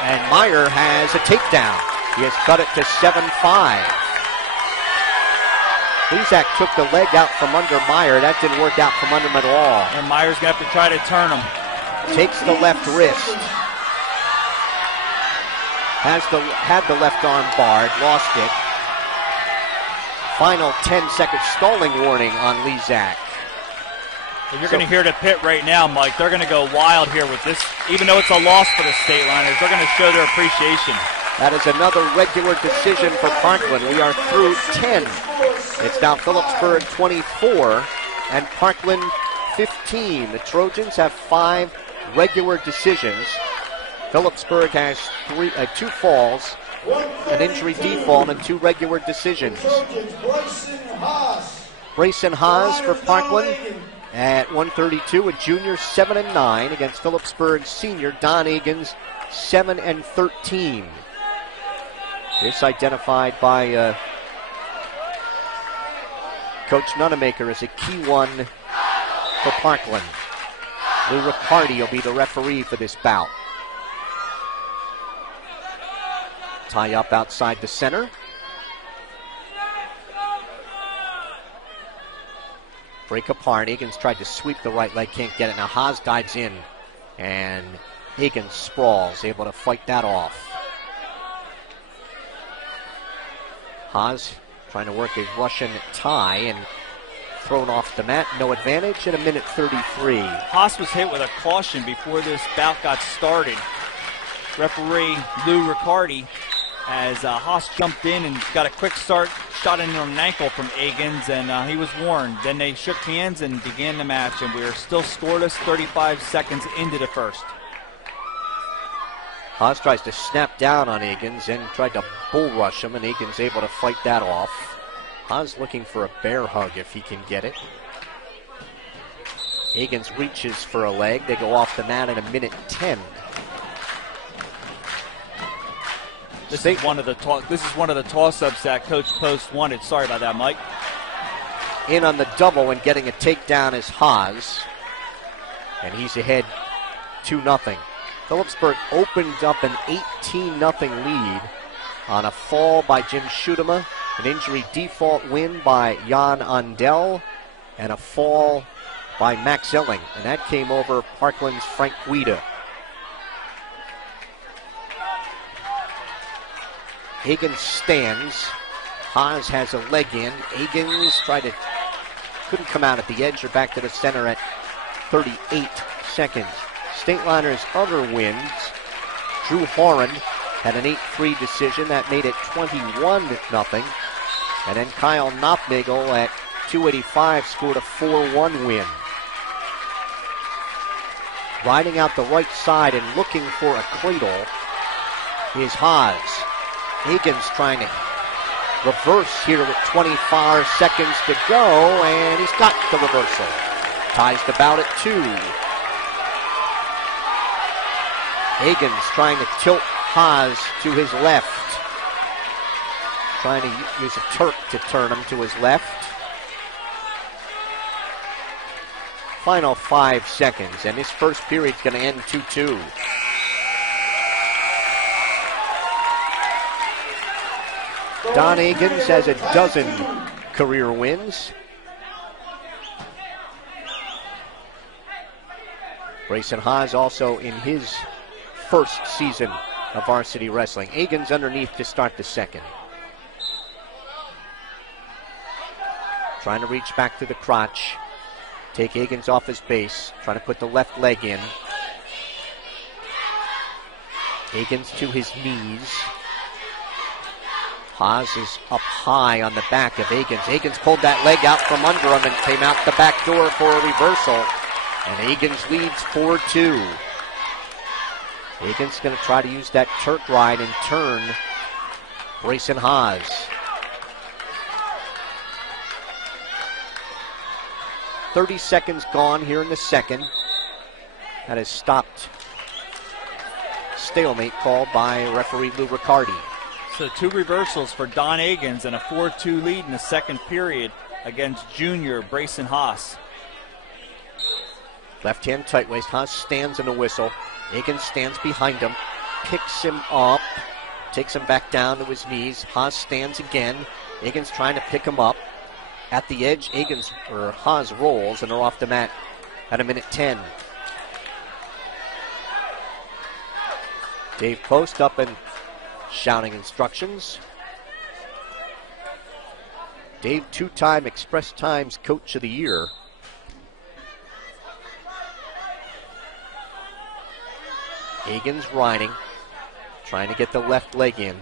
and Meyer has a takedown. He has cut it to 7-5. Lezak took the leg out from under Meyer. That didn't work out from under him at all. And Meyer's going to have to try to turn him. Takes the left wrist. Had the left arm barred, lost it. Final 10-second stalling warning on Lezak. You're going to hear the pit right now, Mike. They're going to go wild here with this. Even though it's a loss for the Stateliners, they're going to show their appreciation. That is another regular decision for Parkland. We are through 10. It's now Phillipsburg 24 and Parkland 15. The Trojans have 5 regular decisions. Phillipsburg has 2 falls, an injury default, and 2 regular decisions. Brayson Haas for Parkland at 132, a junior, 7-9 against Phillipsburg senior Don Egan's 7-13. This identified by Coach Nunemaker as a key one for Parkland. Lou Riccardi will be the referee for this bout. Tie up outside the center. Break apart. Egan's tried to sweep the right leg, can't get it. Now Haas dives in, and Egan sprawls, able to fight that off. Haas trying to work a Russian tie and thrown off the mat. No advantage at 1:33. Haas was hit with a caution before this bout got started. Referee Lou Riccardi, as Haas jumped in and got a quick start, shot in on an ankle from Egan's, and he was warned. Then they shook hands and began the match, and we are still scoreless 35 seconds into the first. Haas tries to snap down on Egan's and tried to bull rush him, and Egan's able to fight that off. Haas looking for a bear hug if he can get it. Egan's reaches for a leg. They go off the mat in 1:10. This is one of the toss-ups that Coach Post wanted. Sorry about that, Mike. In on the double and getting a takedown is Haas, and he's ahead 2-0. Phillipsburg opened up an 18-0 lead on a fall by Jim Schutema, an injury default win by Jan Andel, and a fall by Max Elling, and that came over Parkland's Frank Guida. Egan stands. Haas has a leg in. Egan's couldn't come out at the edge. Or back to the center at 38 seconds. Stateliners' other wins. Drew Horan had an 8-3 decision that made it 21-0. And then Kyle Knopnagel at 285 scored a 4-1 win. Riding out the right side and looking for a cradle is Haas. Egan's trying to reverse here with 25 seconds to go, and he's got the reversal. Ties the bout at 2. Egan's trying to tilt Haas to his left. Trying to use a Turk to turn him to his left. Final 5 seconds, and this first period's going to end 2-2. Don Egan's has a dozen career wins. Grayson Haas also in his first season of varsity wrestling. Agins underneath to start the second. Trying to reach back to the crotch. Take Agins off his base. Trying to put the left leg in. Agins to his knees. Haas is up high on the back of Agins. Agins pulled that leg out from under him and came out the back door for a reversal. And Agins leads 4-2. Agins going to try to use that Turk ride and turn Grayson Haas. "30 seconds gone here in the second. That has stopped stalemate called by referee Lou Riccardi. So 2 reversals for Don Agins and a 4-2 lead in the second period against junior Brayson Haas. Left hand tight waist. Haas stands in a whistle. Agins stands behind him, picks him up, takes him back down to his knees. Haas stands again. Agins trying to pick him up. At the edge, Haas rolls and are off the mat at 1:10. Dave Post up and shouting instructions. Dave, 2-time Express Times Coach of the Year. Agins riding, trying to get the left leg in.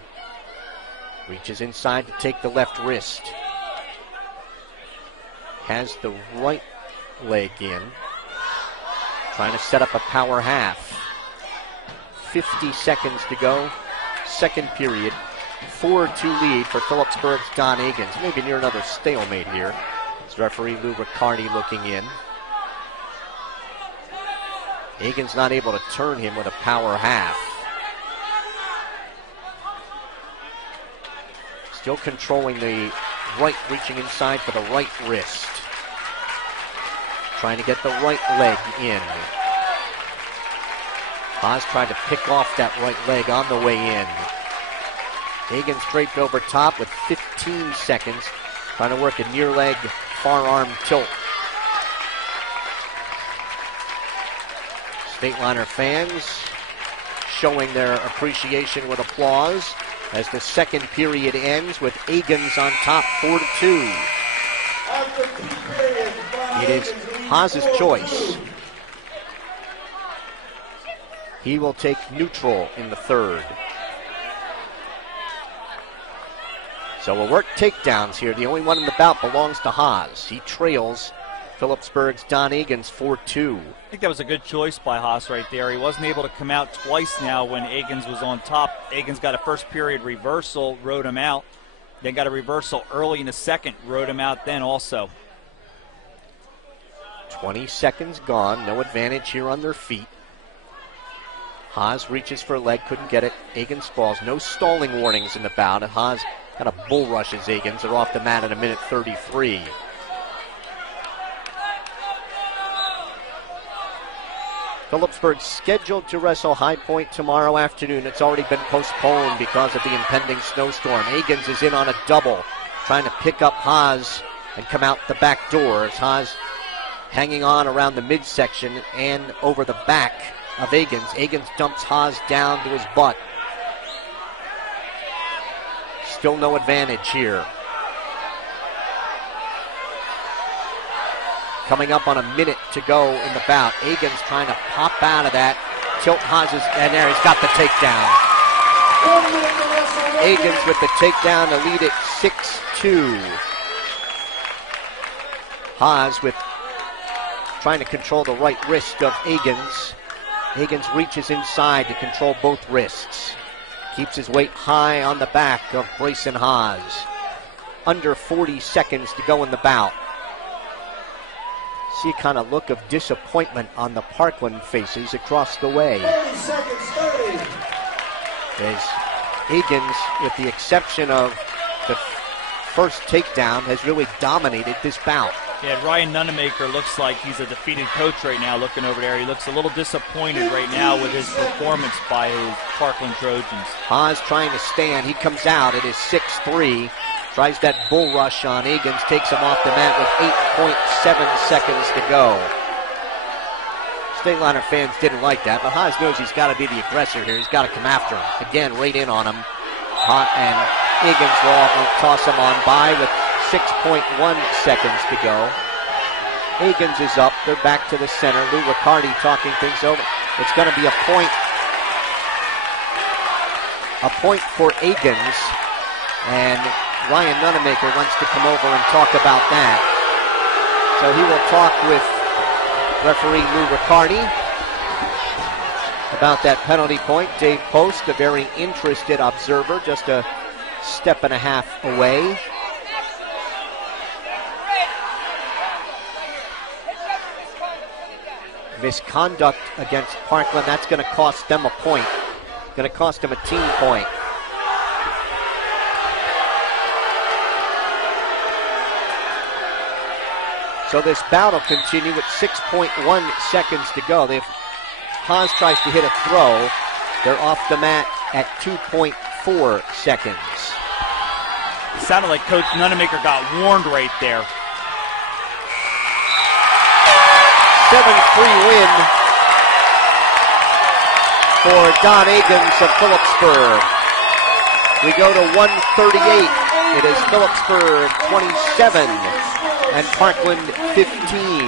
Reaches inside to take the left wrist. Has the right leg in. Trying to set up a power half. 50 seconds to go. Second period. 4-2 lead for Phillipsburg's Don Agins. Maybe near another stalemate here. It's referee Lou Riccardi looking in. Agins not able to turn him with a power half. Still controlling the right, reaching inside for the right wrist. Trying to get the right leg in. Haas tried to pick off that right leg on the way in. Agins draped over top with 15 seconds. Trying to work a near leg forearm tilt. Stateliner fans showing their appreciation with applause as the second period ends with Agins on top 4-2. It is Haas's choice. He will take neutral in the third. So we'll work takedowns here. The only one in the bout belongs to Haas. He trails Phillipsburg's Don Agins 4-2. I think that was a good choice by Haas right there. He wasn't able to come out twice now when Agins was on top. Agins got a first period reversal, rode him out. Then got a reversal early in the second, rode him out then also. 20 seconds gone, no advantage here on their feet. Haas reaches for a leg, couldn't get it. Agins falls, no stalling warnings in the bout. And Haas kind of bull rushes Agins. They're off the mat at 1:33. Phillipsburg scheduled to wrestle High Point tomorrow afternoon. It's already been postponed because of the impending snowstorm. Agins is in on a double, trying to pick up Haas and come out the back door. As Haas hanging on around the midsection and over the back of Agins. Agins dumps Haas down to his butt. Still no advantage here. Coming up on a minute to go in the bout. Agins trying to pop out of that. Tilt Haas's, and there he's got the takedown. Agins with the takedown to lead it 6-2. Haas with trying to control the right wrist of Agins. Agins reaches inside to control both wrists. Keeps his weight high on the back of Brayson Haas. Under 40 seconds to go in the bout. See a kind of look of disappointment on the Parkland faces across the way. 30 seconds, 30. As Agins, with the exception of the first takedown, has really dominated this bout. Yeah, Ryan Nunemaker looks like he's a defeated coach right now looking over there. He looks a little disappointed right now with his performance by his Parkland Trojans. Haas trying to stand. He comes out. It is 6-3. Tries that bull rush on Agins. Takes him off the mat with 8.7 seconds to go. Stateliner fans didn't like that, but Haas knows he's got to be the aggressor here. He's got to come after him. Again, right in on him. And Higgins will toss him on by with 6.1 seconds to go. Higgins is up. They're back to the center. Lou Riccardi talking things over. It's going to be a point for Higgins. And Ryan Nunemaker wants to come over and talk about that. So he will talk with referee Lou Riccardi about that penalty point. Dave Post, a very interested observer, just a step and a half away. Misconduct against Parkland, that's going to cost them a point. Going to cost them a team point. So this bout will continue with 6.1 seconds to go. If Haas tries to hit a throw, they're off the mat at 2.4 seconds. It sounded like Coach Nunemaker got warned right there. 7-3 win for Don Higgins of Phillipsburg. We go to 138. It is Phillipsburg 27 and Parkland 15.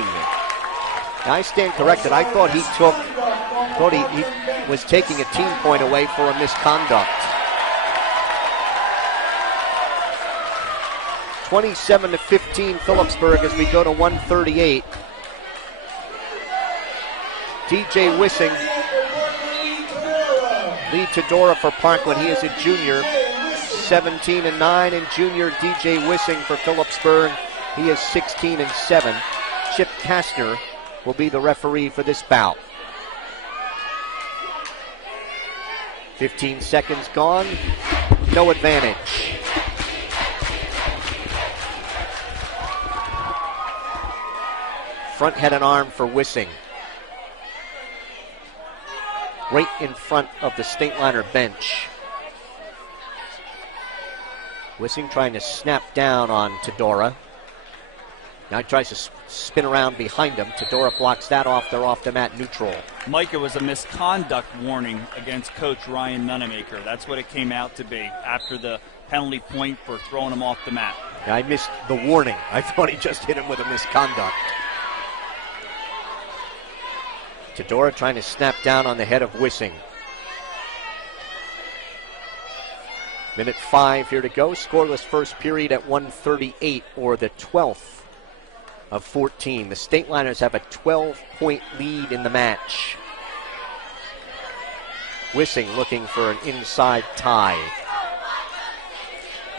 Now I stand corrected. I thought he was taking a team point away for a misconduct. 27-15 Phillipsburg as we go to 138. DJ Wissing, lead Tedora for Parkland. He is a junior, 17-9, and junior DJ Wissing for Phillipsburg. He is 16-7. Chip Kastner will be the referee for this bout. 15 seconds gone, no advantage. Front head and arm for Wissing. Right in front of the Stateliner bench. Wissing trying to snap down on Tedora. Now he tries to spin around behind him. Tedora blocks that off. They're off the mat neutral. Mike, it was a misconduct warning against Coach Ryan Nunemaker. That's what it came out to be after the penalty point for throwing him off the mat. Yeah, I missed the warning. I thought he just hit him with a misconduct. Tedora trying to snap down on the head of Wissing. Minute 5 here to go. Scoreless first period at 138, or the 12th of 14. The Stateliners have a 12-point lead in the match. Wissing looking for an inside tie.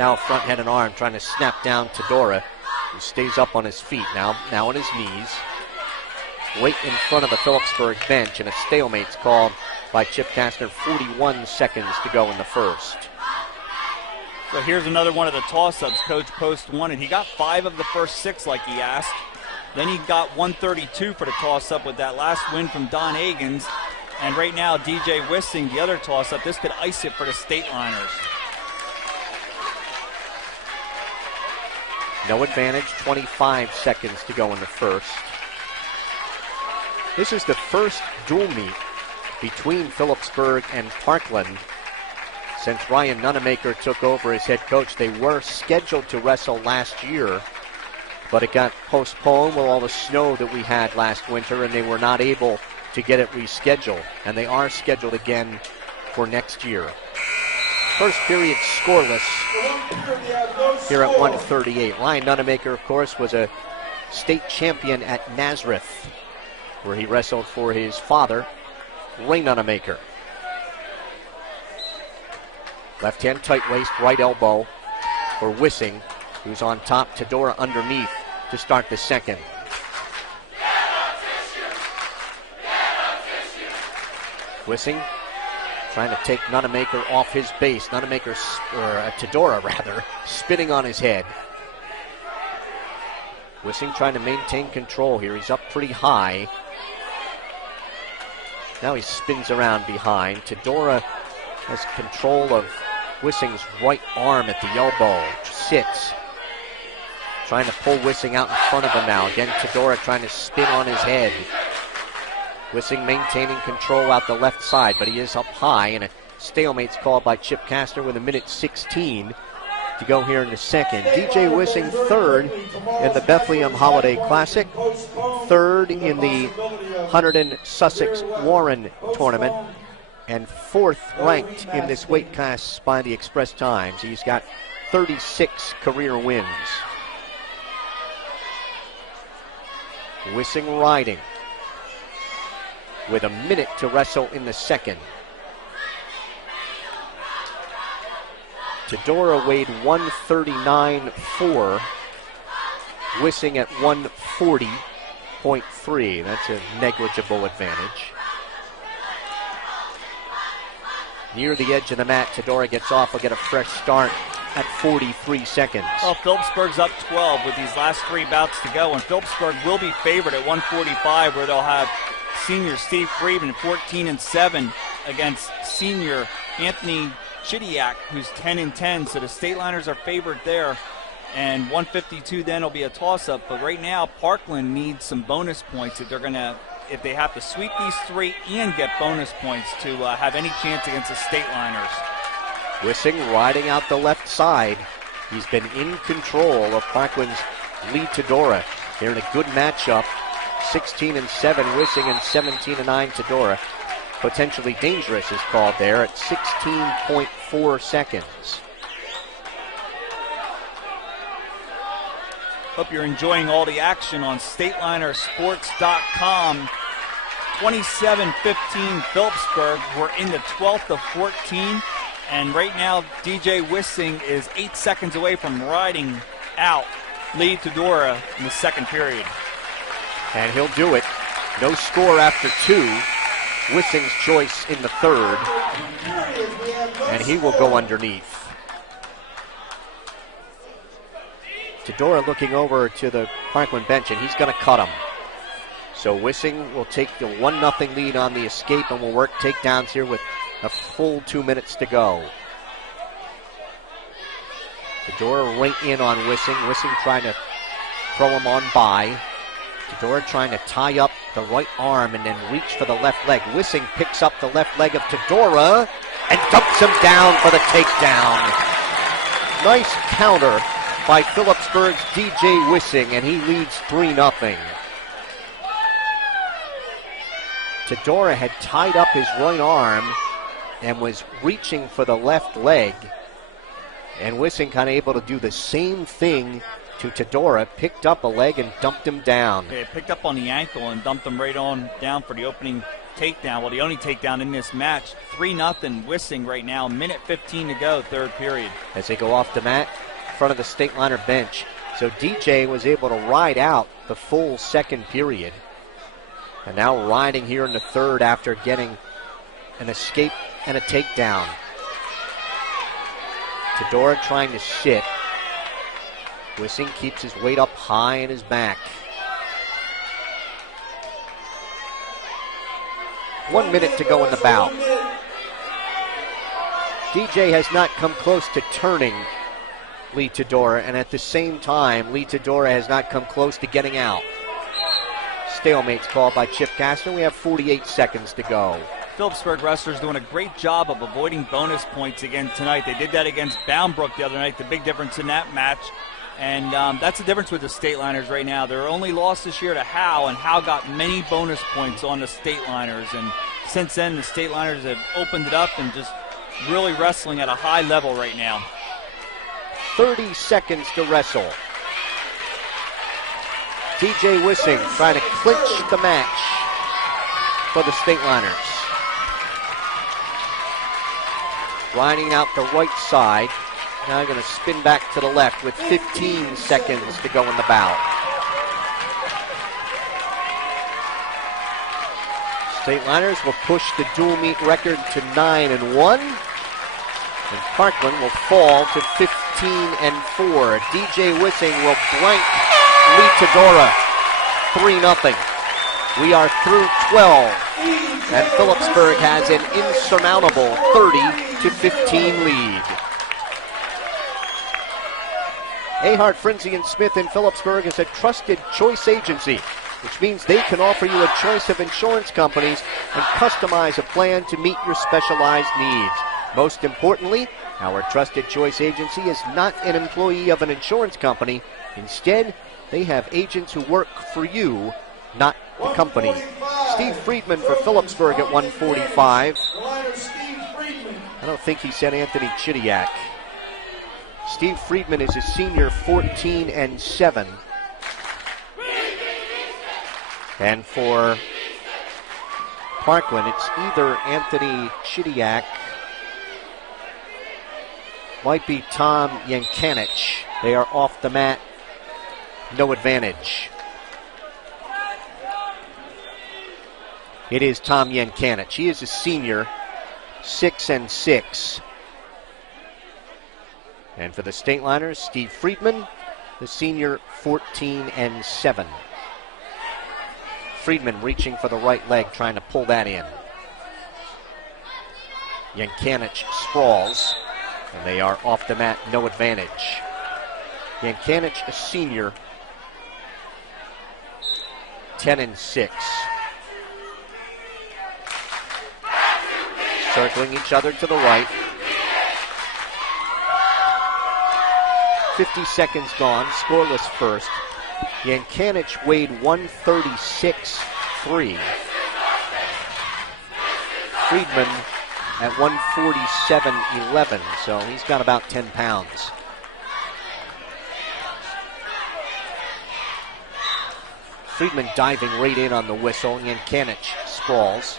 Now front head and arm trying to snap down Tedora, who stays up on his feet now on his knees. Right in front of the Phillipsburg bench, and a stalemate's called by Chip Kastner. 41 seconds to go in the first. So here's another one of the toss-ups Coach Post wanted. He got 5 of the first 6 like he asked. Then he got 132 for the toss-up with that last win from Don Higgins. And right now, DJ Wissing, the other toss-up, this could ice it for the Stateliners. No advantage, 25 seconds to go in the first. This is the first dual meet between Phillipsburg and Parkland since Ryan Nunemaker took over as head coach. They were scheduled to wrestle last year, but it got postponed with all the snow that we had last winter, and they were not able to get it rescheduled. And they are scheduled again for next year. First period scoreless here at 138. Ryan Nunemaker, of course, was a state champion at Nazareth, where he wrestled for his father, Ray Nunemaker. Left hand tight waist, right elbow for Wissing, who's on top. Tedora underneath to start the second. Wissing trying to take Nunemaker off his base. Tedora rather, spinning on his head. Wissing trying to maintain control here. He's up pretty high. Now he spins around behind. Tedora has control of Wissing's right arm at the elbow. Sits. Trying to pull Wissing out in front of him now. Again, Tedora trying to spin on his head. Wissing maintaining control out the left side, but he is up high, and a stalemate's called by Chip Kastner with a minute 16 to go here in the second. DJ Wissing third in the Bethlehem Holiday Classic, third in the Hunterdon Sussex Warren Tournament, and fourth ranked in this weight class by the Express Times. He's got 36 career wins. Wissing riding with a minute to wrestle in the second. Todora weighed 139.4. Wissing at 140.3. That's a negligible advantage. Near the edge of the mat, Todora gets off. Will get a fresh start at 43 seconds. Well, Phillipsburg's up 12 with these last 3 bouts to go, and Phillipsburg will be favored at 145, where they'll have senior Steve Friedman 14-7 against senior Anthony Chidiak, who's 10-10. So the Stateliners are favored there, and 152 then will be a toss-up. But right now, Parkland needs some bonus points if they have to sweep these 3 and get bonus points to have any chance against the Stateliners. Wissing riding out the left side. He's been in control of Parkland's Lee Todora. They're in a good matchup. 16-7 Wissing and 17-9 Todora. Potentially dangerous is called there at 16.4 seconds. Hope you're enjoying all the action on StatelinerSports.com. 27-15 Phillipsburg. We're in the 12th of 14. And right now, DJ Wissing is 8 seconds away from riding out Lee Todora in the second period. And he'll do it. No score after 2. Wissing's choice in the third. And he will go underneath. Todora looking over to the Parkland bench, and he's going to cut him. So Wissing will take the 1-0 lead on the escape and will work takedowns here with a full 2 minutes to go. Todora right in on Wissing. Wissing trying to throw him on by. Todora trying to tie up the right arm and then reach for the left leg. Wissing picks up the left leg of Todora and dumps him down for the takedown. Nice counter by Phillipsburg's DJ Wissing, and he leads 3-0. Todora had tied up his right arm and was reaching for the left leg. And Wissing kind of able to do the same thing to Todora, picked up a leg and dumped him down. Okay, picked up on the ankle and dumped him right on down for the opening takedown. Well, the only takedown in this match. 3-0 Wissing right now, minute 15 to go, third period. As they go off the mat, in front of the Stateliner bench. So DJ was able to ride out the full second period. And now riding here in the third after getting an escape and a takedown. Todora trying to sit. Wissing keeps his weight up high in his back. 1 minute to go in the bout. DJ has not come close to turning Lee Todora, and at the same time, Lee Todora has not come close to getting out. Stalemate's called by Chip Kastner. We have 48 seconds to go. Phillipsburg wrestlers doing a great job of avoiding bonus points again tonight. They did that against Boundbrook the other night, the big difference in that match. And that's the difference with the Stateliners right now. Their only loss this year to Howe, and Howe got many bonus points on the Stateliners. And since then, the Stateliners have opened it up and just really wrestling at a high level right now. 30 seconds to wrestle. DJ Wissing trying to clinch the match for the Stateliners. Riding out the right side. Now going to spin back to the left with 15 seconds to go in the bout. Stateliners will push the dual meet record to 9-1. And Parkland will fall to 15-4. DJ Wissing will blank Lee Todora 3-0. We are through 12. And Phillipsburg has an insurmountable 30-15 lead. Ahart, Frenzy & Smith in Phillipsburg is a trusted choice agency which means they can offer you a choice of insurance companies and customize a plan to meet your specialized needs. Most importantly, our Trusted Choice Agency is not an employee of an insurance company. Instead, they have agents who work for you, not the company. Steve Friedman for Phillipsburg at 145. I don't think he said Anthony Chidiak. Steve Friedman is a senior, 14-7. And for Parkland, it's either Anthony Chidiak, might be Tom Yankanich. They are off the mat, no advantage. It is Tom Yankanich. He is a senior, 6-6. And for the Stateliners, Steve Friedman, the senior, 14-7. Friedman reaching for the right leg, trying to pull that in. Yankanich sprawls, and they are off the mat, no advantage. Yankanich, a senior, 10-6. Circling each other to the right. 50 seconds gone, scoreless first. Yankanich weighed 136.3. Friedman at 147.11, so he's got about 10 pounds. Friedman diving right in on the whistle. Yankanich sprawls.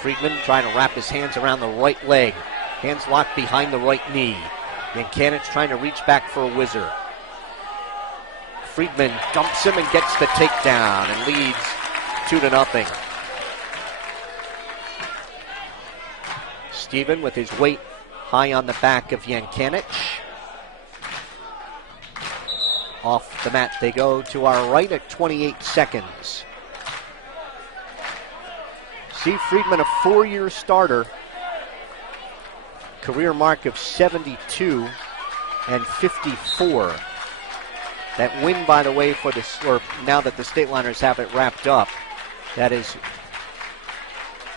Friedman trying to wrap his hands around the right leg. Hands locked behind the right knee. Yankanich trying to reach back for a whizzer. Friedman dumps him and gets the takedown and leads 2-0. Steven with his weight high on the back of Yankanich. Off the mat they go to our right at 28 seconds. Steve Friedman, a 4-year starter. Career mark of 72 and 54. That win, by the way, for this, or now that the Stateliners have it wrapped up, that is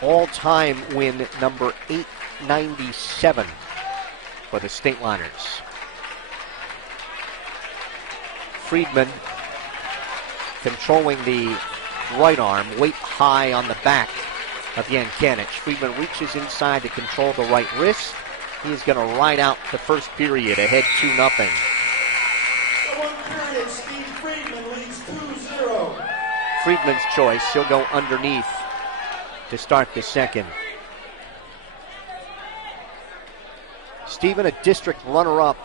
all-time win number 897 for the Stateliners. Friedman controlling the right arm, weight high on the back of Yankanich. Friedman reaches inside to control the right wrist. He is going to ride out the first period, ahead 2-0. Period, Steve Friedman leads 2-0. Friedman's choice. He'll go underneath to start the second. Steven, a district runner-up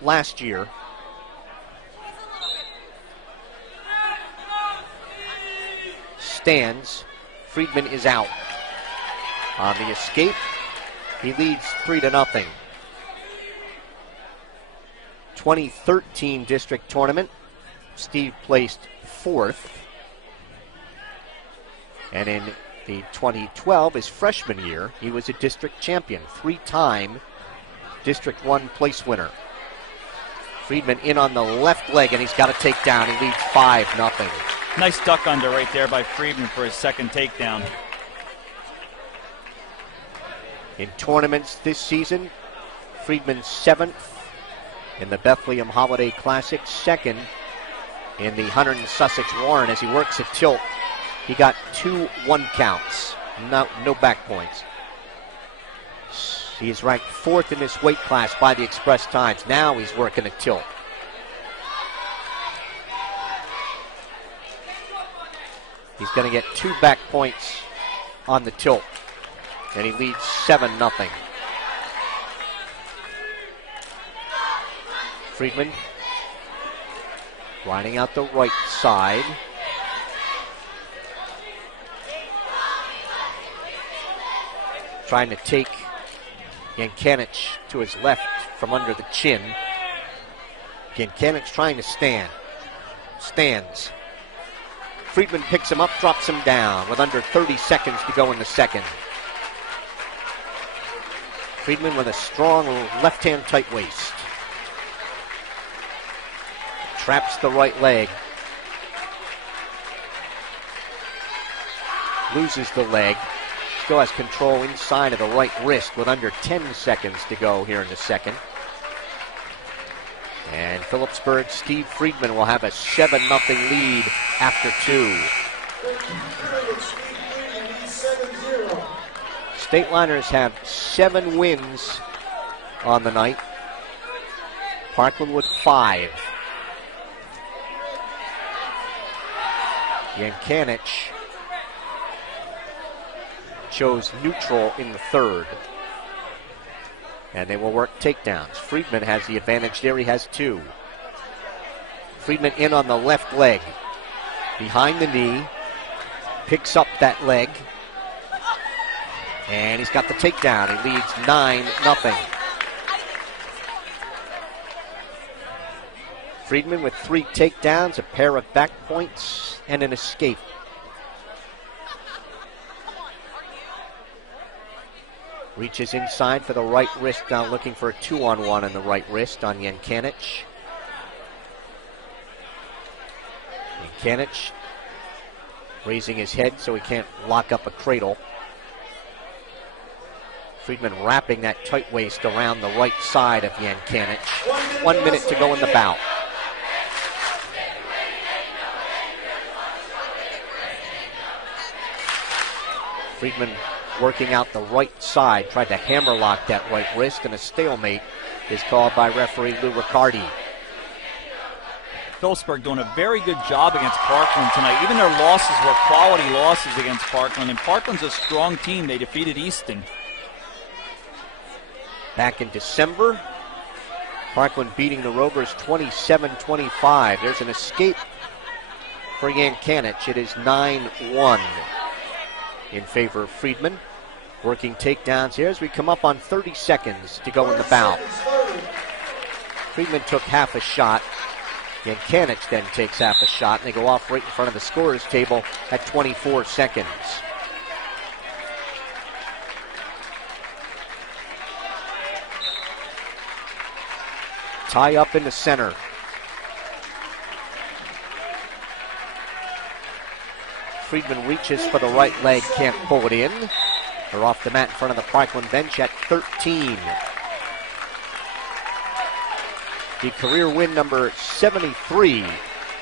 last year. Stands. Friedman is out. On the escape, he leads 3-0. 2013 district tournament, Steve placed 4th. And in the 2012, his freshman year, he was a district champion, 3-time District 1 place winner. Friedman in on the left leg, and he's got a takedown. He leads 5-0. Nice duck under right there by Friedman for his second takedown. In tournaments this season, Friedman 7th in the Bethlehem Holiday Classic, 2nd in the Hunter and Sussex Warren. As he works a tilt, he got 2 1 counts, no back points. He is ranked 4th in this weight class by the Express Times. Now he's working a tilt. He's going to get 2 back points on the tilt, and he leads 7-0. Friedman riding out the right side. Trying to take Yankanich to his left from under the chin. Yankanich trying to stand. Stands. Friedman picks him up, drops him down with under 30 seconds to go in the second. Friedman with a strong left-hand tight waist. traps the right leg. Loses the leg. Still has control inside of the right wrist with under 10 seconds to go here in the second. And Phillipsburg's Steve Friedman will have a 7-0 lead after 2. Stateliners have 7 wins on the night. Parkland with 5. Yankanich chose neutral in the third. And they will work takedowns. Friedman has the advantage there. He has 2. Friedman in on the left leg. Behind the knee. Picks up that leg. And he's got the takedown. He leads 9-0. Friedman with 3 takedowns, a pair of back points, and an escape. Reaches inside for the right wrist, now looking for a 2-on-1 in the right wrist on Yankanich. Yankanich raising his head so he can't lock up a cradle. Friedman wrapping that tight waist around the right side of Yankanich. 1 minute to go in the bout. Friedman working out the right side, tried to hammerlock that right wrist, and a stalemate is called by referee Lou Riccardi. Phillipsburg doing a very good job against Parkland tonight. Even their losses were quality losses against Parkland, and Parkland's a strong team. They defeated Easton. Back in December, Parkland beating the Rovers 27-25. There's an escape for Yankanich. It is 9-1 in favor of Friedman. Working takedowns here as we come up on 30 seconds to go in the bout. Friedman took half a shot. Yankanich then takes half a shot, and they go off right in front of the scorer's table at 24 seconds. Tie up in the center. Friedman reaches for the right leg, can't pull it in. They're off the mat in front of the Parkland bench at 13. The career win number 73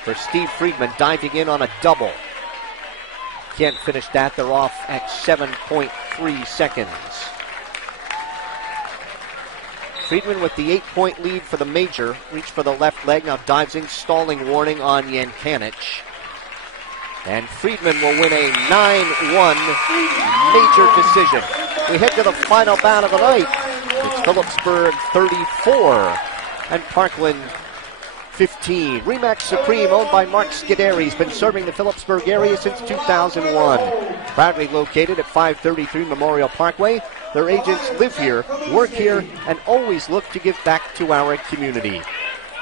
for Steve Friedman, diving in on a double. Can't finish that. They're off at 7.3 seconds. Friedman with the 8-point lead for the major. Reach for the left leg, now dives in, stalling warning on Yankanich. And Friedman will win a 9-1 major decision. We head to the final bout of the night. It's Phillipsburg 34 and Parkland 15. Remax Supreme, owned by Mark Scuderi, has been serving the Phillipsburg area since 2001. Proudly located at 533 Memorial Parkway, their agents live here, work here, and always look to give back to our community.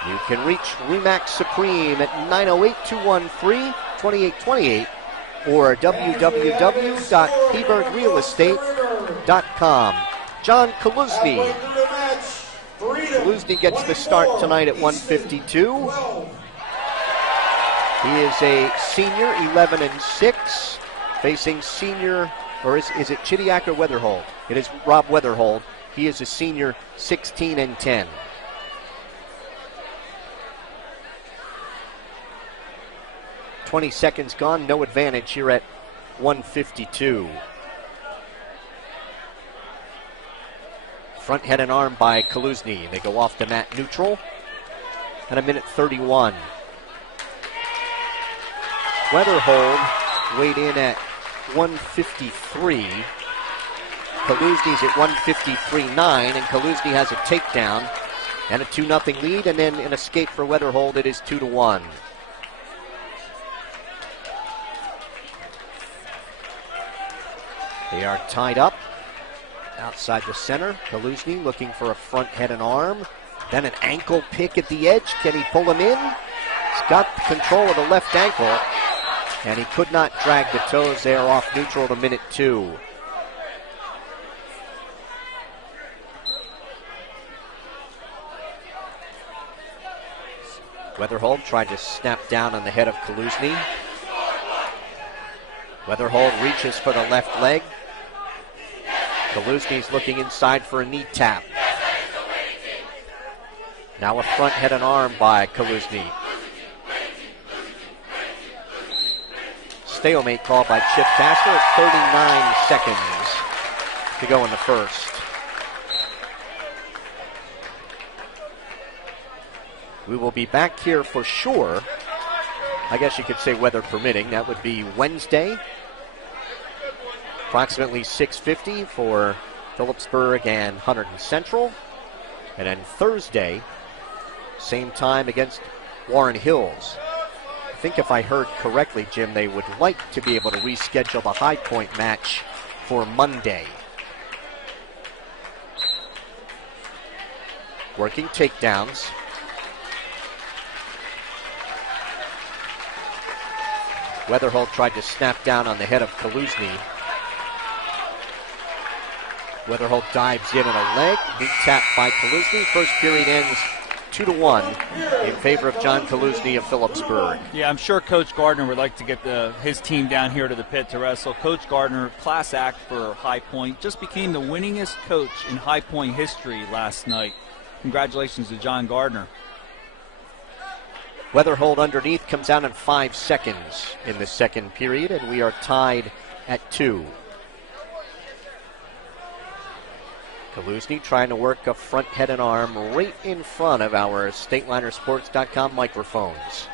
You can reach Remax Supreme at 908-213-2828 or www.hebergrealestate.com. John Kaluzny. Kaluzny gets the start tonight at 152. He is a senior, 11-6, facing senior, or is it Chidiac or Weatherhold? It is Rob Weatherhold. He is a senior, 16-10. .20 seconds gone, no advantage here at 152. Front head and arm by Kaluzny. They go off the mat neutral at 1:31. Weatherhold weighed in at 153. Kaluzny's at 153.9, and Kaluzny has a takedown and a 2-0 lead, and then an escape for Weatherhold. It is 2-1. They are tied up outside the center. Kaluzny looking for a front head and arm. Then an ankle pick at the edge. Can he pull him in? He's got control of the left ankle, and he could not drag the toes there off neutral to minute 2. Weatherhold tried to snap down on the head of Kaluzny. Weatherhold reaches for the left leg. Kaluzny's looking inside for a knee tap. Now a front head and arm by Kaluzny. Stalemate called by Chip Kastner at 39 seconds to go in the first. We will be back here for sure. I guess you could say weather permitting. That would be Wednesday, approximately 6:50 for Phillipsburg and Hunterdon Central. And then Thursday, same time against Warren Hills. I think if I heard correctly, Jim, they would like to be able to reschedule the High Point match for Monday. Working takedowns. Weatherhold tried to snap down on the head of Kaluzny. Weatherhold dives in on a leg. Big tap by Kaluzny. First period ends 2-1 in favor of John Kaluzny of Phillipsburg. Yeah, I'm sure Coach Gardner would like to get his team down here to the pit to wrestle. Coach Gardner, class act for High Point, just became the winningest coach in High Point history last night. Congratulations to John Gardner. Weatherhold underneath comes out in 5 seconds in the second period, and we are tied at 2. Kaluzny trying to work a front head and arm right in front of our StatelinerSports.com microphones.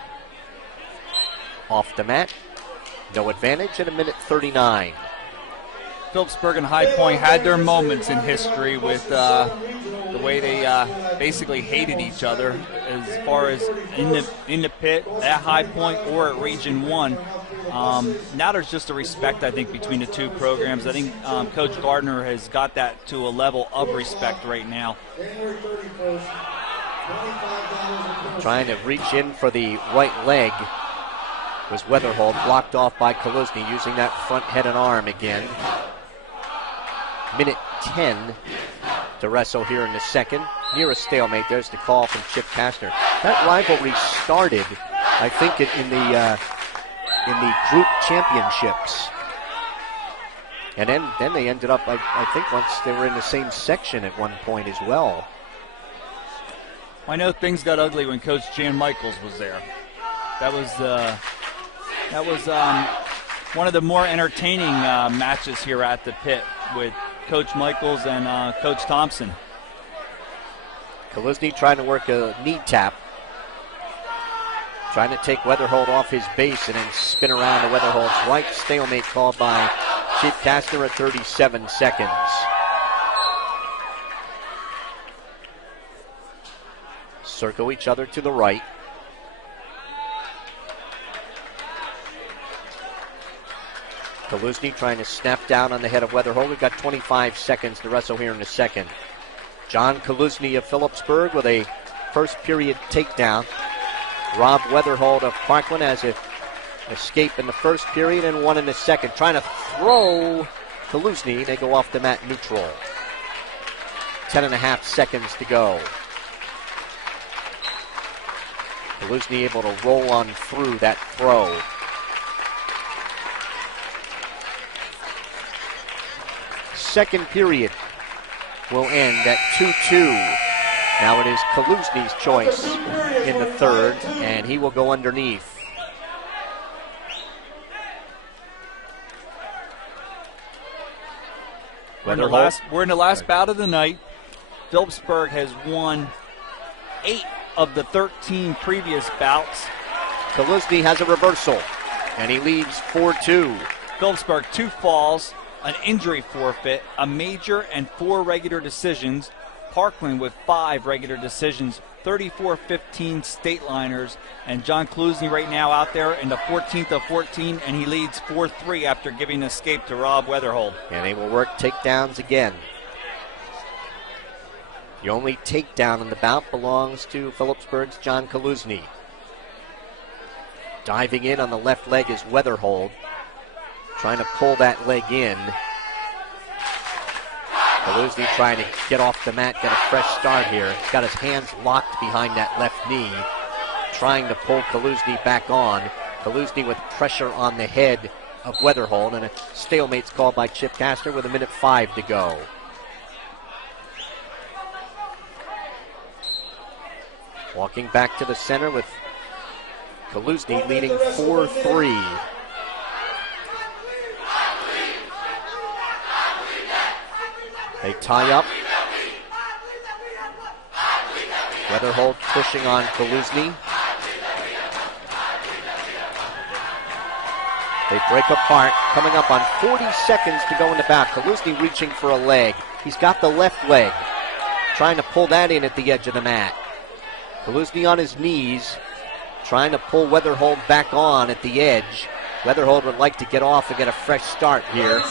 Off the mat, no advantage at 1:39. Phillipsburg and High Point had their moments in history with the way they basically hated each other as far as in the pit at High Point or at Region 1. Now there's just a respect, I think, between the two programs. I think Coach Gardner has got that to a level of respect right now. Trying to reach in for the right leg was Weatherhold, blocked off by Kaluzny, using that front head and arm again. 1:10 to wrestle here in the second. Near a stalemate. There's the call from Chip Kastner. That rivalry started, I think, in the group championships. And then they ended up, I think, once they were in the same section at one point as well. I know things got ugly when Coach Jan Michaels was there. That was one of the more entertaining matches here at the pit with Coach Michaels and Coach Thompson. Kaluzny trying to work a knee tap. Trying to take Weatherhold off his base and then spin around to Weatherhold's right. Stalemate called by Chief Kastner at 37 seconds. Circle each other to the right. Kaluzny trying to snap down on the head of Weatherhold. We've got 25 seconds to wrestle here in the second. John Kaluzny of Phillipsburg with a first period takedown. Rob Weatherhold of Parkland has an escape in the first period and one in the second. Trying to throw Kaluzny. They go off the mat neutral. 10.5 seconds to go. Kaluzny able to roll on through that throw. Second period will end at 2-2. Now it is Kaluzny's choice in the third, and he will go underneath. We're in the last bout of the night. Phillipsburg has won 8 of the 13 previous bouts. Kaluzny has a reversal, and he leads 4-2. Phillipsburg 2 falls, an injury forfeit, a major, and 4 regular decisions. Parkland with 5 regular decisions, 34-15 Stateliners, and John Kaluzny right now out there in the 14th of 14, and he leads 4-3 after giving escape to Rob Weatherhold. And they will work takedowns again. The only takedown in the bout belongs to Phillipsburg's John Kaluzny. Diving in on the left leg is Weatherhold, trying to pull that leg in. Kaluzny trying to get off the mat, get a fresh start here. He's got his hands locked behind that left knee. trying to pull Kaluzny back on. Kaluzny with pressure on the head of Weatherhold, and a stalemate's called by Chip Castor with 1:05 to go. Walking back to the center with Kaluzny leading 4-3. They tie up. Weatherhold pushing on Kaluzny. They break apart, coming up on 40 seconds to go in the back. Kaluzny reaching for a leg. He's got the left leg, trying to pull that in at the edge of the mat. Kaluzny on his knees, trying to pull Weatherhold back on at the edge. Weatherhold would like to get off and get a fresh start here.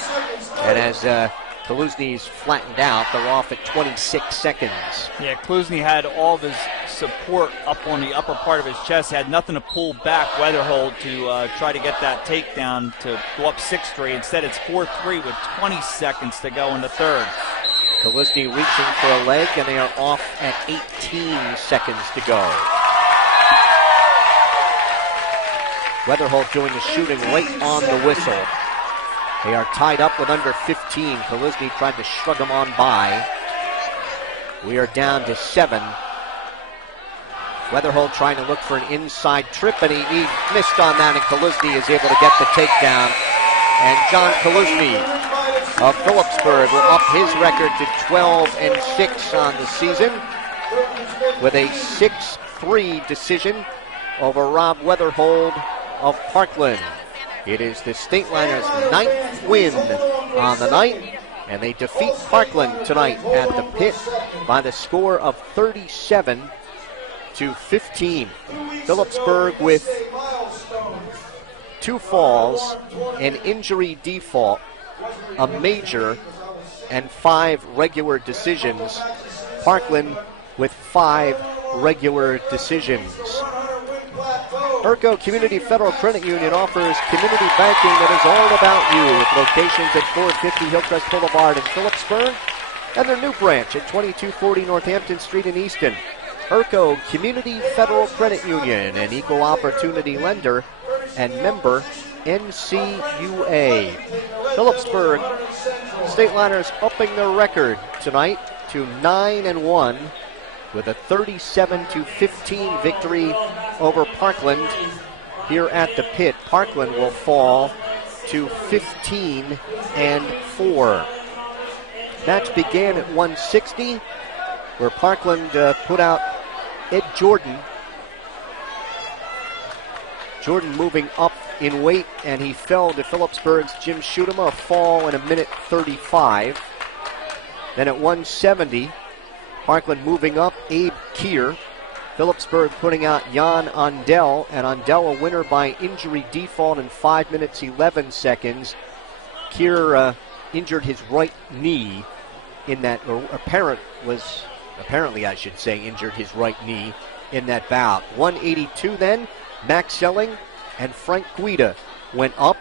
And as Kaluzny's flattened out, they're off at 26 seconds. Yeah, Kaluzny had all of his support up on the upper part of his chest. He had nothing to pull back Weatherhold to try to get that takedown to go up 6-3. Instead, it's 4-3 with 20 seconds to go in the third. Kaluzny reaching for a leg, and they are off at 18 seconds to go. Weatherhold doing the shooting right on the whistle. They are tied up with under 15. Kaluzny tried to shrug them on by. We are down to 7. Weatherhold trying to look for an inside trip, and he missed on that, and Kaluzny is able to get the takedown. And John Kaluzny of Phillipsburg will up his record to 12-6 on the season with a 6-3 decision over Rob Weatherhold of Parkland. It is the Stateliners' 9th win on the night, and they defeat Parkland tonight at the pit by the score of 37-15. Phillipsburg with 2 falls, an injury default, a major, and 5 regular decisions. Parkland with 5 regular decisions. Urco Community Federal Credit Union offers community banking that is all about you, with locations at 450 Hillcrest Boulevard in Phillipsburg and their new branch at 2240 Northampton Street in Easton. Urco Community Federal Credit Union, an equal opportunity lender and member NCUA. Phillipsburg Stateliners upping their record tonight to 9-1 with a 37-15 victory over Parkland here at the pit. Parkland will fall to 15-4. Match began at 160, where Parkland put out Ed Jordan. Jordan moving up in weight, and he fell to Phillipsburg's Jim Schutema, a fall in 1:35. Then at 170, Parkland moving up Abe Keir. Phillipsburg putting out Jan Andel, and Andel a winner by injury default in 5 minutes 11 seconds. Keir injured his right knee in that, or apparently I should say, injured his right knee in that bout. 182 then, Max Elling and Frank Guida went up,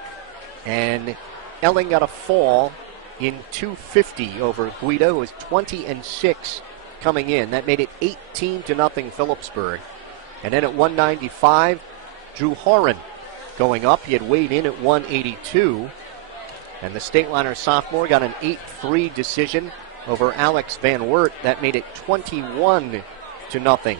and Elling got a fall in 250 over Guida, who was 20-6 coming in. That made it 18-0 Phillipsburg. And then at 195, Drew Horan going up. He had weighed in at 182. And the Stateliner sophomore got an 8-3 decision over Alex Van Wert. That made it 21-0.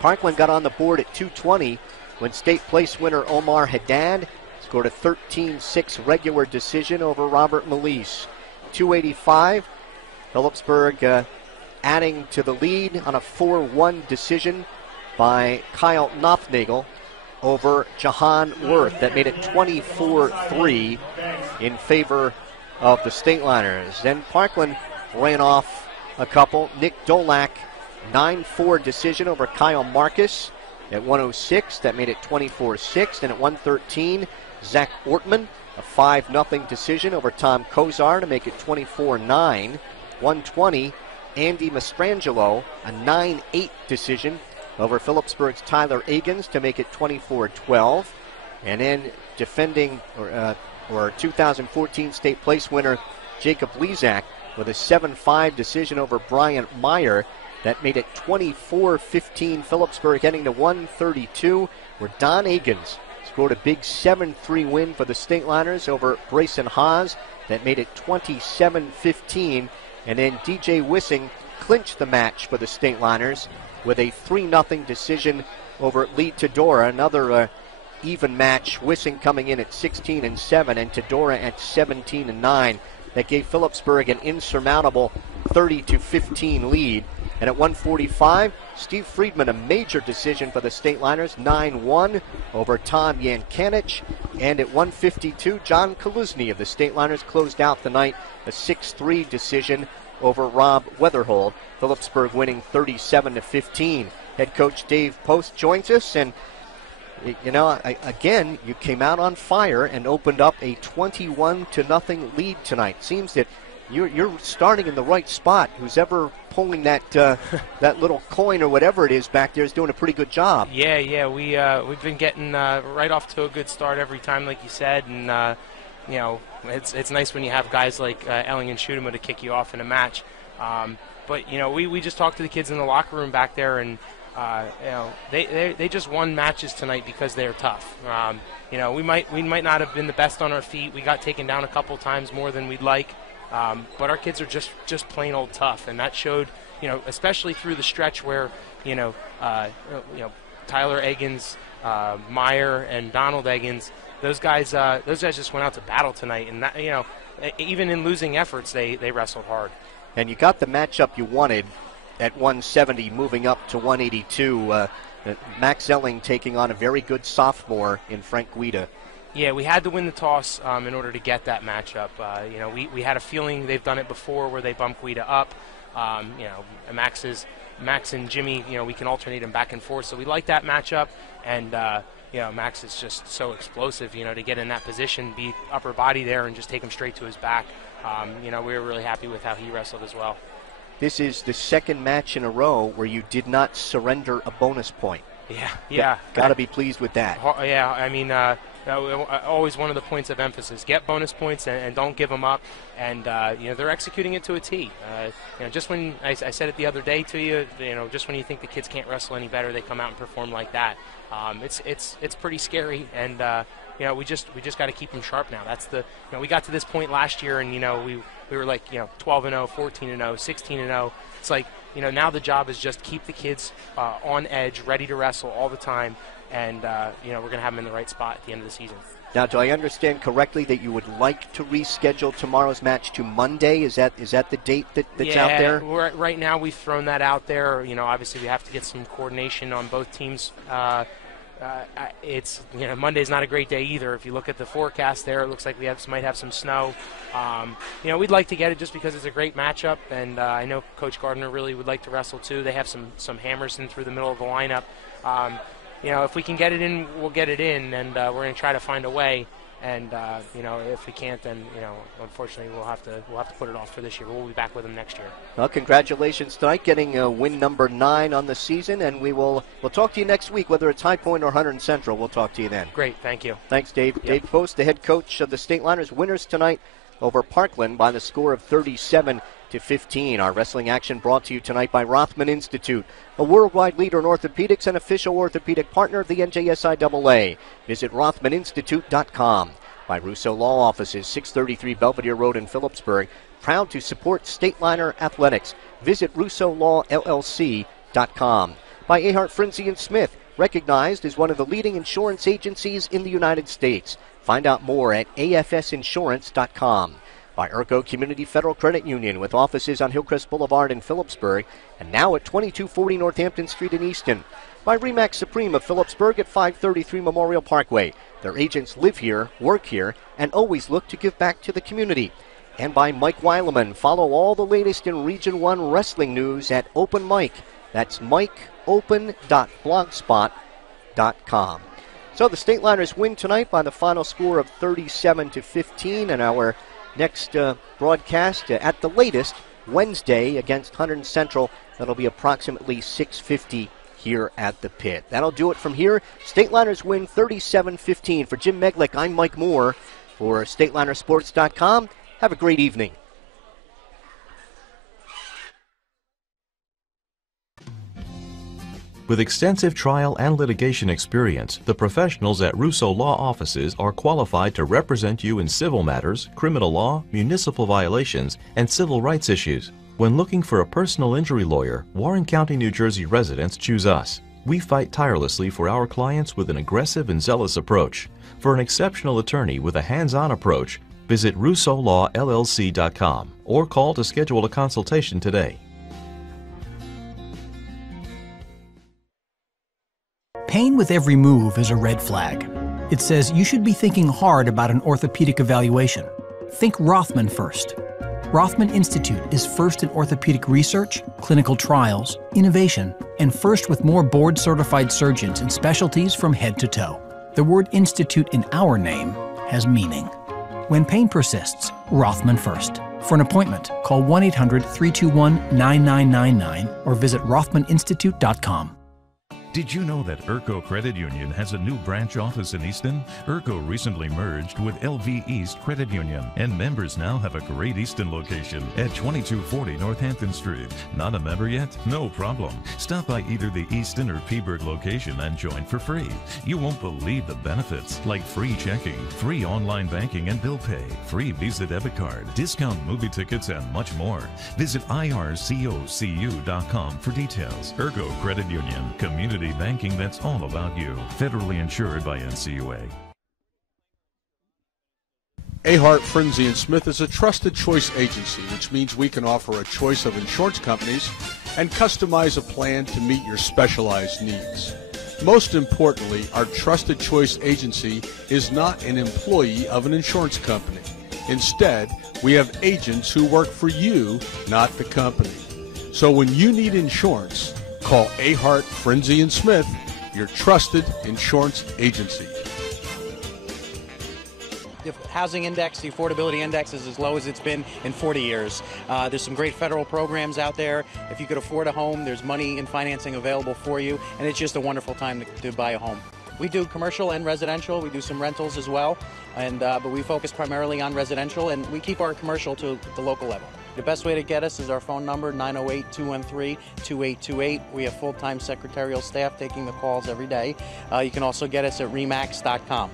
Parkland got on the board at 220 when state place winner Omar Haddad scored a 13-6 regular decision over Robert Melise. 285, Phillipsburg adding to the lead on a 4-1 decision by Kyle Knopfnagel over Jahan Worth. That made it 24-3 in favor of the Stateliners. Then Parkland ran off a couple. Nick Dolak, 9-4 decision over Kyle Marcus at 106. That made it 24-6. And at 113, Zach Ortman, a 5-0 decision over Tom Kozar to make it 24-9. 120, Andy Mastrangelo, a 9-8 decision over Phillipsburg's Tyler Agins to make it 24-12. And then defending, or 2014 state place winner Jacob Lezak with a 7-5 decision over Bryant Meyer That made it 24-15. Phillipsburg heading to 132, where Don Agins scored a big 7-3 win for the Stateliners over Grayson Haas. That made it 27-15. And then DJ Wissing clinched the match for the Stateliners with a 3-0 decision over Lee Tedora. Another even match. Wissing coming in at 16-7 and Tedora at 17-9. That gave Phillipsburg an insurmountable 30-15 lead. And at 145, Steve Friedman, a major decision for the Stateliners, 9-1 over Todd Yankanich. And at 152, John Kaluzny of the Stateliners closed out the night, a 6-3 decision over Rob Weatherhold. Phillipsburg winning 37-15. Head coach Dave Post joins us, and you know, again, you came out on fire and opened up a 21-0 lead tonight. Seems that you're starting in the right spot. Who's ever pulling that that little coin or whatever it is back there is doing a pretty good job. Yeah, we've been getting right off to a good start every time, like you said, and you know, it's nice when you have guys like Elling and Schutema to kick you off in a match. But you know, we just talked to the kids in the locker room back there, and you know, they just won matches tonight because they're tough. You know, we might not have been the best on our feet. We got taken down a couple times more than we'd like. But our kids are just plain old tough, and that showed, you know, especially through the stretch where, you know, Tyler Eggins, Meyer, and Donald Eggins, those guys just went out to battle tonight, and that, you know, even in losing efforts, they wrestled hard. And you got the matchup you wanted at 170, moving up to 182. Max Elling taking on a very good sophomore in Frank Guida. Yeah, we had to win the toss in order to get that matchup. You know, we had a feeling they've done it before where they bump Guida up. You know, Max and Jimmy, you know, we can alternate them back and forth. So we like that matchup. And, you know, Max is just so explosive, you know, to get in that position, be upper body there and just take him straight to his back. You know, we were really happy with how he wrestled as well. This is the second match in a row where you did not surrender a bonus point. Yeah. Got to be pleased with that. Yeah, I mean, always one of the points of emphasis. Get bonus points and don't give them up. And, you know, they're executing it to a T. You know, just when I said it the other day to you, you know, just when you think the kids can't wrestle any better, they come out and perform like that. It's pretty scary, and you know, we just got to keep them sharp now. That's the, you know, we got to this point last year, and you know, we were like, you know, 12-0, 14-0, 16-0. It's like, you know, now the job is just keep the kids on edge, ready to wrestle all the time, and you know, we're going to have them in the right spot at the end of the season. Now, do I understand correctly that you would like to reschedule tomorrow's match to Monday? Is that the date that's out there? Yeah, right now we've thrown that out there. You know, obviously we have to get some coordination on both teams. It's, you know, Monday's not a great day either. If you look at the forecast there, it looks like we might have some snow. You know, we'd like to get it just because it's a great matchup, and I know Coach Gardner really would like to wrestle too. They have some hammers in through the middle of the lineup. You know, if we can get it in, we'll get it in, and we're going to try to find a way. And you know, if we can't, then, you know, unfortunately we'll have to put it off for this year. We'll be back with them next year. Well, congratulations tonight, getting win number 9 on the season, and we'll talk to you next week, whether it's High Point or Hunterdon Central. We'll talk to you then. Great, thank you. Thanks, Dave. Yep. Dave Post, the head coach of the Stateliners, winners tonight over Parkland by the score of 37-15. Our wrestling action brought to you tonight by Rothman Institute, a worldwide leader in orthopedics and official orthopedic partner of the NJSIAA. Visit RothmanInstitute.com. By Russo Law Offices, 633 Belvedere Road in Phillipsburg. Proud to support Stateliner Athletics. Visit RussoLawLLC.com. By Ahart, Frenzy & Smith, recognized as one of the leading insurance agencies in the United States. Find out more at AFSinsurance.com. By Urco Community Federal Credit Union, with offices on Hillcrest Boulevard in Phillipsburg and now at 2240 Northampton Street in Easton. By Remax Supreme of Phillipsburg at 533 Memorial Parkway. Their agents live here, work here, and always look to give back to the community. And by Mike Weileman. Follow all the latest in Region 1 wrestling news at Open Mike. That's mikeopen.blogspot.com. So the Stateliners win tonight by the final score of 37-15, and our next broadcast at the latest Wednesday against Hunterdon Central. That'll be approximately 6:50 here at the pit. That'll do it from here. Stateliners win 37-15. For Jim Meglick, I'm Mike Moore for StatelinerSports.com. Have a great evening. With extensive trial and litigation experience, the professionals at Russo Law Offices are qualified to represent you in civil matters, criminal law, municipal violations, and civil rights issues. When looking for a personal injury lawyer, Warren County, New Jersey residents choose us. We fight tirelessly for our clients with an aggressive and zealous approach. For an exceptional attorney with a hands-on approach, visit RussoLawLLC.com or call to schedule a consultation today. Pain with every move is a red flag. It says you should be thinking hard about an orthopedic evaluation. Think Rothman first. Rothman Institute is first in orthopedic research, clinical trials, innovation, and first with more board-certified surgeons in specialties from head to toe. The word institute in our name has meaning. When pain persists, Rothman first. For an appointment, call 1-800-321-9999 or visit rothmaninstitute.com. Did you know that Urco Credit Union has a new branch office in Easton? Urco recently merged with LV East Credit Union, and members now have a great Easton location at 2240 Northampton Street. Not a member yet? No problem. Stop by either the Easton or Peaburg location and join for free. You won't believe the benefits, like free checking, free online banking and bill pay, free Visa debit card, discount movie tickets, and much more. Visit ircocu.com for details. Urco Credit Union, community banking that's all about you. Federally insured by NCUA. Ahart, Frenzy & Smith is a trusted choice agency, which means we can offer a choice of insurance companies and customize a plan to meet your specialized needs. Most importantly, our trusted choice agency is not an employee of an insurance company. Instead, we have agents who work for you, not the company. So when you need insurance, call Ahart, Frenzy & Smith, your trusted insurance agency. The housing index, the affordability index, is as low as it's been in 40 years. There's some great federal programs out there. If you could afford a home, there's money and financing available for you, and it's just a wonderful time to buy a home. We do commercial and residential. We do some rentals as well, and but we focus primarily on residential, and we keep our commercial to the local level. The best way to get us is our phone number, 908-213-2828. We have full-time secretarial staff taking the calls every day. You can also get us at remax.com.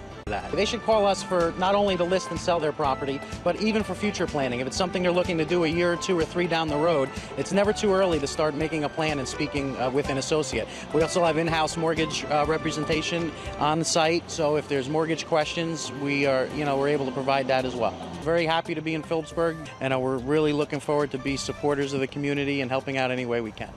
They should call us for not only to list and sell their property, but even for future planning. If it's something they're looking to do a year or two or three down the road, it's never too early to start making a plan and speaking with an associate. We also have in-house mortgage representation on the site, so if there's mortgage questions, we're able to provide that as well. Very happy to be in Phillipsburg, and we're really looking forward to be supporters of the community and helping out any way we can.